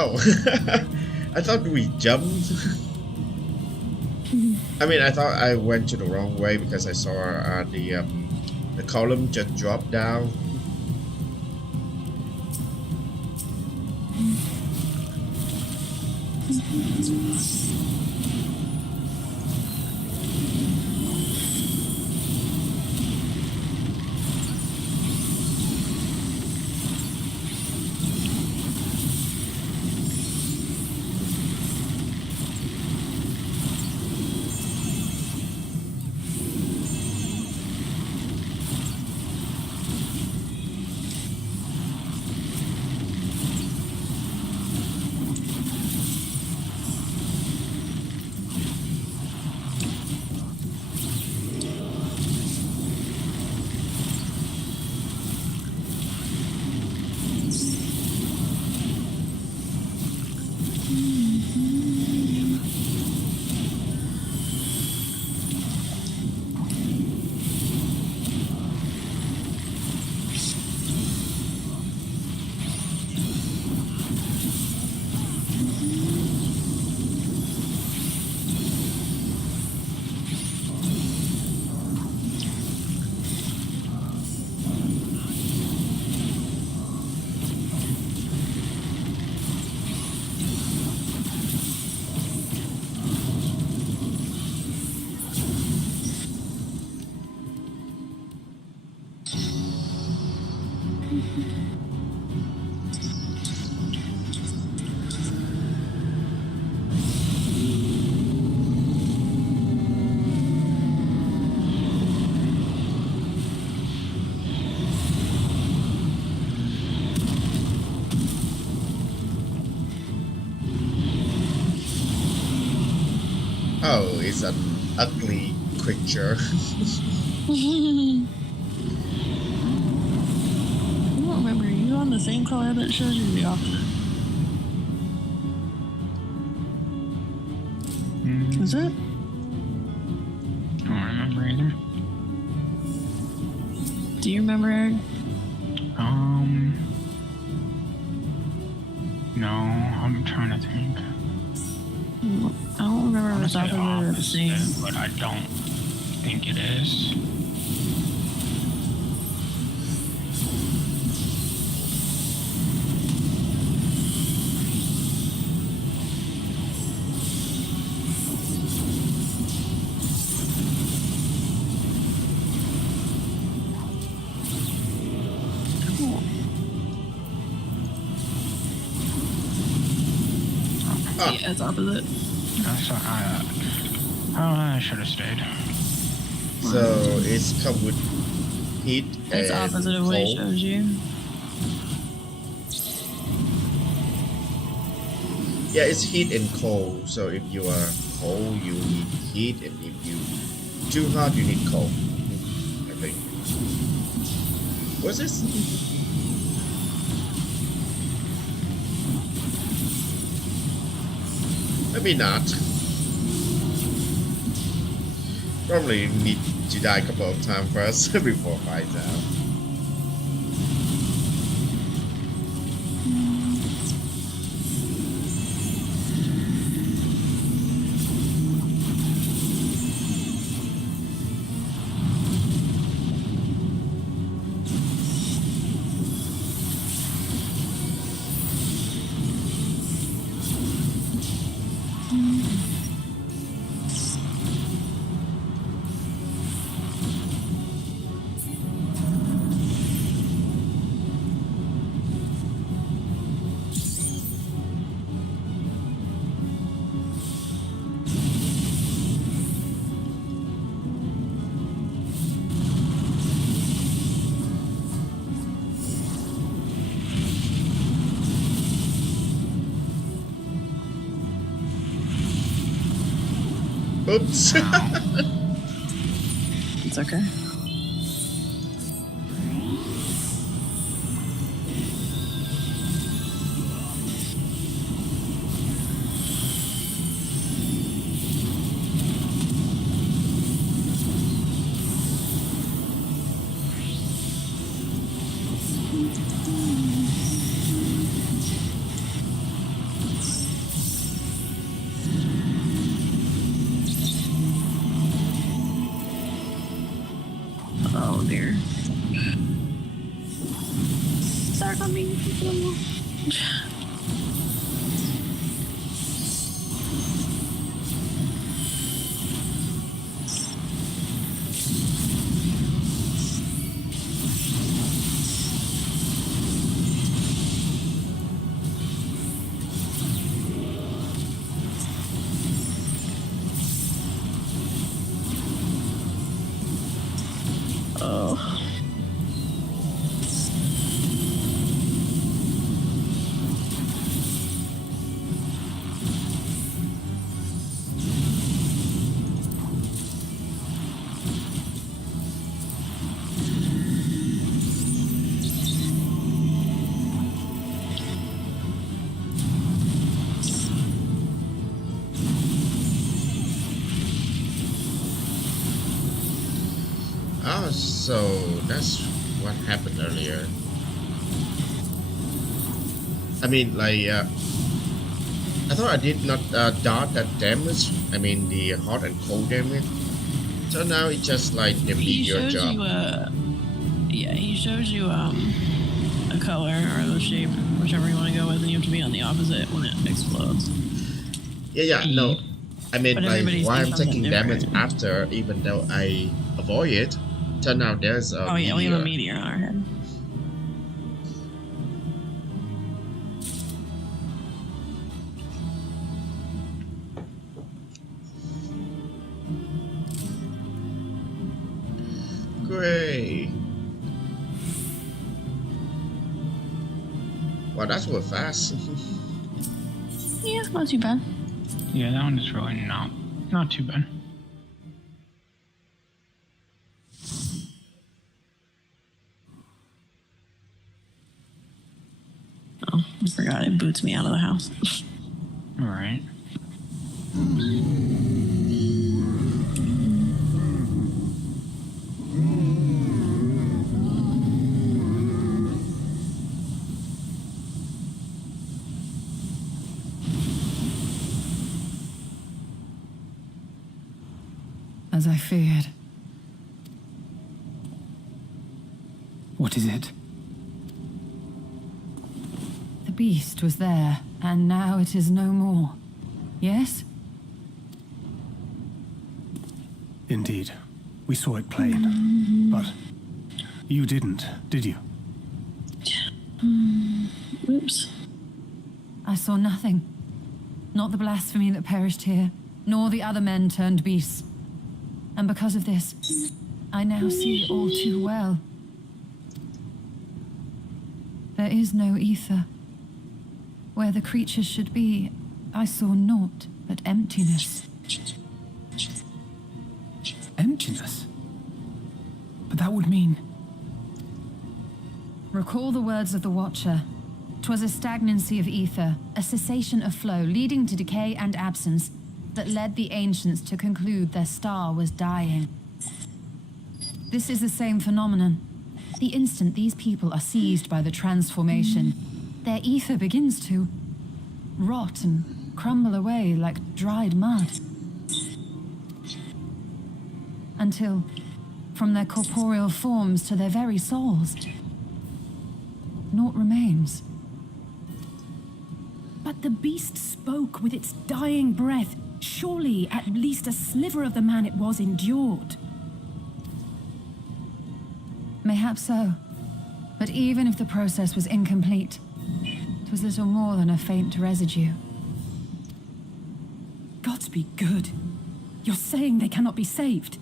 Oh, I thought we jumped. I mean, I thought I went to the wrong way because I saw the column just drop down. Oh, it's an ugly creature. I don't remember. Are you on the same color that shows you the opposite? Is it? I don't remember either. Do you remember, Eric? No, I'm trying to think. I don't remember if it's opposite or the same. But I don't think it is. Yeah, it's opposite. I should have stayed. So it's come with heat It's and opposite of what it cold. shows you. Yeah, it's heat and cold. So if you are cold, you need heat, and if you too hot, you need cold. I think. What's this? Maybe not. Probably need to die a couple of times first before fight out. Oops. It's okay. Oh dear. Sorry for me. Oh. Oh, so that's what happened earlier. I mean, like, I thought I did not dot that damage. I mean, the hot and cold damage. So now it's just like the He meteor shows job. you yeah, he shows you a color or the shape, whichever you want to go with, and you have to be on the opposite when it explodes. Yeah, no. I mean, But like, everybody why sees I'm something taking damage different. after, even though I avoid it, turn out there's a Oh yeah, we have a meteor. meteor on our head. Great. Wow, that's real fast. Yeah, not too bad. Yeah, that one is really not too bad. Oh, I forgot it boots me out of the house. All right. As I feared. What is it? The beast was there, and now it is no more. Yes? Indeed. We saw it plain. But you didn't, did you? Oops. I saw nothing. Not the blasphemy that perished here, nor the other men turned beasts. And because of this, I now see all too well. There is no ether. Where the creatures should be, I saw naught but emptiness. Emptiness? But that would mean... Recall the words of the Watcher. 'Twas a stagnancy of ether, a cessation of flow, leading to decay and absence, that led the ancients to conclude their star was dying. This is the same phenomenon. The instant these people are seized by the transformation, their ether begins to rot and crumble away like dried mud. Until, from their corporeal forms to their very souls, naught remains. But the beast spoke with its dying breath. Surely at least a sliver of the man it was endured. Mayhap so. But even if the process was incomplete, it was little more than a faint residue. Gods be good. You're saying they cannot be saved?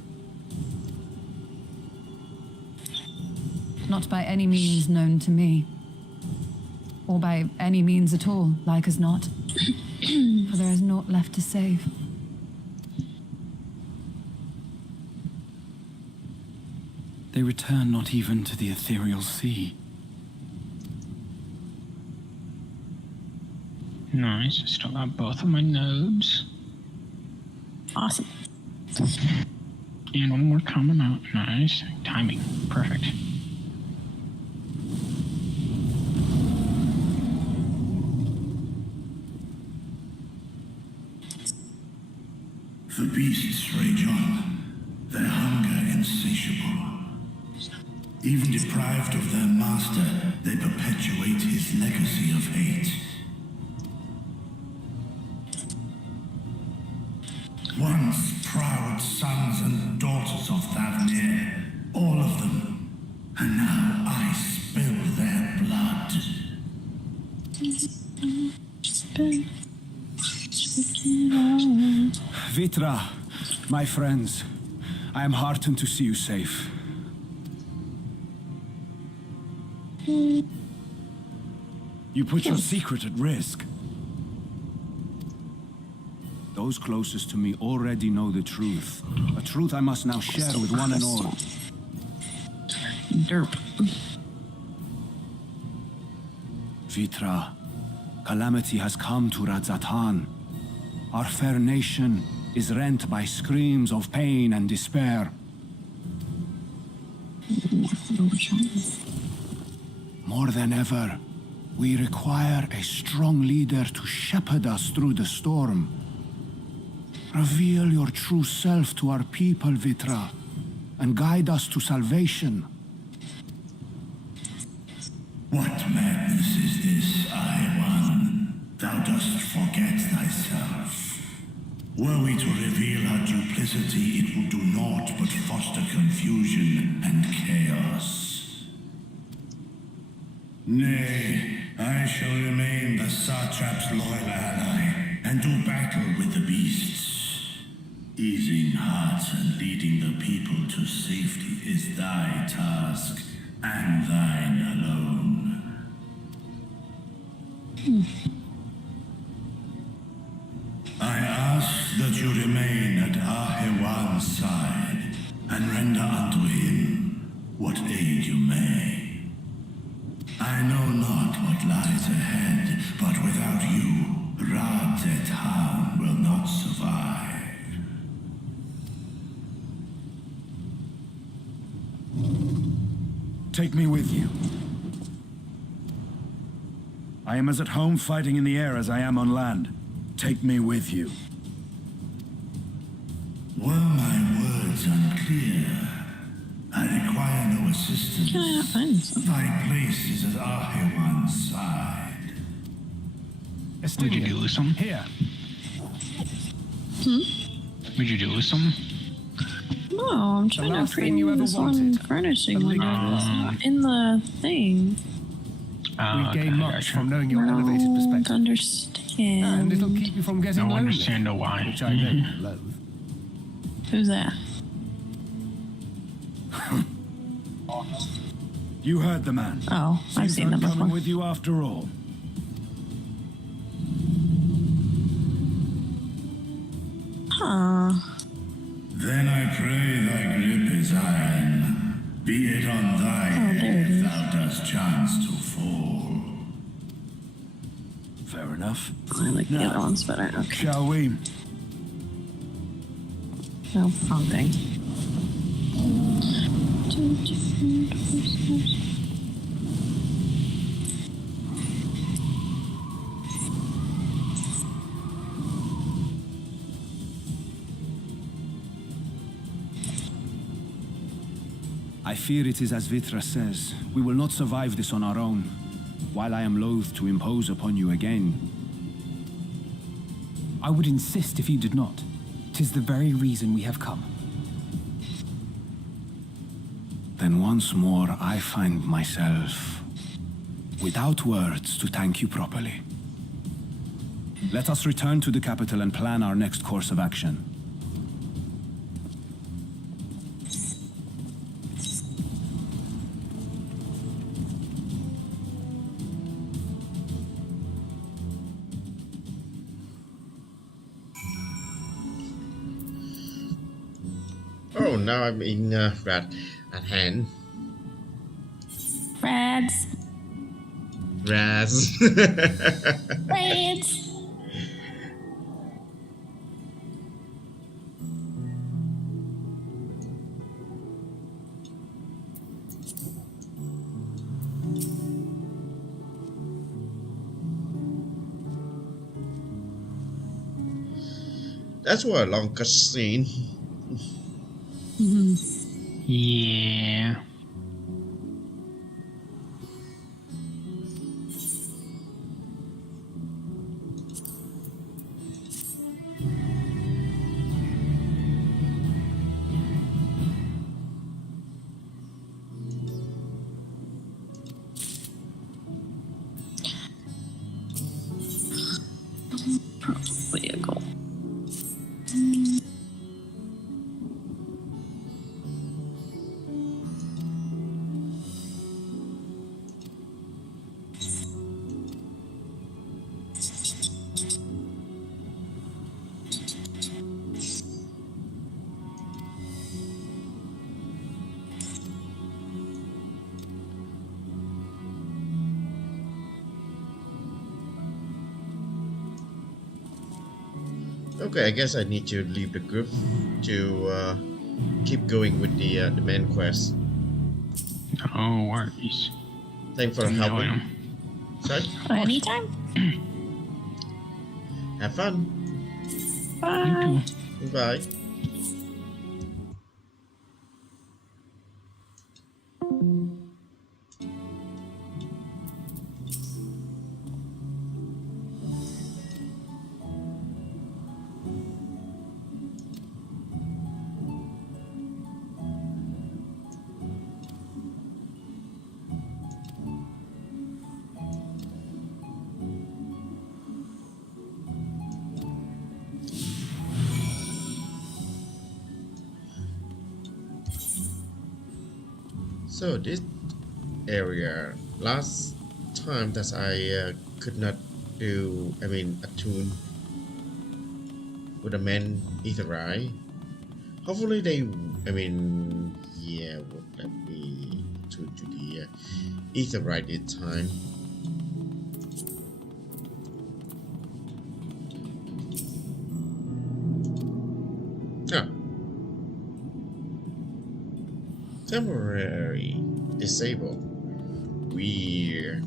Not by any means known to me. Or by any means at all, like as not. For there is naught left to save. They return not even to the ethereal sea. Nice. I still got both of my nodes. Awesome. And one more coming out. Nice. Timing. Perfect. The beasts rage on, their hunger insatiable. Even deprived of their master, they perpetuate his legacy of hate. Once proud sons and daughters of Thavnir, all of them, and now I spill their blood. Vitra, my friends, I am heartened to see you safe. You put your secret at risk. Those closest to me already know the truth. A truth I must now share with one and all. Derp. Vitra, calamity has come to Radzatan. Our fair nation is rent by screams of pain and despair. More than ever, we require a strong leader to shepherd us through the storm. Reveal your true self to our people, Vitra, and guide us to salvation. What madness is this, Iwan? Thou dost forget thyself. Were we to reveal our duplicity, it would do naught but foster confusion and chaos. Nay, I shall remain the Satrap's loyal ally, and do battle with the beasts. Easing hearts and leading the people to safety is thy task, and thine alone. I ask that you remain at Ahewan's side, and render unto him what aid you may. I know not what lies ahead, but without you, Radzatan will not survive. Take me with you. I am as at home fighting in the air as I am on land. Take me with you. Were my words unclear? I require no assistance. Can I not find something? Thy place is at Ahewan's side. Would you do with some? Here. Would you do with some? No, I'm trying to last thing bring you ever this one wanted. furnishing A one liquid. that is not in the thing. We gain much from knowing your elevated Don't perspective. understand. And it'll keep you from getting No lonely. understand why. Which I don't loathe. Who's that? You heard the man. Oh, I've Seems seen I'm them coming before. with you after all. Huh. Then I pray thy grip is iron. Be it on thy there it head is. thou dost chance to fall. Fair enough. I like the other ones better. Okay. Shall we? No, wrong thing. I fear it is as Vitra says. We will not survive this on our own. While I am loath to impose upon you again, I would insist if you did not. 'Tis the very reason we have come. then once more I find myself without words to thank you properly. Let us return to the capital and plan our next course of action. Oh, now I'm in Rat. at hand. Rads. Raz. Rads. That's what a long cutscene. Yeah. Vehicle. Okay, I guess I need to leave the group to keep going with the main quest. No worries. Thanks for Enjoy helping. 'em. Sorry. Anytime. Have fun. You Bye. too. Bye. So this area, last time that I could not do, I mean, attune with the main ether eye. Hopefully they, I mean, yeah, would let me attune to the ether eye this time. Ah, temporary disable. Weird.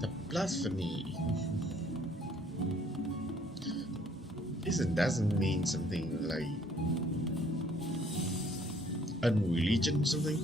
The blasphemy. This doesn't mean something like unreligion or something.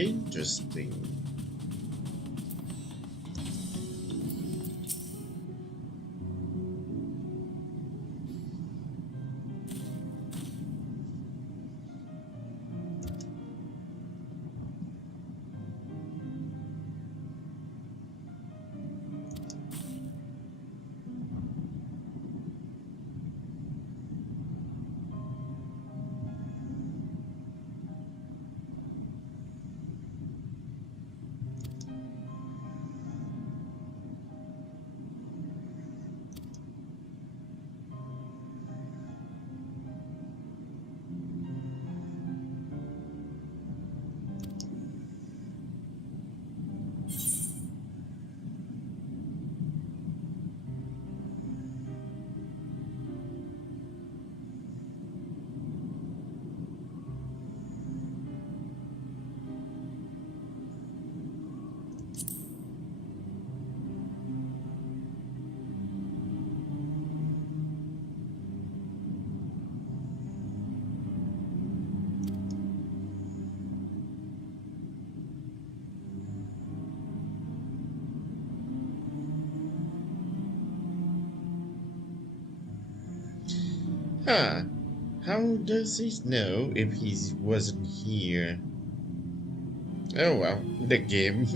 Interesting. Huh. How does he know if he wasn't here? Oh well, the game.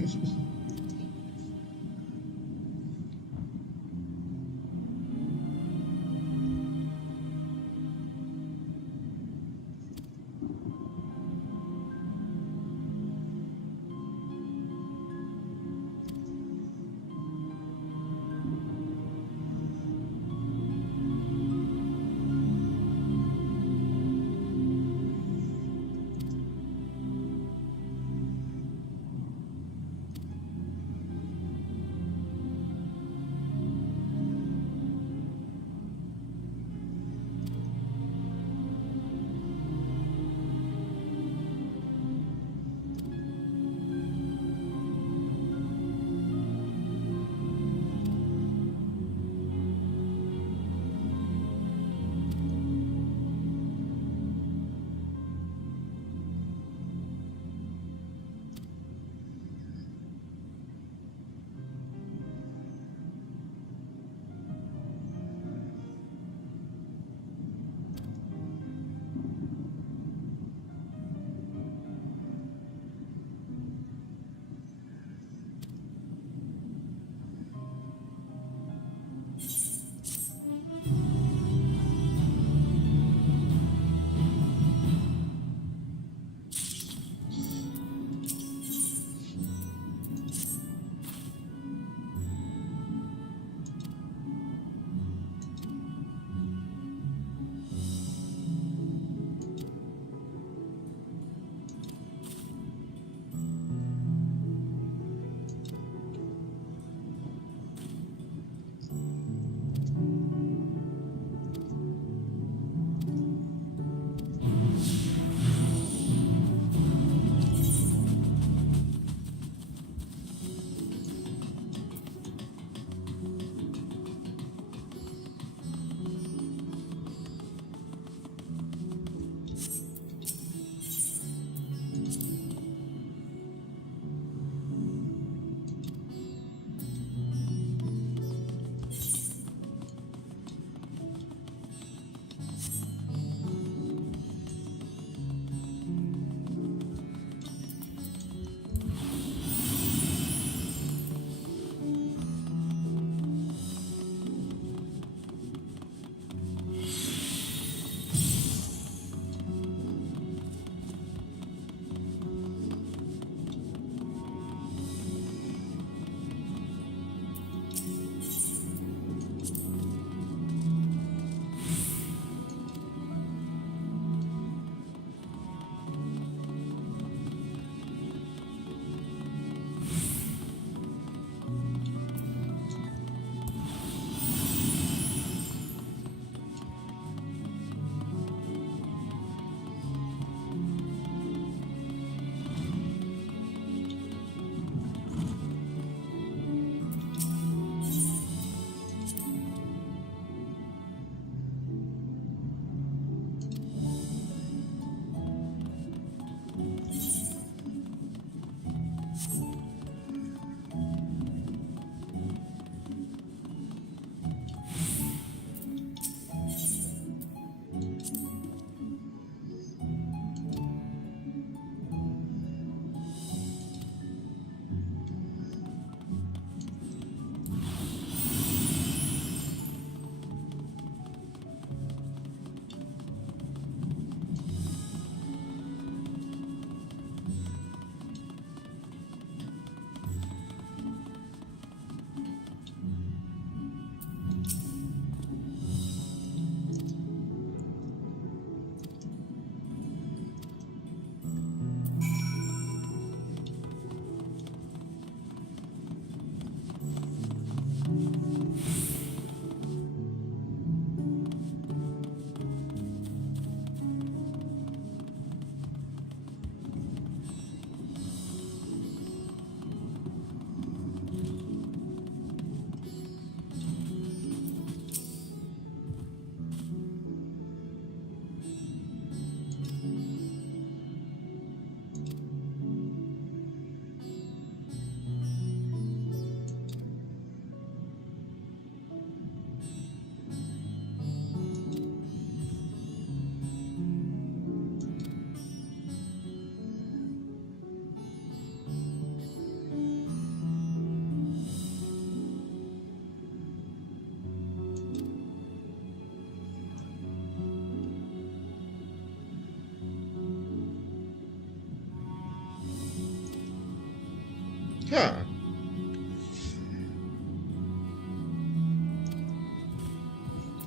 Huh.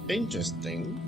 Interesting.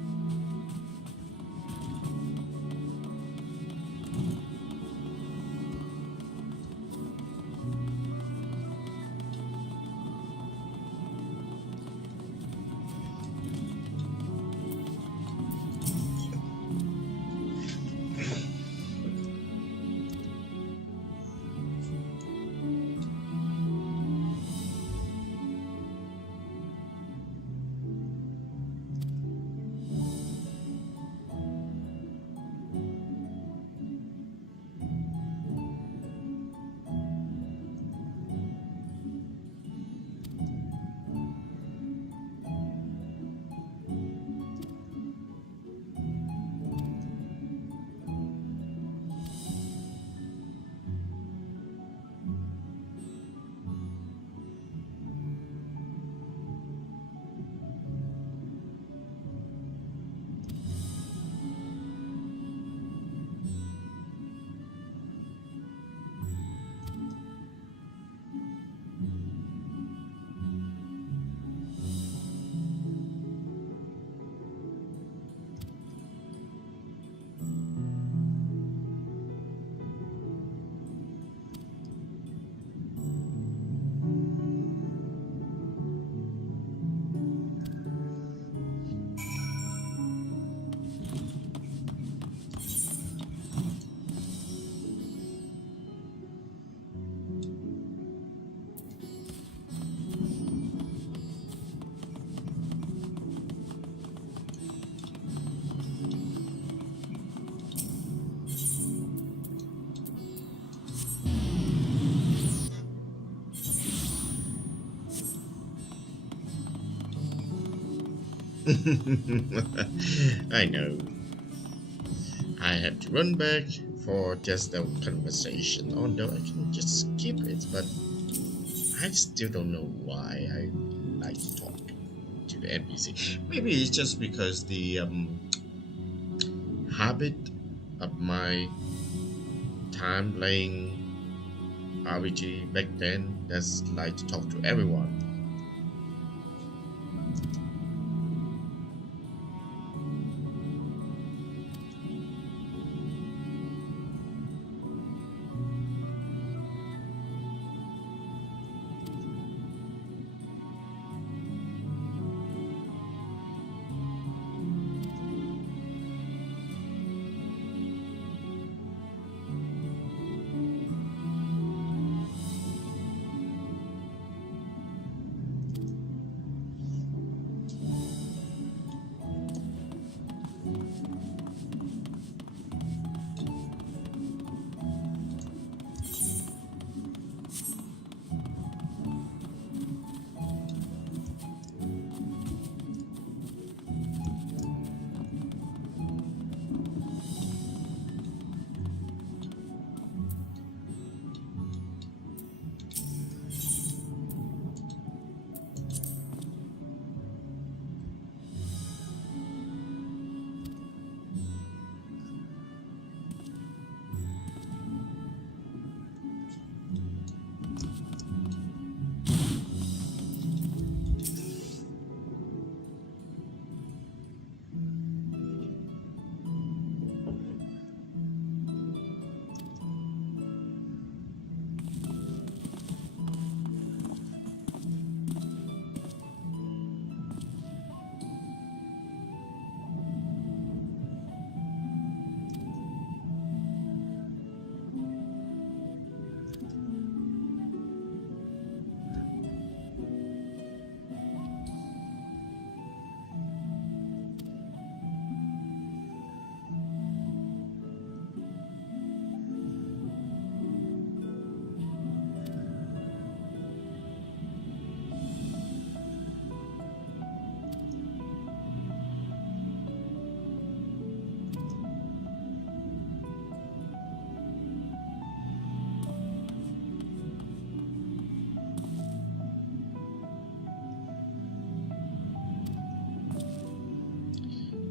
I know. I have to run back for just a conversation, although I can just skip it, but I still don't know why I like to talk to the NPC. Maybe it's just because the habit of my time playing RPG back then that's like to talk to everyone.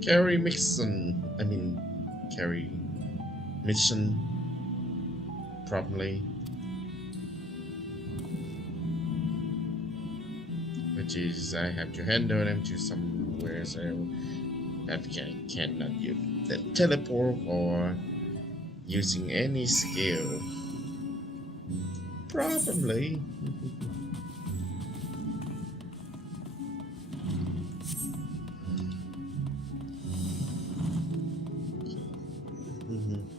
Carry Mixon, carry mission properly. which is I have to handle them to somewhere, so I cannot use the teleport or using any skill. Probably. Mhm.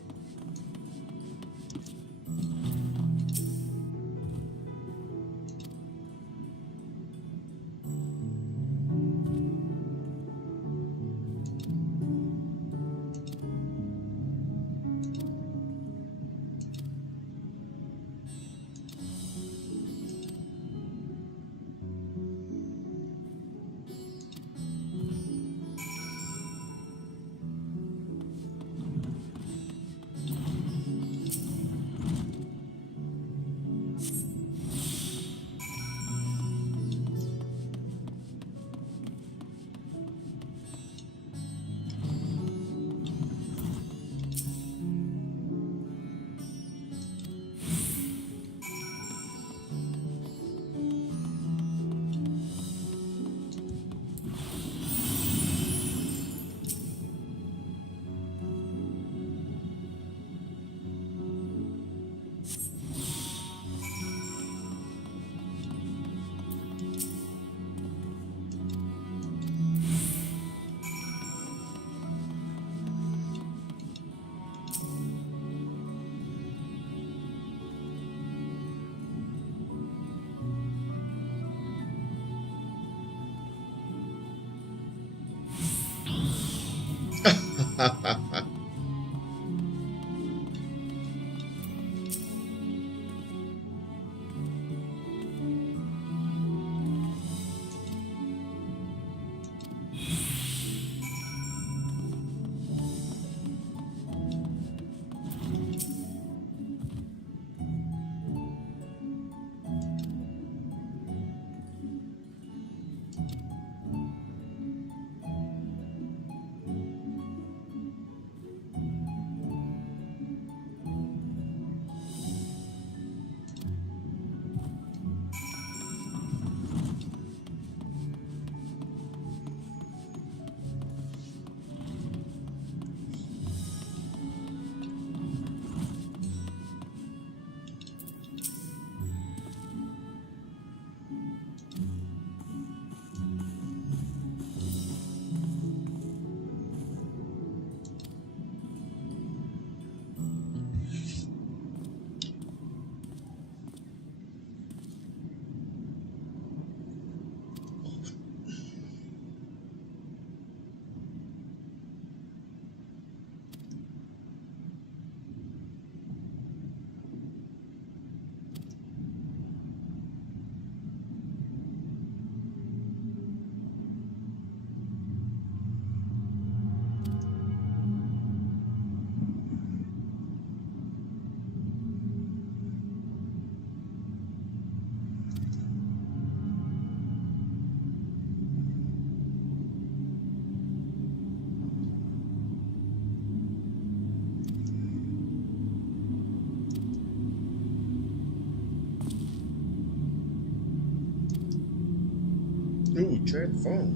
Ooh, trade phone.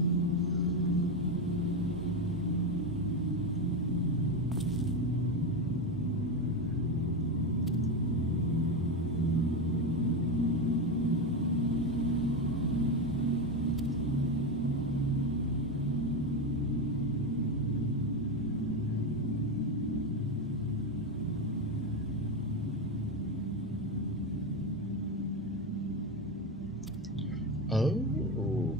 Oh.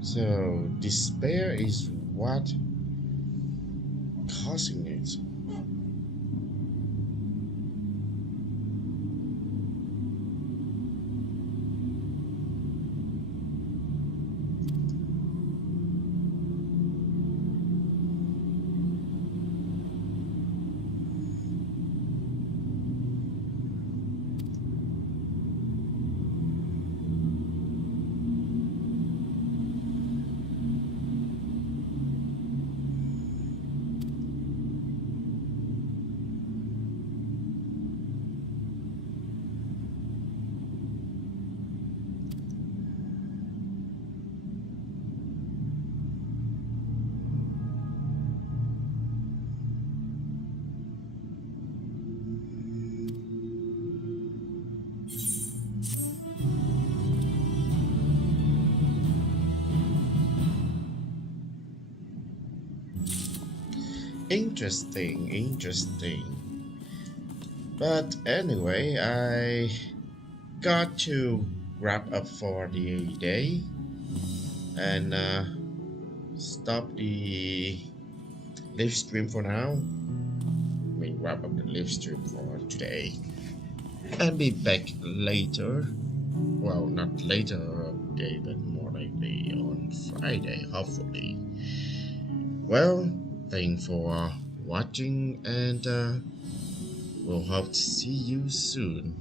So despair is what causing it. Interesting. But anyway, I got to wrap up for the day and stop the live stream for now. I mean, wrap up the live stream for today and be back later. Well, not later day, but more likely on Friday, hopefully. Well, thanks for watching, and we'll hope to see you soon.